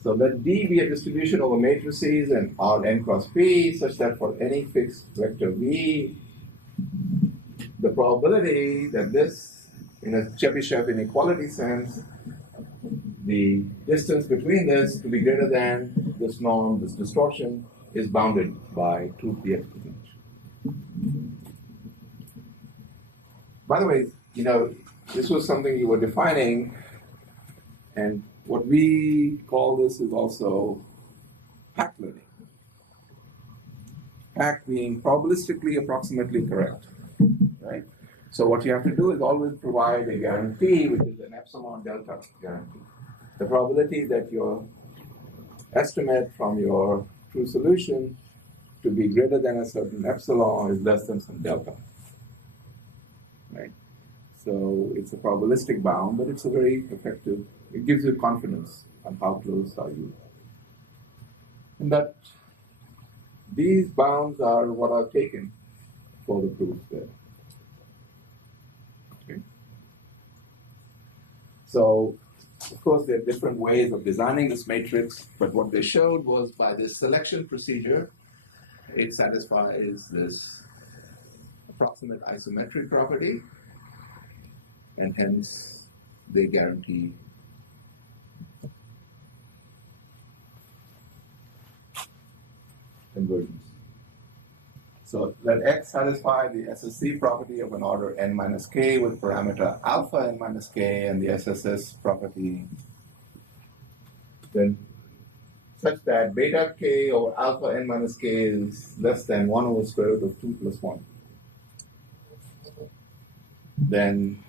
So let D be a distribution over matrices and R n cross P such that for any fixed vector V, the probability that this, in a Chebyshev inequality sense, the distance between this to be greater than this norm, this distortion, is bounded by 2p exponential. By the way, this was something you were defining, and what we call this is also packed learning. Packed being probabilistically approximately correct, right? So what you have to do is always provide a guarantee, which is an epsilon delta guarantee. The probability that your estimate from your true solution to be greater than a certain epsilon is less than some delta, right? So it's a probabilistic bound, but it's a very effective, it gives you confidence on how close are you. And that these bounds are what are taken for the proof there. Okay. So, of course, there are different ways of designing this matrix, but what they showed was by this selection procedure, it satisfies this approximate isometric property, and hence they guarantee convergence. So let X satisfy the SSC property of an order n minus k with parameter alpha n minus k, and the SSS property then such that beta k over alpha n minus k is less than 1 over square root of 2 plus 1. Then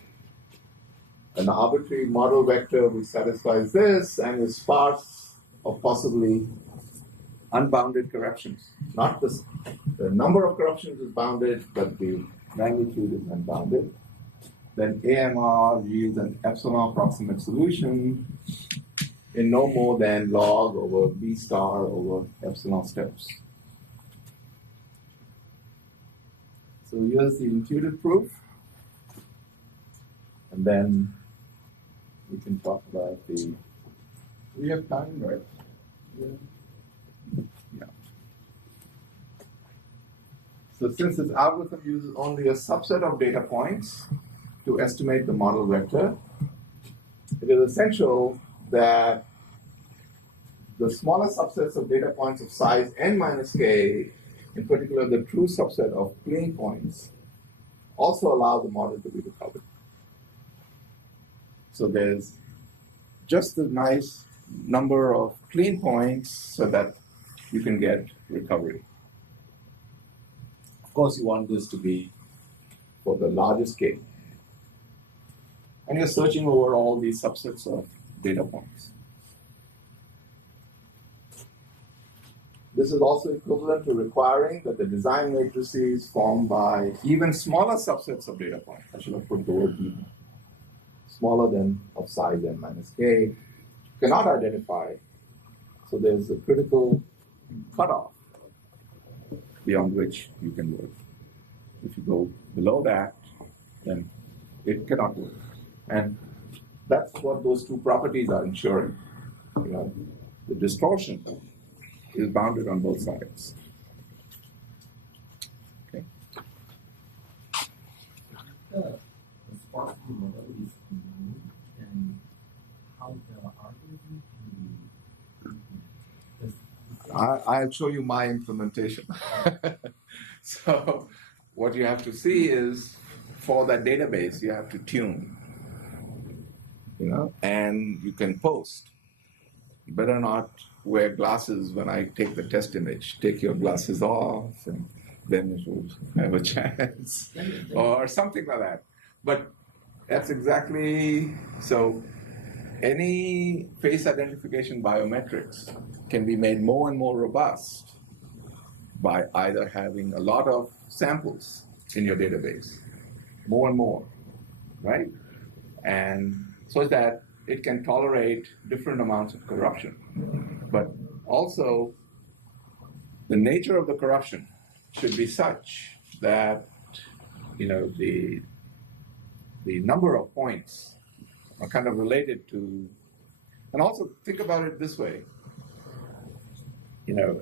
an arbitrary model vector which satisfies this and is sparse of possibly unbounded corruptions. Not the number of corruptions is bounded, but the magnitude is unbounded. Then AMR yields an epsilon approximate solution in no more than log over B star over epsilon steps. So here's the intuitive proof. And then we can talk about the, we have time, right? Yeah. So since this algorithm uses only a subset of data points to estimate the model vector, it is essential that the smaller subsets of data points of size n minus k, in particular the true subset of clean points, also allow the model to be recovered. So there's just a nice number of clean points so that you can get recovery. Of course, you want this to be for the largest k. And you're searching over all these subsets of data points. This is also equivalent to requiring that the design matrices formed by even smaller subsets of data points, I should have put the word even, smaller than of size n minus k, cannot identify. So there's a critical cutoff beyond which you can work. If you go below that, then it cannot work. And that's what those two properties are ensuring. You know, the distortion is bounded on both sides. Okay. The sparsity model is known, and how the algorithm can be. I'll show you my implementation. So what you have to see is for that database, you have to tune, you know, and you can post. You better not wear glasses when I take the test image. Take your glasses off, and then it will have a chance, or something like that. But that's exactly, so any face identification biometrics can be made more and more robust by either having a lot of samples in your database, more and more, right? And so that it can tolerate different amounts of corruption. But also, the nature of the corruption should be such that, you know, the number of points are kind of related to, and also think about it this way. You know,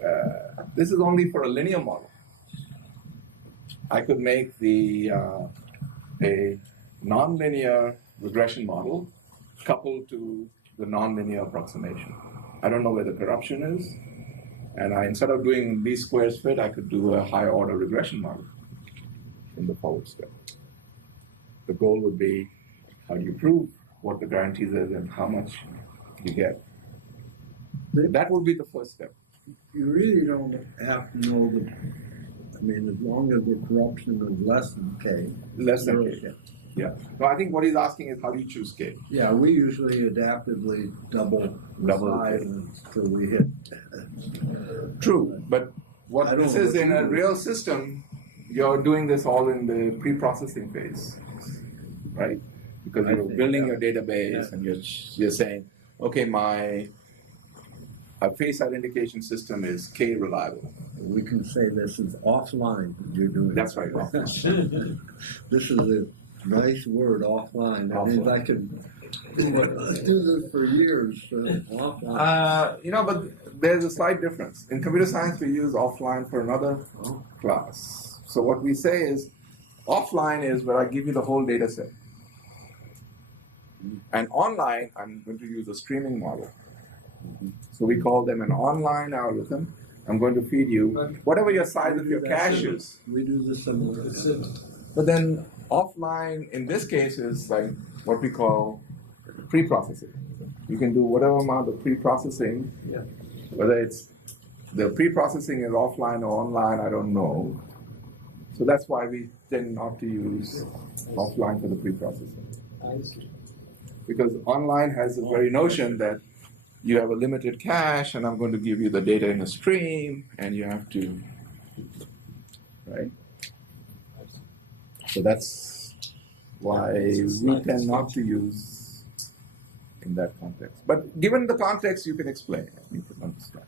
this is only for a linear model. I could make a nonlinear regression model coupled to the nonlinear approximation. I don't know where the corruption is, and instead of doing least squares fit, I could do a higher order regression model in the forward step. The goal would be how do you prove what the guarantees is and how much you get. That would be the first step. You really don't have to know the, I mean, as long as the corruption is less than k. Less than k, yeah. So I think what he's asking is how do you choose k? Yeah, we usually adaptively double size until we hit. True, but what this is in a real system, you're doing this all in the pre-processing phase, right? Because you're building your database and you're saying, okay, my face identification system is k reliable. We can say this is offline. You're doing. That's right. Offline. This is a nice word, offline. That means I could do this for years. Offline. But there's a slight difference. In computer science, we use offline for another class. So what we say is, offline is where I give you the whole data set. And online, I'm going to use a streaming model. So we call them an online algorithm. I'm going to feed you whatever your size of your cache is. We do the similar. But then offline, in this case, is like what we call pre-processing. You can do whatever amount of pre-processing, whether it's the pre-processing is offline or online, I don't know. So that's why we tend not to use offline for the pre-processing. Because online has the very notion that you have a limited cache, and I'm going to give you the data in a stream, and you have to, right? So that's why we tend not to use in that context. But given the context, you can explain it. You can understand.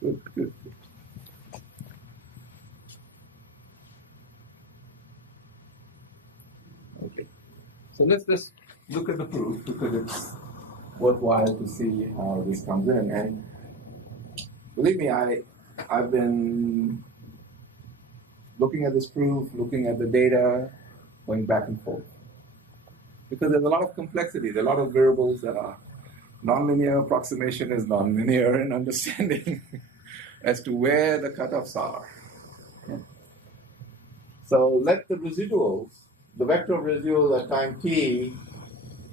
Good, good, good. Okay. So let's just look at the proof, because it's worthwhile to see how this comes in. And believe me, I've been looking at this proof, looking at the data, going back and forth. Because there's a lot of complexity, there are a lot of variables that are nonlinear. Approximation is nonlinear in understanding as to where the cutoffs are. Yeah. So let the residuals, the vector of residuals at time t,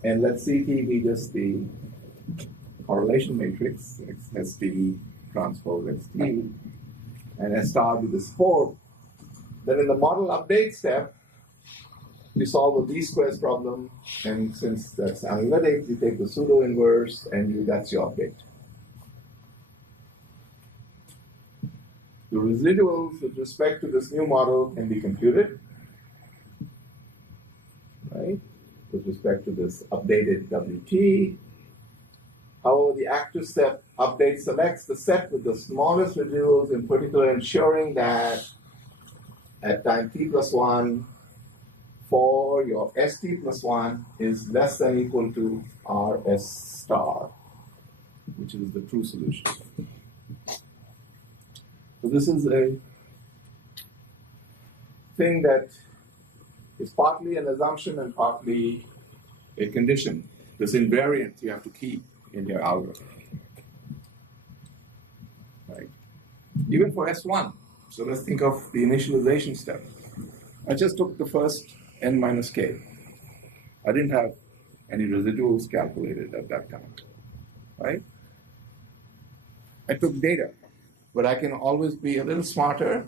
and let Ct be just the correlation matrix, St transpose Xt, and S star be the support. Then in the model update step, we solve a B-squares problem, and since that's analytic, you take the pseudo-inverse, and that's your update. The residuals with respect to this new model can be computed, right, with respect to this updated WT. However, the active step update selects the set with the smallest residuals, in particular ensuring that at time t plus 1, for your st plus 1 is less than or equal to Rs star, which is the true solution. So this is a thing that is partly an assumption and partly a condition. This invariant you have to keep in your algorithm. Right? Even for S1. So let's think of the initialization step. I just took the first n minus k. I didn't have any residuals calculated at that time. Right? I took data, but I can always be a little smarter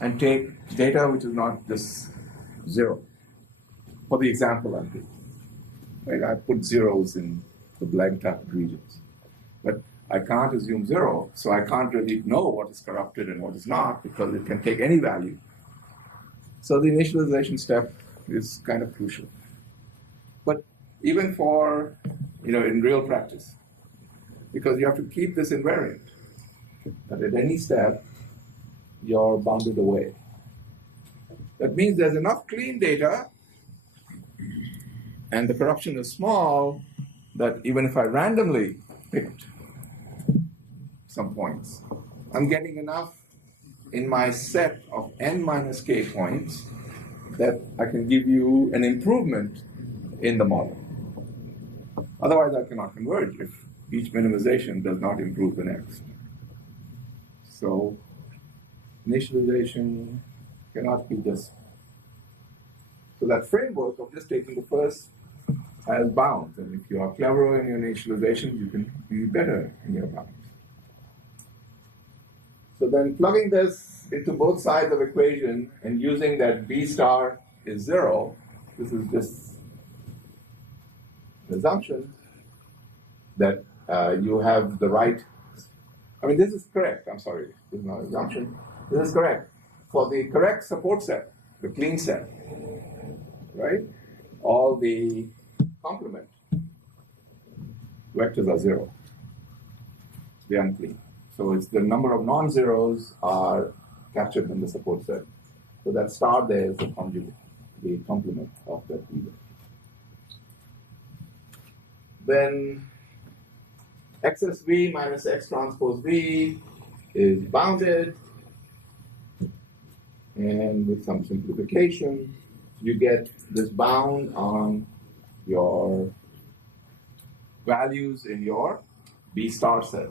and take data which is not just 0. For the example I'm doing. Right? I put zeros in the blank out regions. But I can't assume 0, so I can't really know what is corrupted and what is not, because it can take any value. So the initialization step is kind of crucial. But even for, in real practice, because you have to keep this invariant, that at any step, you're bounded away. That means there's enough clean data, and the corruption is small, that even if I randomly picked some points, I'm getting enough in my set of n minus k points that I can give you an improvement in the model. Otherwise, I cannot converge if each minimization does not improve the next. So initialization cannot be just. So that framework of just taking the first has bounds, and if you are cleverer in your initialization, you can be better in your bounds. So then plugging this into both sides of the equation and using that B star is 0, this is just an assumption that you have the right, this is correct, I'm sorry, this is not an assumption, this is correct. For the correct support set, the clean set, right, all the complement vectors are 0, they are unclean. So it's the number of non-zeros are captured in the support set. So that star there is the conjugate, the complement of that either. Then excess V minus X transpose V is bounded, and with some simplification, you get this bound on your values in your B star set,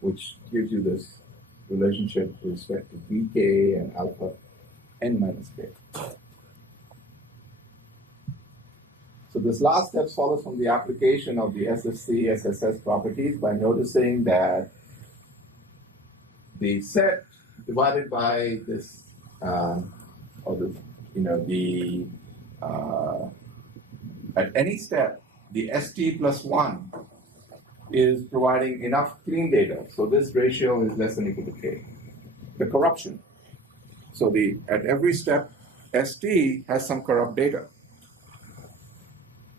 which gives you this relationship with respect to Bk and alpha n minus k. So this last step follows from the application of the SFC, SSS properties by noticing that the set divided by this, or the, at any step, the ST plus 1 is providing enough clean data. So this ratio is less than or equal to K. The corruption. So at every step, ST has some corrupt data.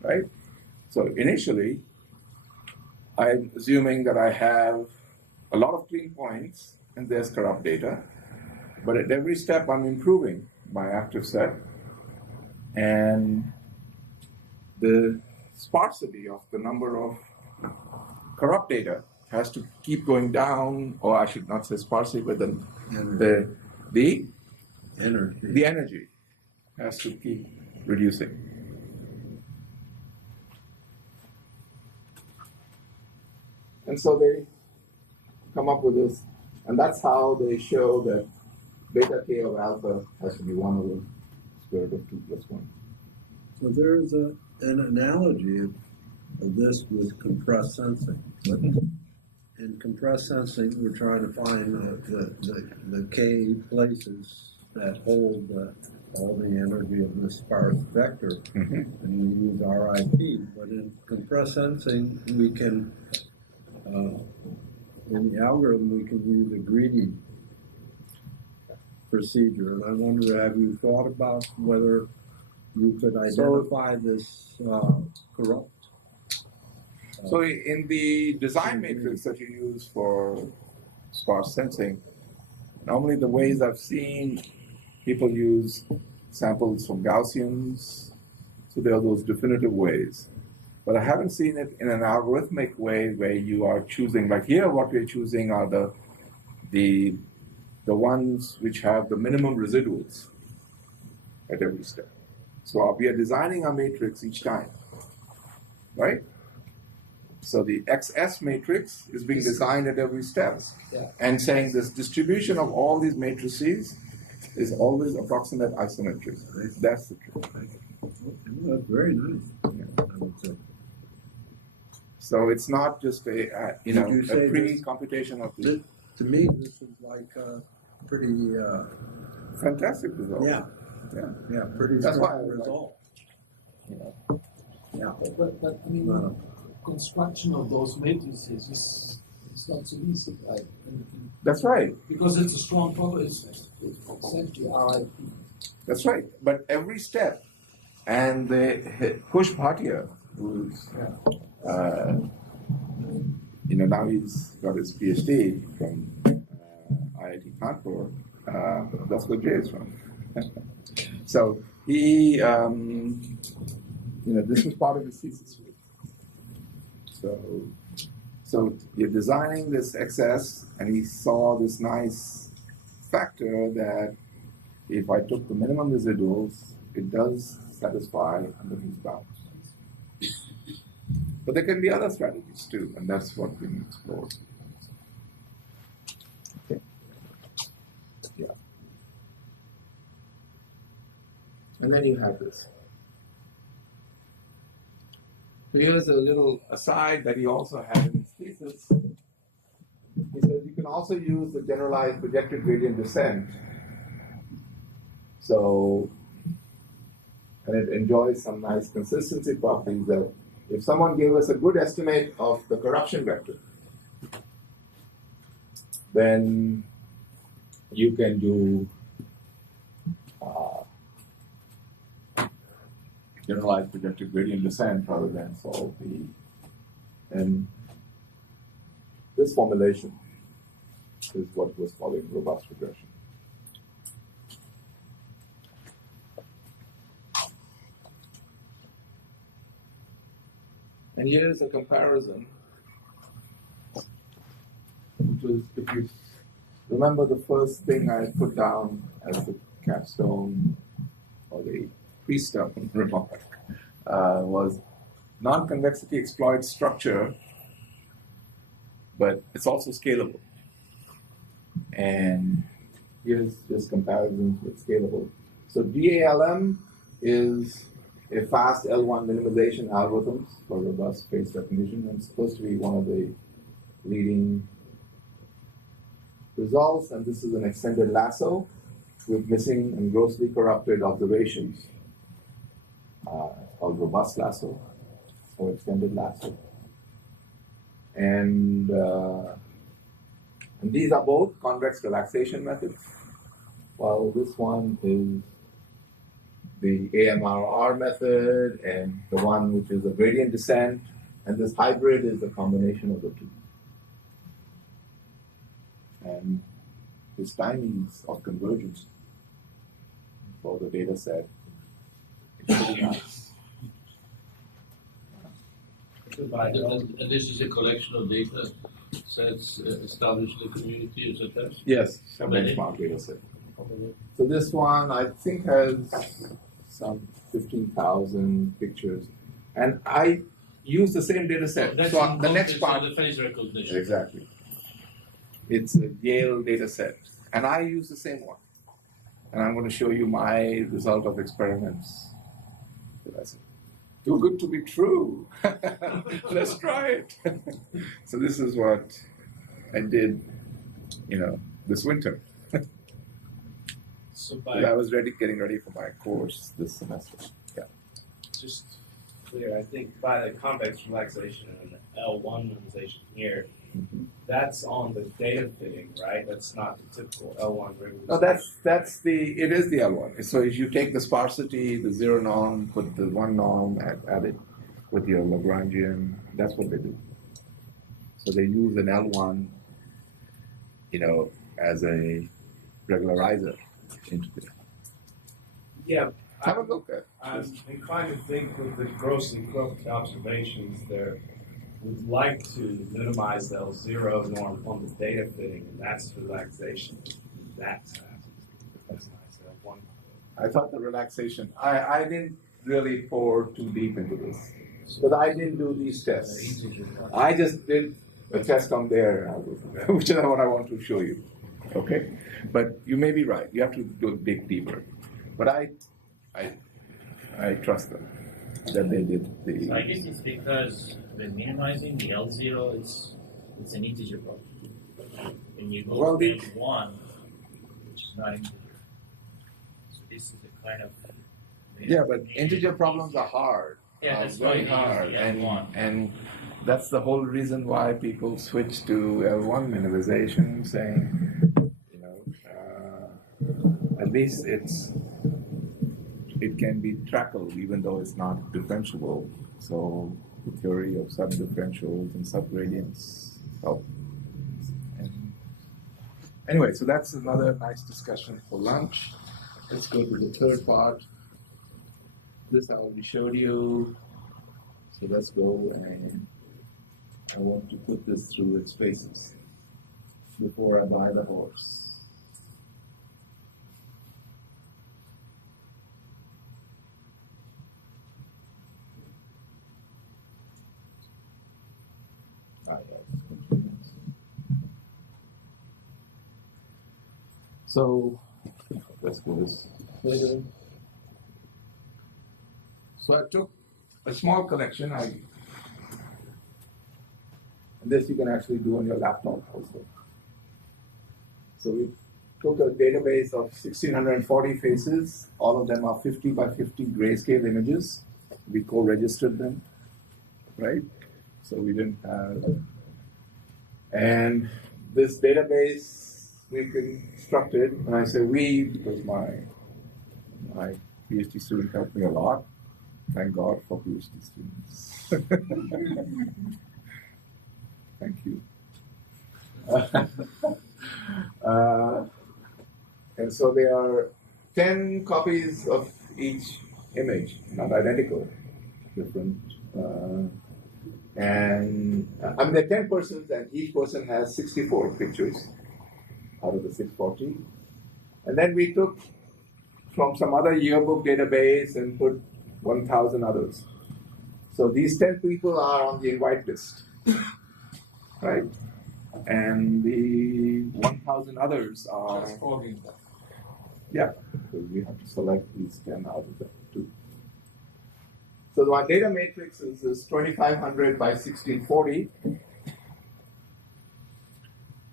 Right? So initially, I'm assuming that I have a lot of clean points and there's corrupt data, but at every step I'm improving my active set, and the sparsity of the number of corrupt data has to keep going down, or I should not say sparsity, but the energy has to keep reducing. And so they come up with this, and that's how they show that beta k of alpha has to be 1 over square root of 2 plus 1. So there's an analogy of this with compressed sensing. But in compressed sensing, we're trying to find the k places that hold all the energy of this sparse vector, and we use RIP. But in compressed sensing, we can, in the algorithm, we can use a greedy procedure. And I wonder, have you thought about whether you could identify this corrupt? So in the design matrix that you use for sparse sensing, normally the ways I've seen people use samples from Gaussians, so there are those definitive ways. But I haven't seen it in an algorithmic way where you are choosing, like here what we're choosing are the ones which have the minimum residuals at every step. So we are designing a matrix each time, right? So the XS matrix is being designed at every step, and saying this distribution of all these matrices is always approximate isometry. That's the truth. That's very nice. Yeah, I would say. So it's not just a pre-computation of this. To me, this is like a pretty fantastic result. Yeah, pretty That's strong result. Yeah, but I mean, construction of those matrices is not so easy, right? That's right. Because it's a strong property. It's essentially RIP. That's right. But every step, and Kush Bhatia, who's now he's got his PhD from IIT Kanpur. That's where Jay is from. So he, this was part of his thesis. So you're designing this XS, and he saw this nice factor that if I took the minimum residuals, it does satisfy under these bounds. But there can be other strategies too, and that's what we explore. Okay. Yeah. And then you have this. Here's a little aside that he also had in his thesis. He says you can also use the generalized projected gradient descent. So, and it enjoys some nice consistency properties that if someone gave us a good estimate of the corruption vector, then you can do generalized projected gradient descent rather than solve the this formulation is what was calling robust regression. And here's a comparison, which was, if you remember, the first thing I put down as the capstone or the pre-stone remark was non-convexity exploits structure, but it's also scalable. And here's just comparisons with scalable. So DALM is a fast L1 minimization algorithms for robust face recognition, and it's supposed to be one of the leading results. And this is an extended lasso with missing and grossly corrupted observations. It's called robust lasso or extended lasso. And these are both convex relaxation methods. While this one is the AMRR method, and the one which is a gradient descent, and this hybrid is a combination of the two. And this timings of convergence for the data set is pretty nice. And this is a collection of data sets established in the community, is it that? Yes, a benchmark data set. So this one, I think, has some 15,000 pictures. And I use the same data set. That's so the next part. The face recognition. Exactly. It's a Yale data set. And I use the same one. And I'm going to show you my result of experiments. Too good to be true. Let's try it. So this is what I did, this winter. So I was getting ready for my course this semester. Yeah. Just clear, I think by the convex relaxation and L1 minimization here, that's on the data fitting, right? That's not the typical L1 regular. No, it is the L1. So if you take the sparsity, the zero norm, put the one norm, add it with your Lagrangian, that's what they do. So they use an L1, as a regularizer into the. Yeah. Have a look at. I'm inclined to think with the grossly corrupted observations there, would like to minimize the L0 norm on the data fitting, and that's relaxation. That's nice. I thought the relaxation, I didn't really pour too deep into this, because I didn't do these tests. I just did a test on their algorithm, which is what I want to show you. Okay? But you may be right. You have to dig deeper. But I trust them that they did the. So I guess it's because when minimizing the L0, it's an integer problem. When you go to N1, which is not integer. So this is a kind of. Yeah, but integer problems are hard. Yeah, that's very hard. And that's the whole reason why people switch to L1 minimization, saying, at least it can be trackled even though it's not differentiable. So the theory of subdifferentials and subgradients help. And anyway, so that's another nice discussion for lunch. Let's go to the third part. This I already showed you. So let's go, and I want to put this through its paces before I buy the horse. So let's go this later. So I took a small collection. And this you can actually do on your laptop also. So we took a database of 1,640 faces. All of them are 50 by 50 grayscale images. We co-registered them, right? So we didn't have. And this database we constructed, and I say we because my PhD student helped me a lot. Thank God for PhD students. Thank you. And so there are 10 copies of each image, not identical, different. And I mean, there are 10 persons, and each person has 64 pictures out of the 640. And then we took from some other yearbook database and put 1,000 others. So these 10 people are on the invite list, right? And the 1,000 others are. Transforming them. Yeah, because we have to select these 10 out of the 2. So my data matrix is 2500 by 1640,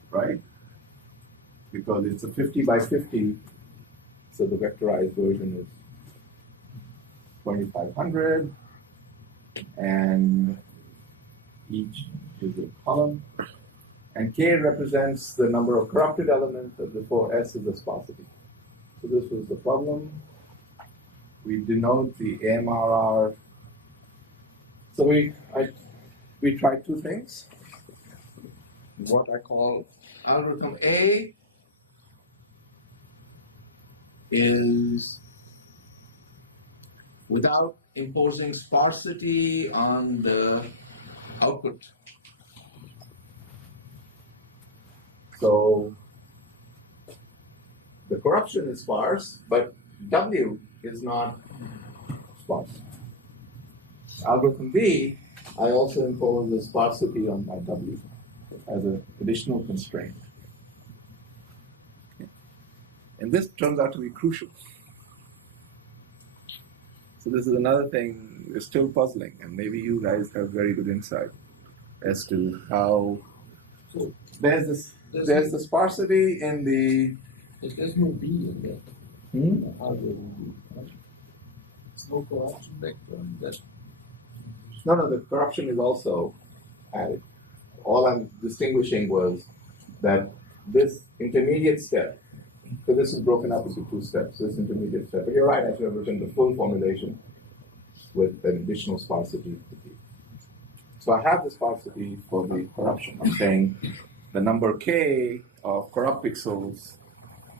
right? Because it's a 50 by 50, so the vectorized version is 2500, and each is a column. And K represents the number of corrupted elements, and therefore S is the sparsity. So this was the problem. We denote the AMRR. So we tried 2 things. What I call algorithm A is without imposing sparsity on the output. So the corruption is sparse, but W is not sparse. Algorithm B, I also impose the sparsity on my W as an additional constraint. And this turns out to be crucial. So this is another thing that's still puzzling, and maybe you guys have very good insight as to how. So there's the sparsity in the. There's no B in that. Algorithm B. There's no corruption vector in that. No, the corruption is also added. All I'm distinguishing was that this intermediate step, so this is broken up into 2 steps, this intermediate step. But you're right, I should have written the full formulation with an additional sparsity. So I have the sparsity for the corruption. I'm saying the number K of corrupt pixels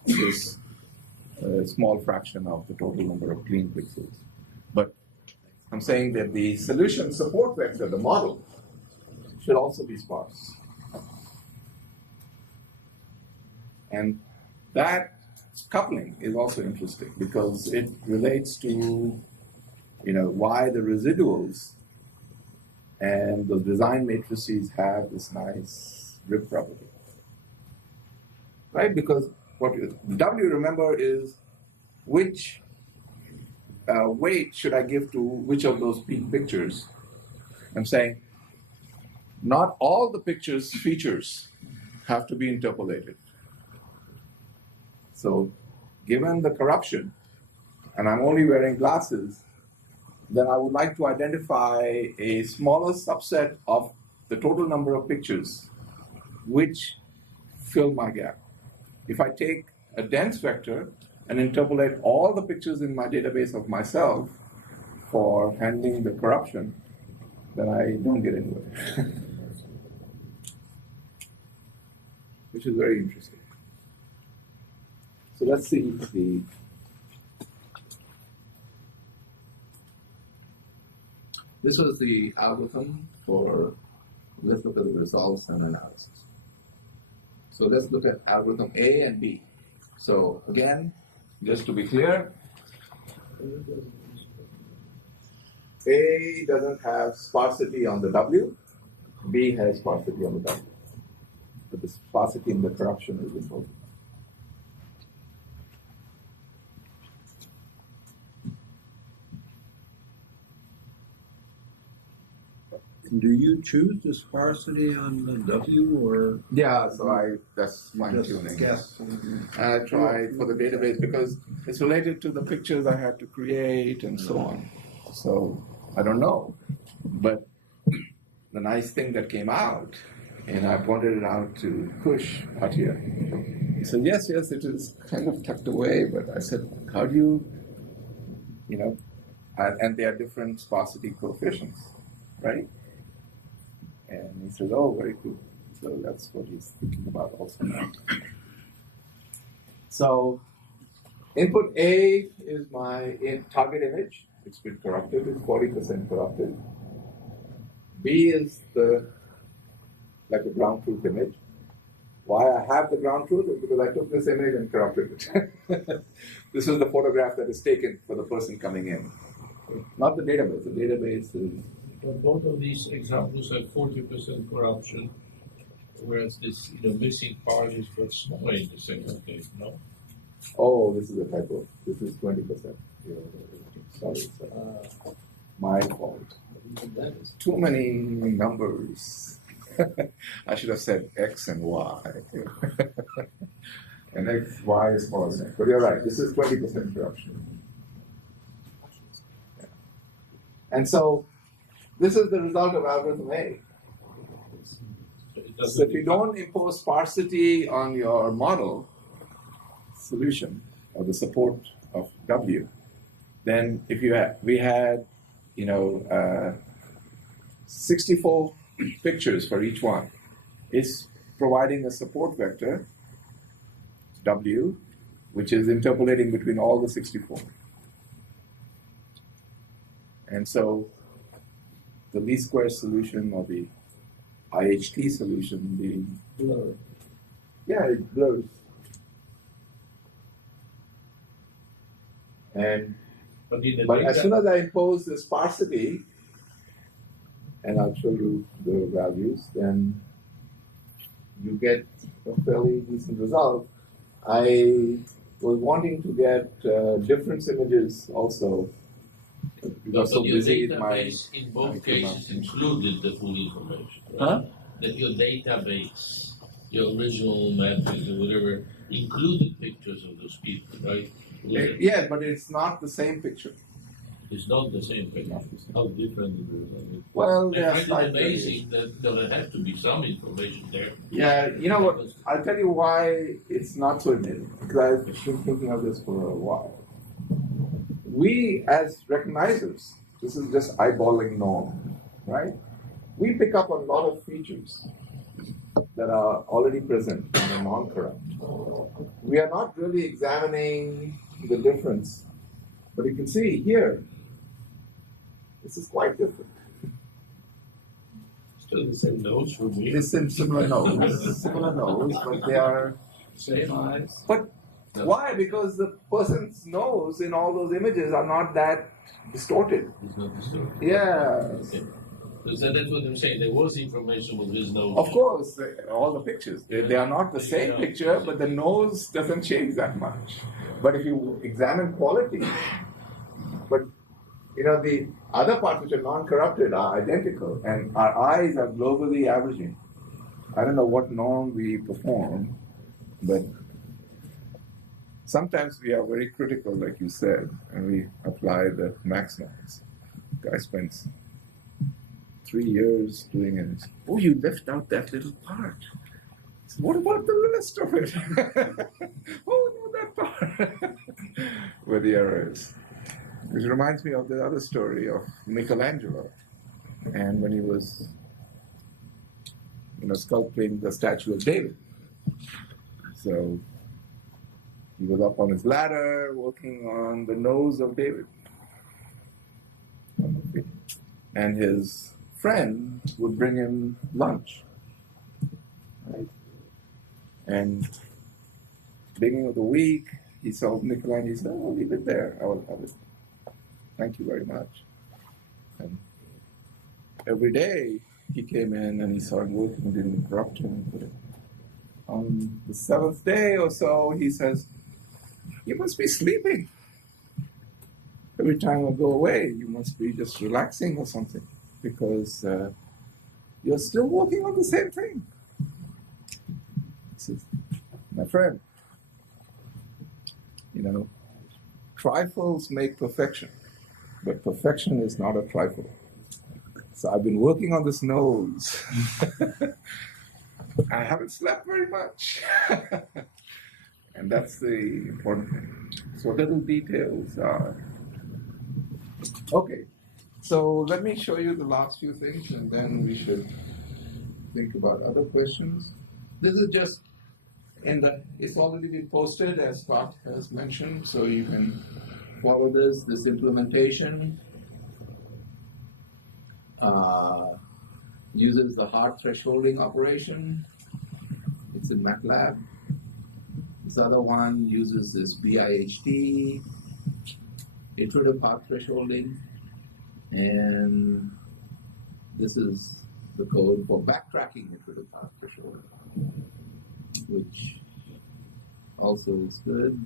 is a small fraction of the total number of clean pixels. But I'm saying that the solution support vector, the model, should also be sparse. And that coupling is also interesting because it relates to, why the residuals and the design matrices have this nice grip property. Right? Because what W, remember, is which weight should I give to which of those peak pictures? I'm saying not all the pictures' features have to be interpolated. So given the corruption, and I'm only wearing glasses, then I would like to identify a smaller subset of the total number of pictures which fill my gap. If I take a dense vector and interpolate all the pictures in my database of myself for handling the corruption, then I don't get anywhere. Which is very interesting. So let's see this was the algorithm for, let's look at the results and analysis. So let's look at algorithm A and B. So again, just to be clear, A doesn't have sparsity on the W, B has sparsity on the W. But the sparsity in the corruption is important. Do you choose the sparsity on the W or? Yeah, so that's fine tuning. Guess. I tried for the database because it's related to the pictures I had to create and so on. So I don't know. But the nice thing that came out, and I pointed it out to Kush out here. He said, yes, it is kind of tucked away, but I said, how do you, and there are different sparsity coefficients, right? And he says, oh, very cool. So that's what he's thinking about also now. So input A is my target image. It's been corrupted. It's 40% corrupted. B is like a ground truth image. Why I have the ground truth is because I took this image and corrupted it. This is the photograph that is taken for the person coming in. Not the database. The database is... But both of these examples have 40% corruption, whereas this missing part is what's small in the second case, no? Oh, this is a typo. This is 20%. Sorry, my fault. Too many numbers. I should have said X and Y. And X, Y is smaller than X. But you're right, this is 20% corruption. And so, this is the result of algorithm A. So if you don't impose sparsity on your model solution, or the support of W, then if we had 64 pictures for each one, it's providing a support vector, W, which is interpolating between all the 64. And so the least squares solution or the IHT solution, the blur. Yeah, it blurs. But as soon as I impose the sparsity, and I'll show you the values, then you get a fairly decent result. I was wanting to get difference images also. Because your database in both cases included the full information, right? Huh? That your database, your original matrix or whatever, included pictures of those people, right? Yeah, but it's not the same picture. It's not the same picture. How different it is. Well, I find it amazing that there has to be some information there. Yeah, you know what? I'll tell you why it's not so amazing. Because I've been thinking of this for a while. We, as recognizers, this is just eyeballing norm, right? We pick up on a lot of features that are already present in the non-corrupt. We are not really examining the difference. But you can see here, this is quite different. Still the same nose for me. It's in similar nose, but they are same eyes. But why? Because the person's nose in all those images are not that distorted. It's not distorted. Yeah. Okay. So that's what I'm saying. There was information with his nose. Of course, all the pictures. They are not the same picture, but the nose doesn't change that much. But if you examine quality, but the other parts which are non-corrupted are identical, and our eyes are globally averaging. I don't know what norm we perform, but sometimes we are very critical, like you said, and we apply the max norms. Guy spends 3 years doing it. Oh, you left out that little part. So what about the rest of it? Oh, no, that part. Where the error is. Which reminds me of the other story of Michelangelo. And when he was, sculpting the statue of David. So he was up on his ladder working on the nose of David. And his friend would bring him lunch. Right? And beginning of the week, he saw Michelangelo. He said, "Oh, leave it there. I will have it. Thank you very much." And every day he came in and he saw him working, didn't interrupt him. But on the 7th day or so, he says, "You must be sleeping. Every time I go away, you must be just relaxing or something, because you're still working on the same thing." He says, "My friend, trifles make perfection, but perfection is not a trifle. So I've been working on this nose. I haven't slept very much." And that's the important thing. So little details are... Okay, so let me show you the last few things, and then we should think about other questions. This is just it's already been posted, as Scott has mentioned, so you can follow this implementation. Uses the hard thresholding operation. It's in MATLAB. This other one uses this BIHT, iterative hard thresholding, and this is the code for backtracking iterative hard thresholding, which also is good.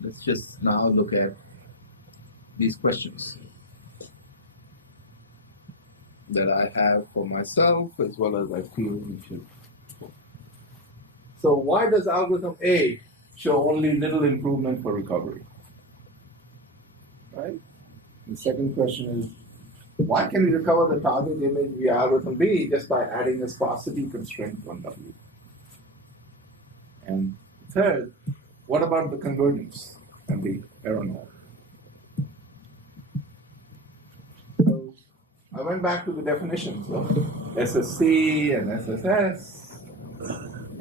Let's just now look at these questions that I have for myself, as well as I feel we should. So why does algorithm A show only little improvement for recovery? Right? The second question is, why can we recover the target image via algorithm B just by adding a sparsity constraint on W? And third, what about the convergence and the error norm? So I went back to the definitions of SSC and SSS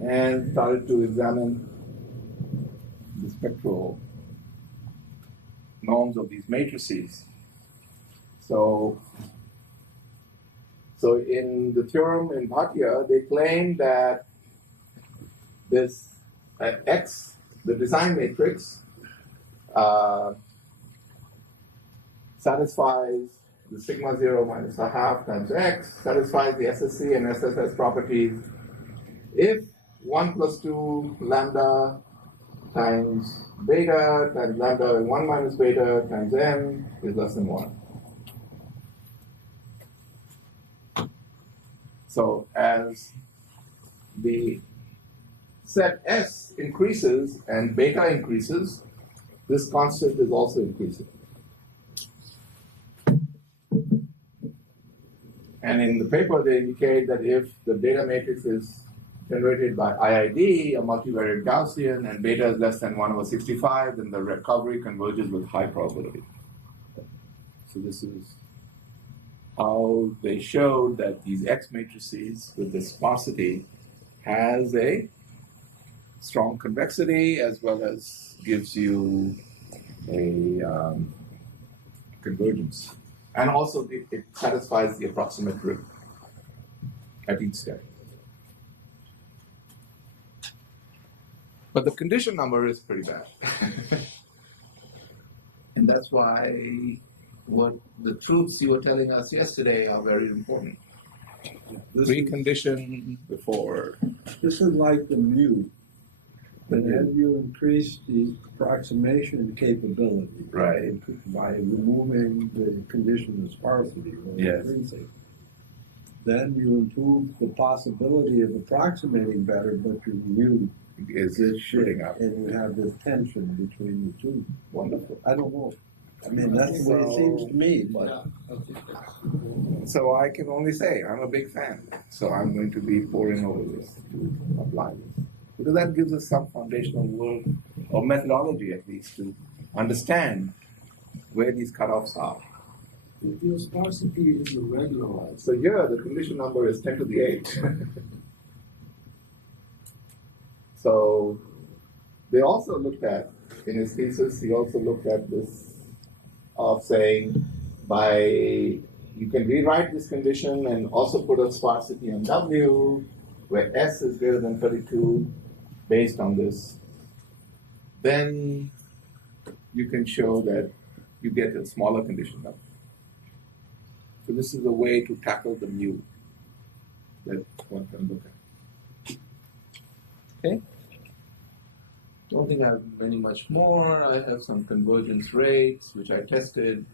and started to examine the spectral norms of these matrices. So in the theorem in Bhatia, they claim that this X, the design matrix, satisfies the sigma 0 minus a half times X, satisfies the SSC and SSS properties if 1 plus 2 lambda times beta times lambda and 1 minus beta times n is less than 1. So as the set S increases and beta increases, this constant is also increasing. And in the paper, they indicate that if the data matrix is generated by IID, a multivariate Gaussian, and beta is less than 1 over 65, then the recovery converges with high probability. So this is how they showed that these X matrices with this sparsity has a strong convexity as well as gives you a convergence. And also it satisfies the approximate rim at each step. But the condition number is pretty bad. And that's why what the truths you were telling us yesterday are very important. Precondition before. This is like the mu. But as you increase the approximation capability, right, by removing the condition of sparsity or increasing, then you improve the possibility of approximating better, but your mu is shooting up, and you have this tension between the two. Wonderful. I don't know. I mean, that's the way it seems to me. But so I can only say I'm a big fan. So I'm going to be poring over this to apply this. Because that gives us some foundational work or methodology at least to understand where these cutoffs are. If your sparsity is irregularized. So here the condition number is 10 to the 8. So they also looked at, in his thesis, he also looked at this of saying you can rewrite this condition and also put a sparsity on W where S is greater than 32 based on this. Then you can show that you get a smaller condition number. So this is a way to tackle the mu that one can look at. Okay? Don't think I have many much more. I have some convergence rates which I tested.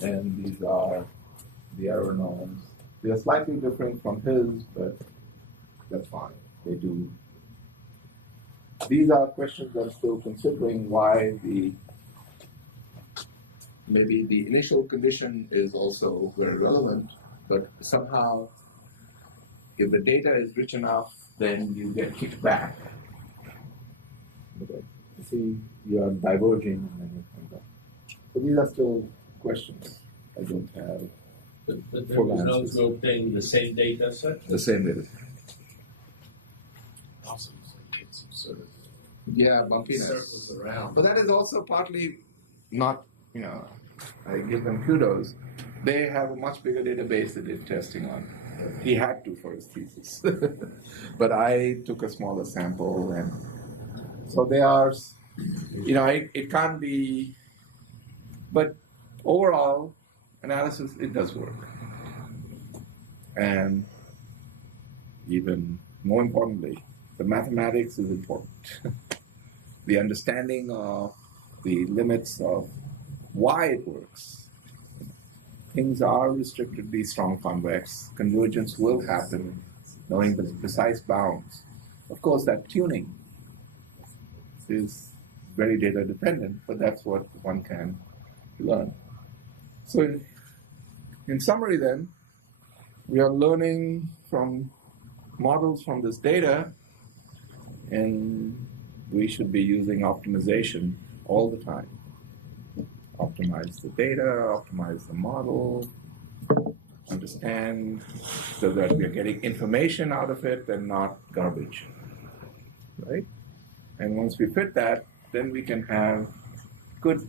And these are the error norms. They are slightly different from his, but that's fine. They do. These are questions I'm still considering why maybe the initial condition is also very relevant, but somehow if the data is rich enough, then you get kicked back. Okay. You see, you are diverging and then you come back. So these are still questions I don't have But the full results answers. were obtained the same data set. The same data. Also, so you get some sort of Yeah, bumpiness. circles around. But that is also partly not, I give them kudos. They have a much bigger database they did testing on. He had to for his thesis. But I took a smaller sample, and so they are, it can't be, but overall analysis, it does work. And even more importantly, the mathematics is important. The understanding of the limits of why it works. Things are restrictedly strong convex. Convergence will happen, knowing the precise bounds. Of course, that tuning is very data dependent, but that's what one can learn. So in summary then, we are learning from models from this data, and we should be using optimization all the time. Optimize the data, optimize the model, understand so that we are getting information out of it and not garbage, right? And once we fit that, then we can have good,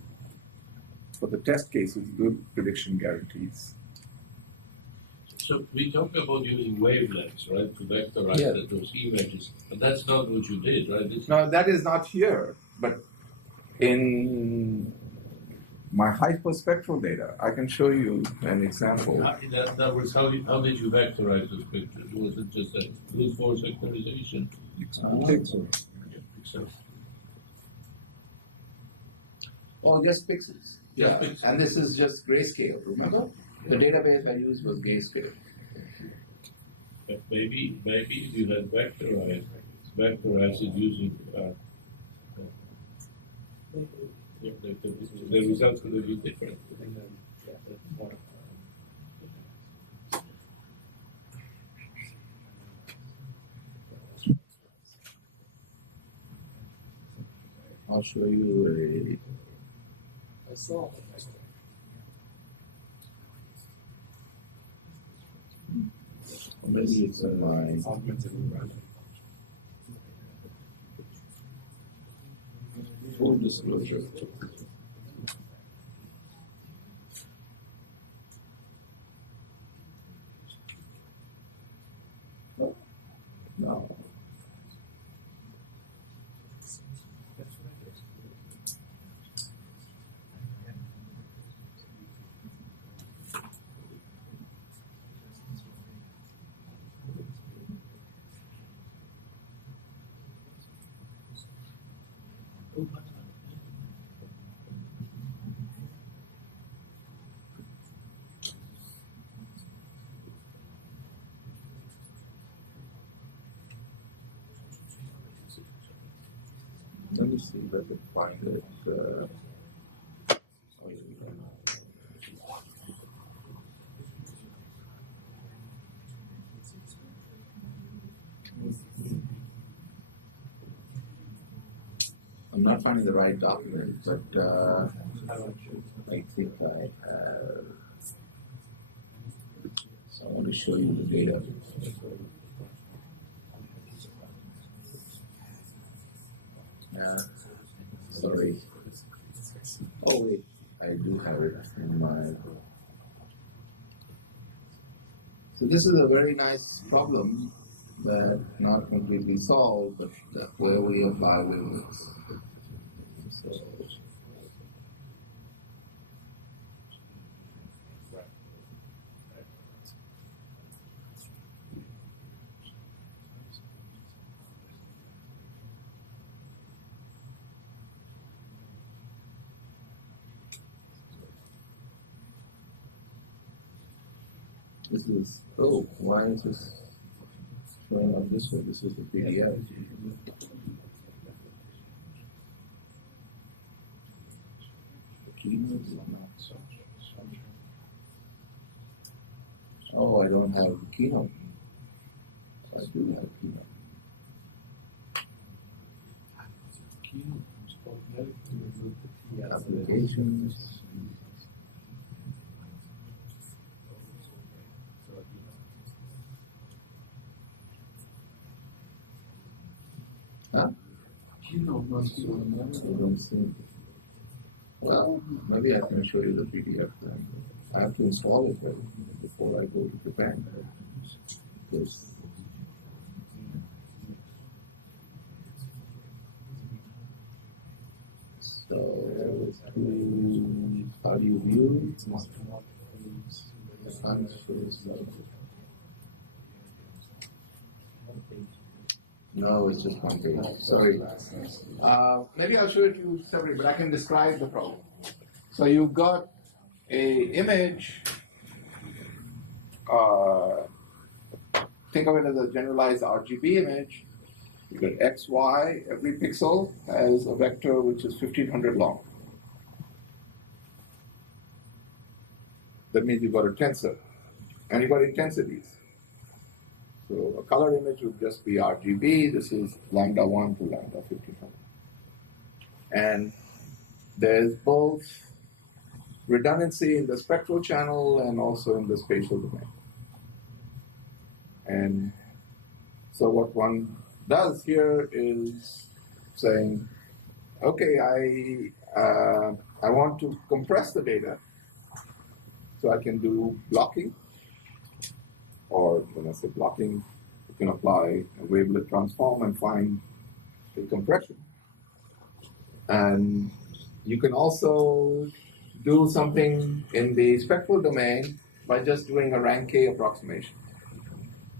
for the test cases, good prediction guarantees. So we talk about using wavelengths, right, to vectorize those images, but that's not what you did, right? No, that is not here, but in my hyperspectral data, I can show you an example. That was how did you vectorize those pictures? Was it just a brute force vectorization? Pixels. Pixels. Oh, just pixels. Just Yeah, pixels. and this is just grayscale, remember? The database I used was grayscale. But maybe you had vectorized it using the results would have been different. I'll show you I saw. maybe it's in my full disclosure. No. Let me see if I can find it. I'm not finding the right document, but I think I have. So I want to show you the data. Sorry. Oh wait, I do have it in my. So this is a very nice problem that not completely solved, but where we apply wavelengths. So, this is, oh, why is this showing up this way? This is the PDF. Keynote is not so. Oh, I don't have Keynote. I do have Keynote. Applications. Huh? Genome must be automatic. Well, maybe I can show you the PDF then. I have to install it before I go to Japan. Yes. So, how do you view it? No, it's just one page. Sorry. Maybe I'll show it to you separately, but I can describe the problem. So you've got a image. Think of it as a generalized RGB image. You've got X, Y. Every pixel has a vector which is 1500 long. That means you've got a tensor. And you've got intensities. So a color image would just be RGB. This is lambda 1 to lambda 1500. And there's both redundancy in the spectral channel and also in the spatial domain. And so what one does here is saying, okay, I want to compress the data so I can do blocking. Or when I say blocking, you can apply a wavelet transform and find the compression. And you can also do something in the spectral domain by just doing a Rankine approximation.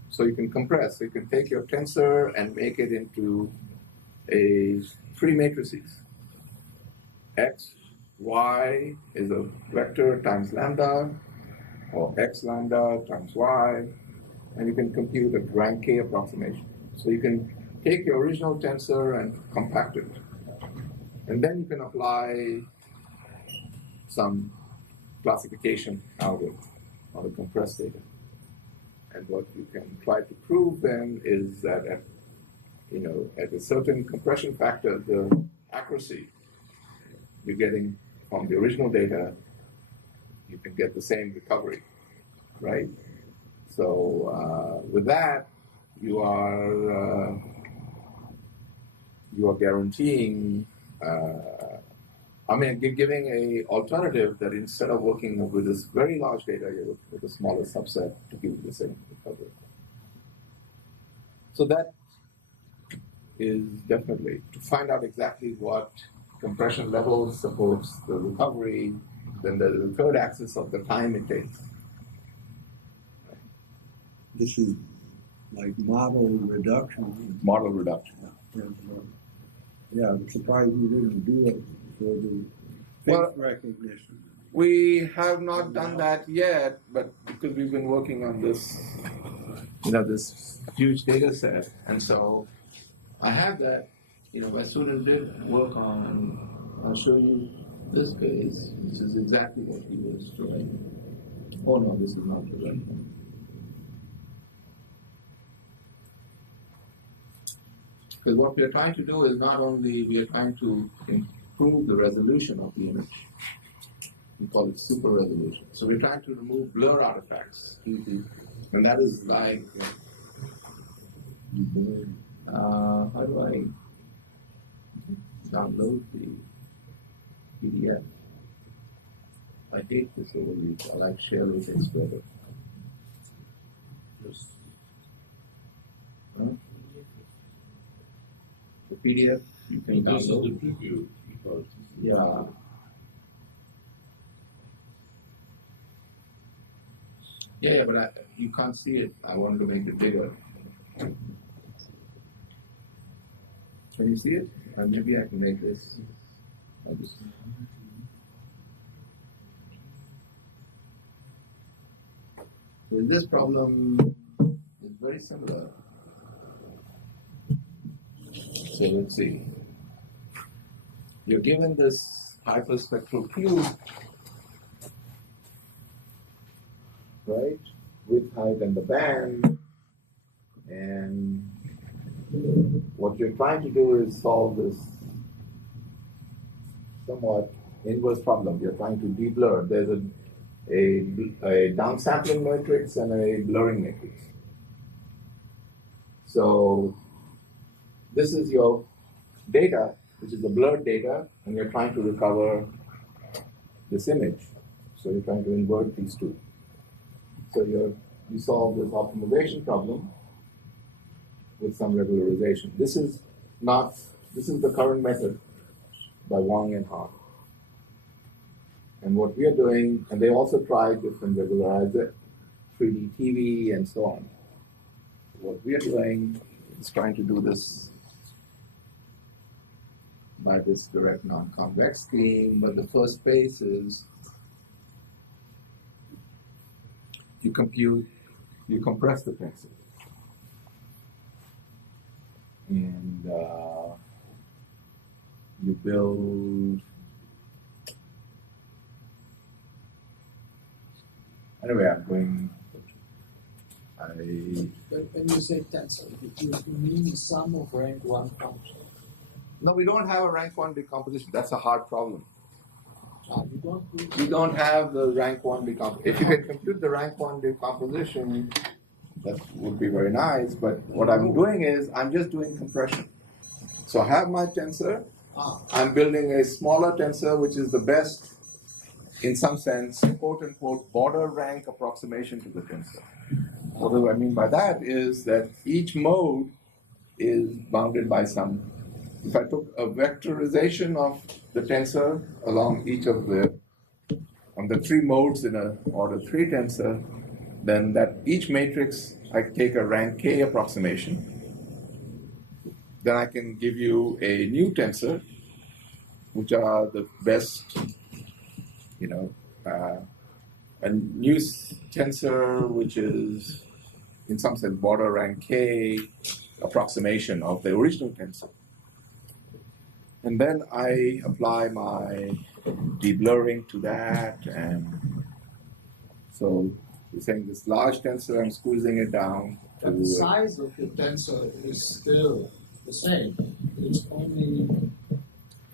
So you can compress. So you can take your tensor and make it into three matrices. X, Y is a vector times lambda, or X lambda times Y, and you can compute a Rankine approximation. So you can take your original tensor and compact it. And then you can apply some classification algorithm on the compressed data. And what you can try to prove then is that at a certain compression factor, the accuracy you're getting from the original data, you can get the same recovery, right? So with that, you are guaranteeing. Giving an alternative that instead of working with this very large data, you work with a smaller subset to give you the same recovery. So that is definitely to find out exactly what compression level supports the recovery, then the third axis of the time it takes. This is like model reduction. Model reduction. Yeah, I'm surprised you didn't do it for the face recognition. We have not done that yet, but because we've been working on this, this huge data set, and so I have that. My student did work on. I'll show you this case. This is exactly what he was doing. Oh no, this is not the right one. Because what we are trying to do is not only we are trying to improve the resolution of the image. We call it super resolution. So we're trying to remove blur artifacts. And that is like, how do I download the PDF? I hate this overview. I like share with Explorer. The PDF you can download. The preview. Yeah. Yeah, but you can't see it. I wanted to make it bigger. Can you see it? Maybe I can make this. So this problem is very similar. So let's see. You're given this hyperspectral cube, right? Width, height, and the band. And what you're trying to do is solve this somewhat inverse problem. You're trying to de-blur. There's a downsampling matrix and a blurring matrix. So this is your data, which is the blurred data, and you're trying to recover this image. So you're trying to invert these two. So you solve this optimization problem with some regularization. This is the current method by Wang and Hart. And what we are doing, and they also tried different regularizer, 3D TV and so on. What we are doing is trying to do this by this direct non-convex scheme, but the first phase is you compress the tensor. And you build, anyway, When you say tensor, you mean sum of rank 1 functions. no, we don't have a rank 1 decomposition. That's a hard problem. You We don't have the rank 1 decomposition. If you can compute the rank 1 decomposition, that would be very nice, but what I'm doing is I'm just doing compression. So I have my tensor, I'm building a smaller tensor, which is the best, in some sense, quote unquote, border rank approximation to the tensor. What I mean by that is that each mode is bounded by some. If I took a vectorization of the tensor along each of the 3 modes in an order 3 tensor, then that each matrix I take a rank k approximation. Then I can give you a new tensor, which are the best, a new tensor which is in some sense border rank k approximation of the original tensor. And then I apply my deblurring to that, and so you're saying this large tensor, I'm squeezing it down. But the size of your tensor is still the same. It's only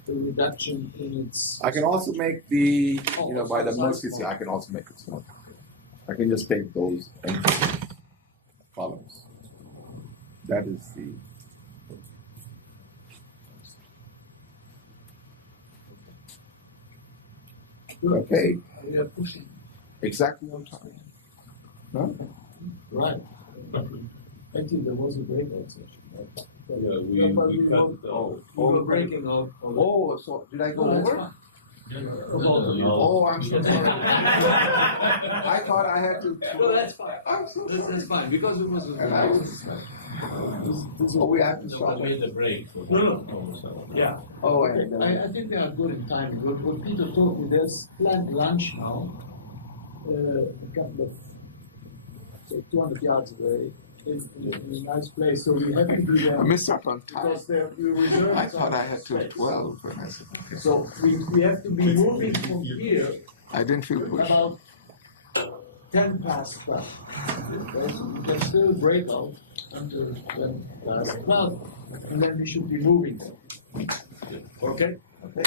the reduction in its. I can also make the, by the mercy, I can also make it smaller. I can just take those empty columns. That is the. Okay. We are pushing. Exactly on time. Huh? Right. Actually, there was a breakout session. Right? Yeah, we were breaking out. Oh, so did I go over? Oh, I'm so sorry. I thought I had to. No, that's fine. I'm so sorry. That's fine because it was. Oh, we have to stop. We made the break. No. Yeah. Oh, I think we are good in time. What Peter told me, there's planned lunch now, a couple of, say, 200 yards away, in a nice place. So we have to be there. I missed out on time. Because you reserved. I thought I had to 12. So we have to be moving from here. I didn't feel pushed. About 10 past 12. Okay, so we can still break out until 10 past 12, and then we should be moving. Okay? Okay.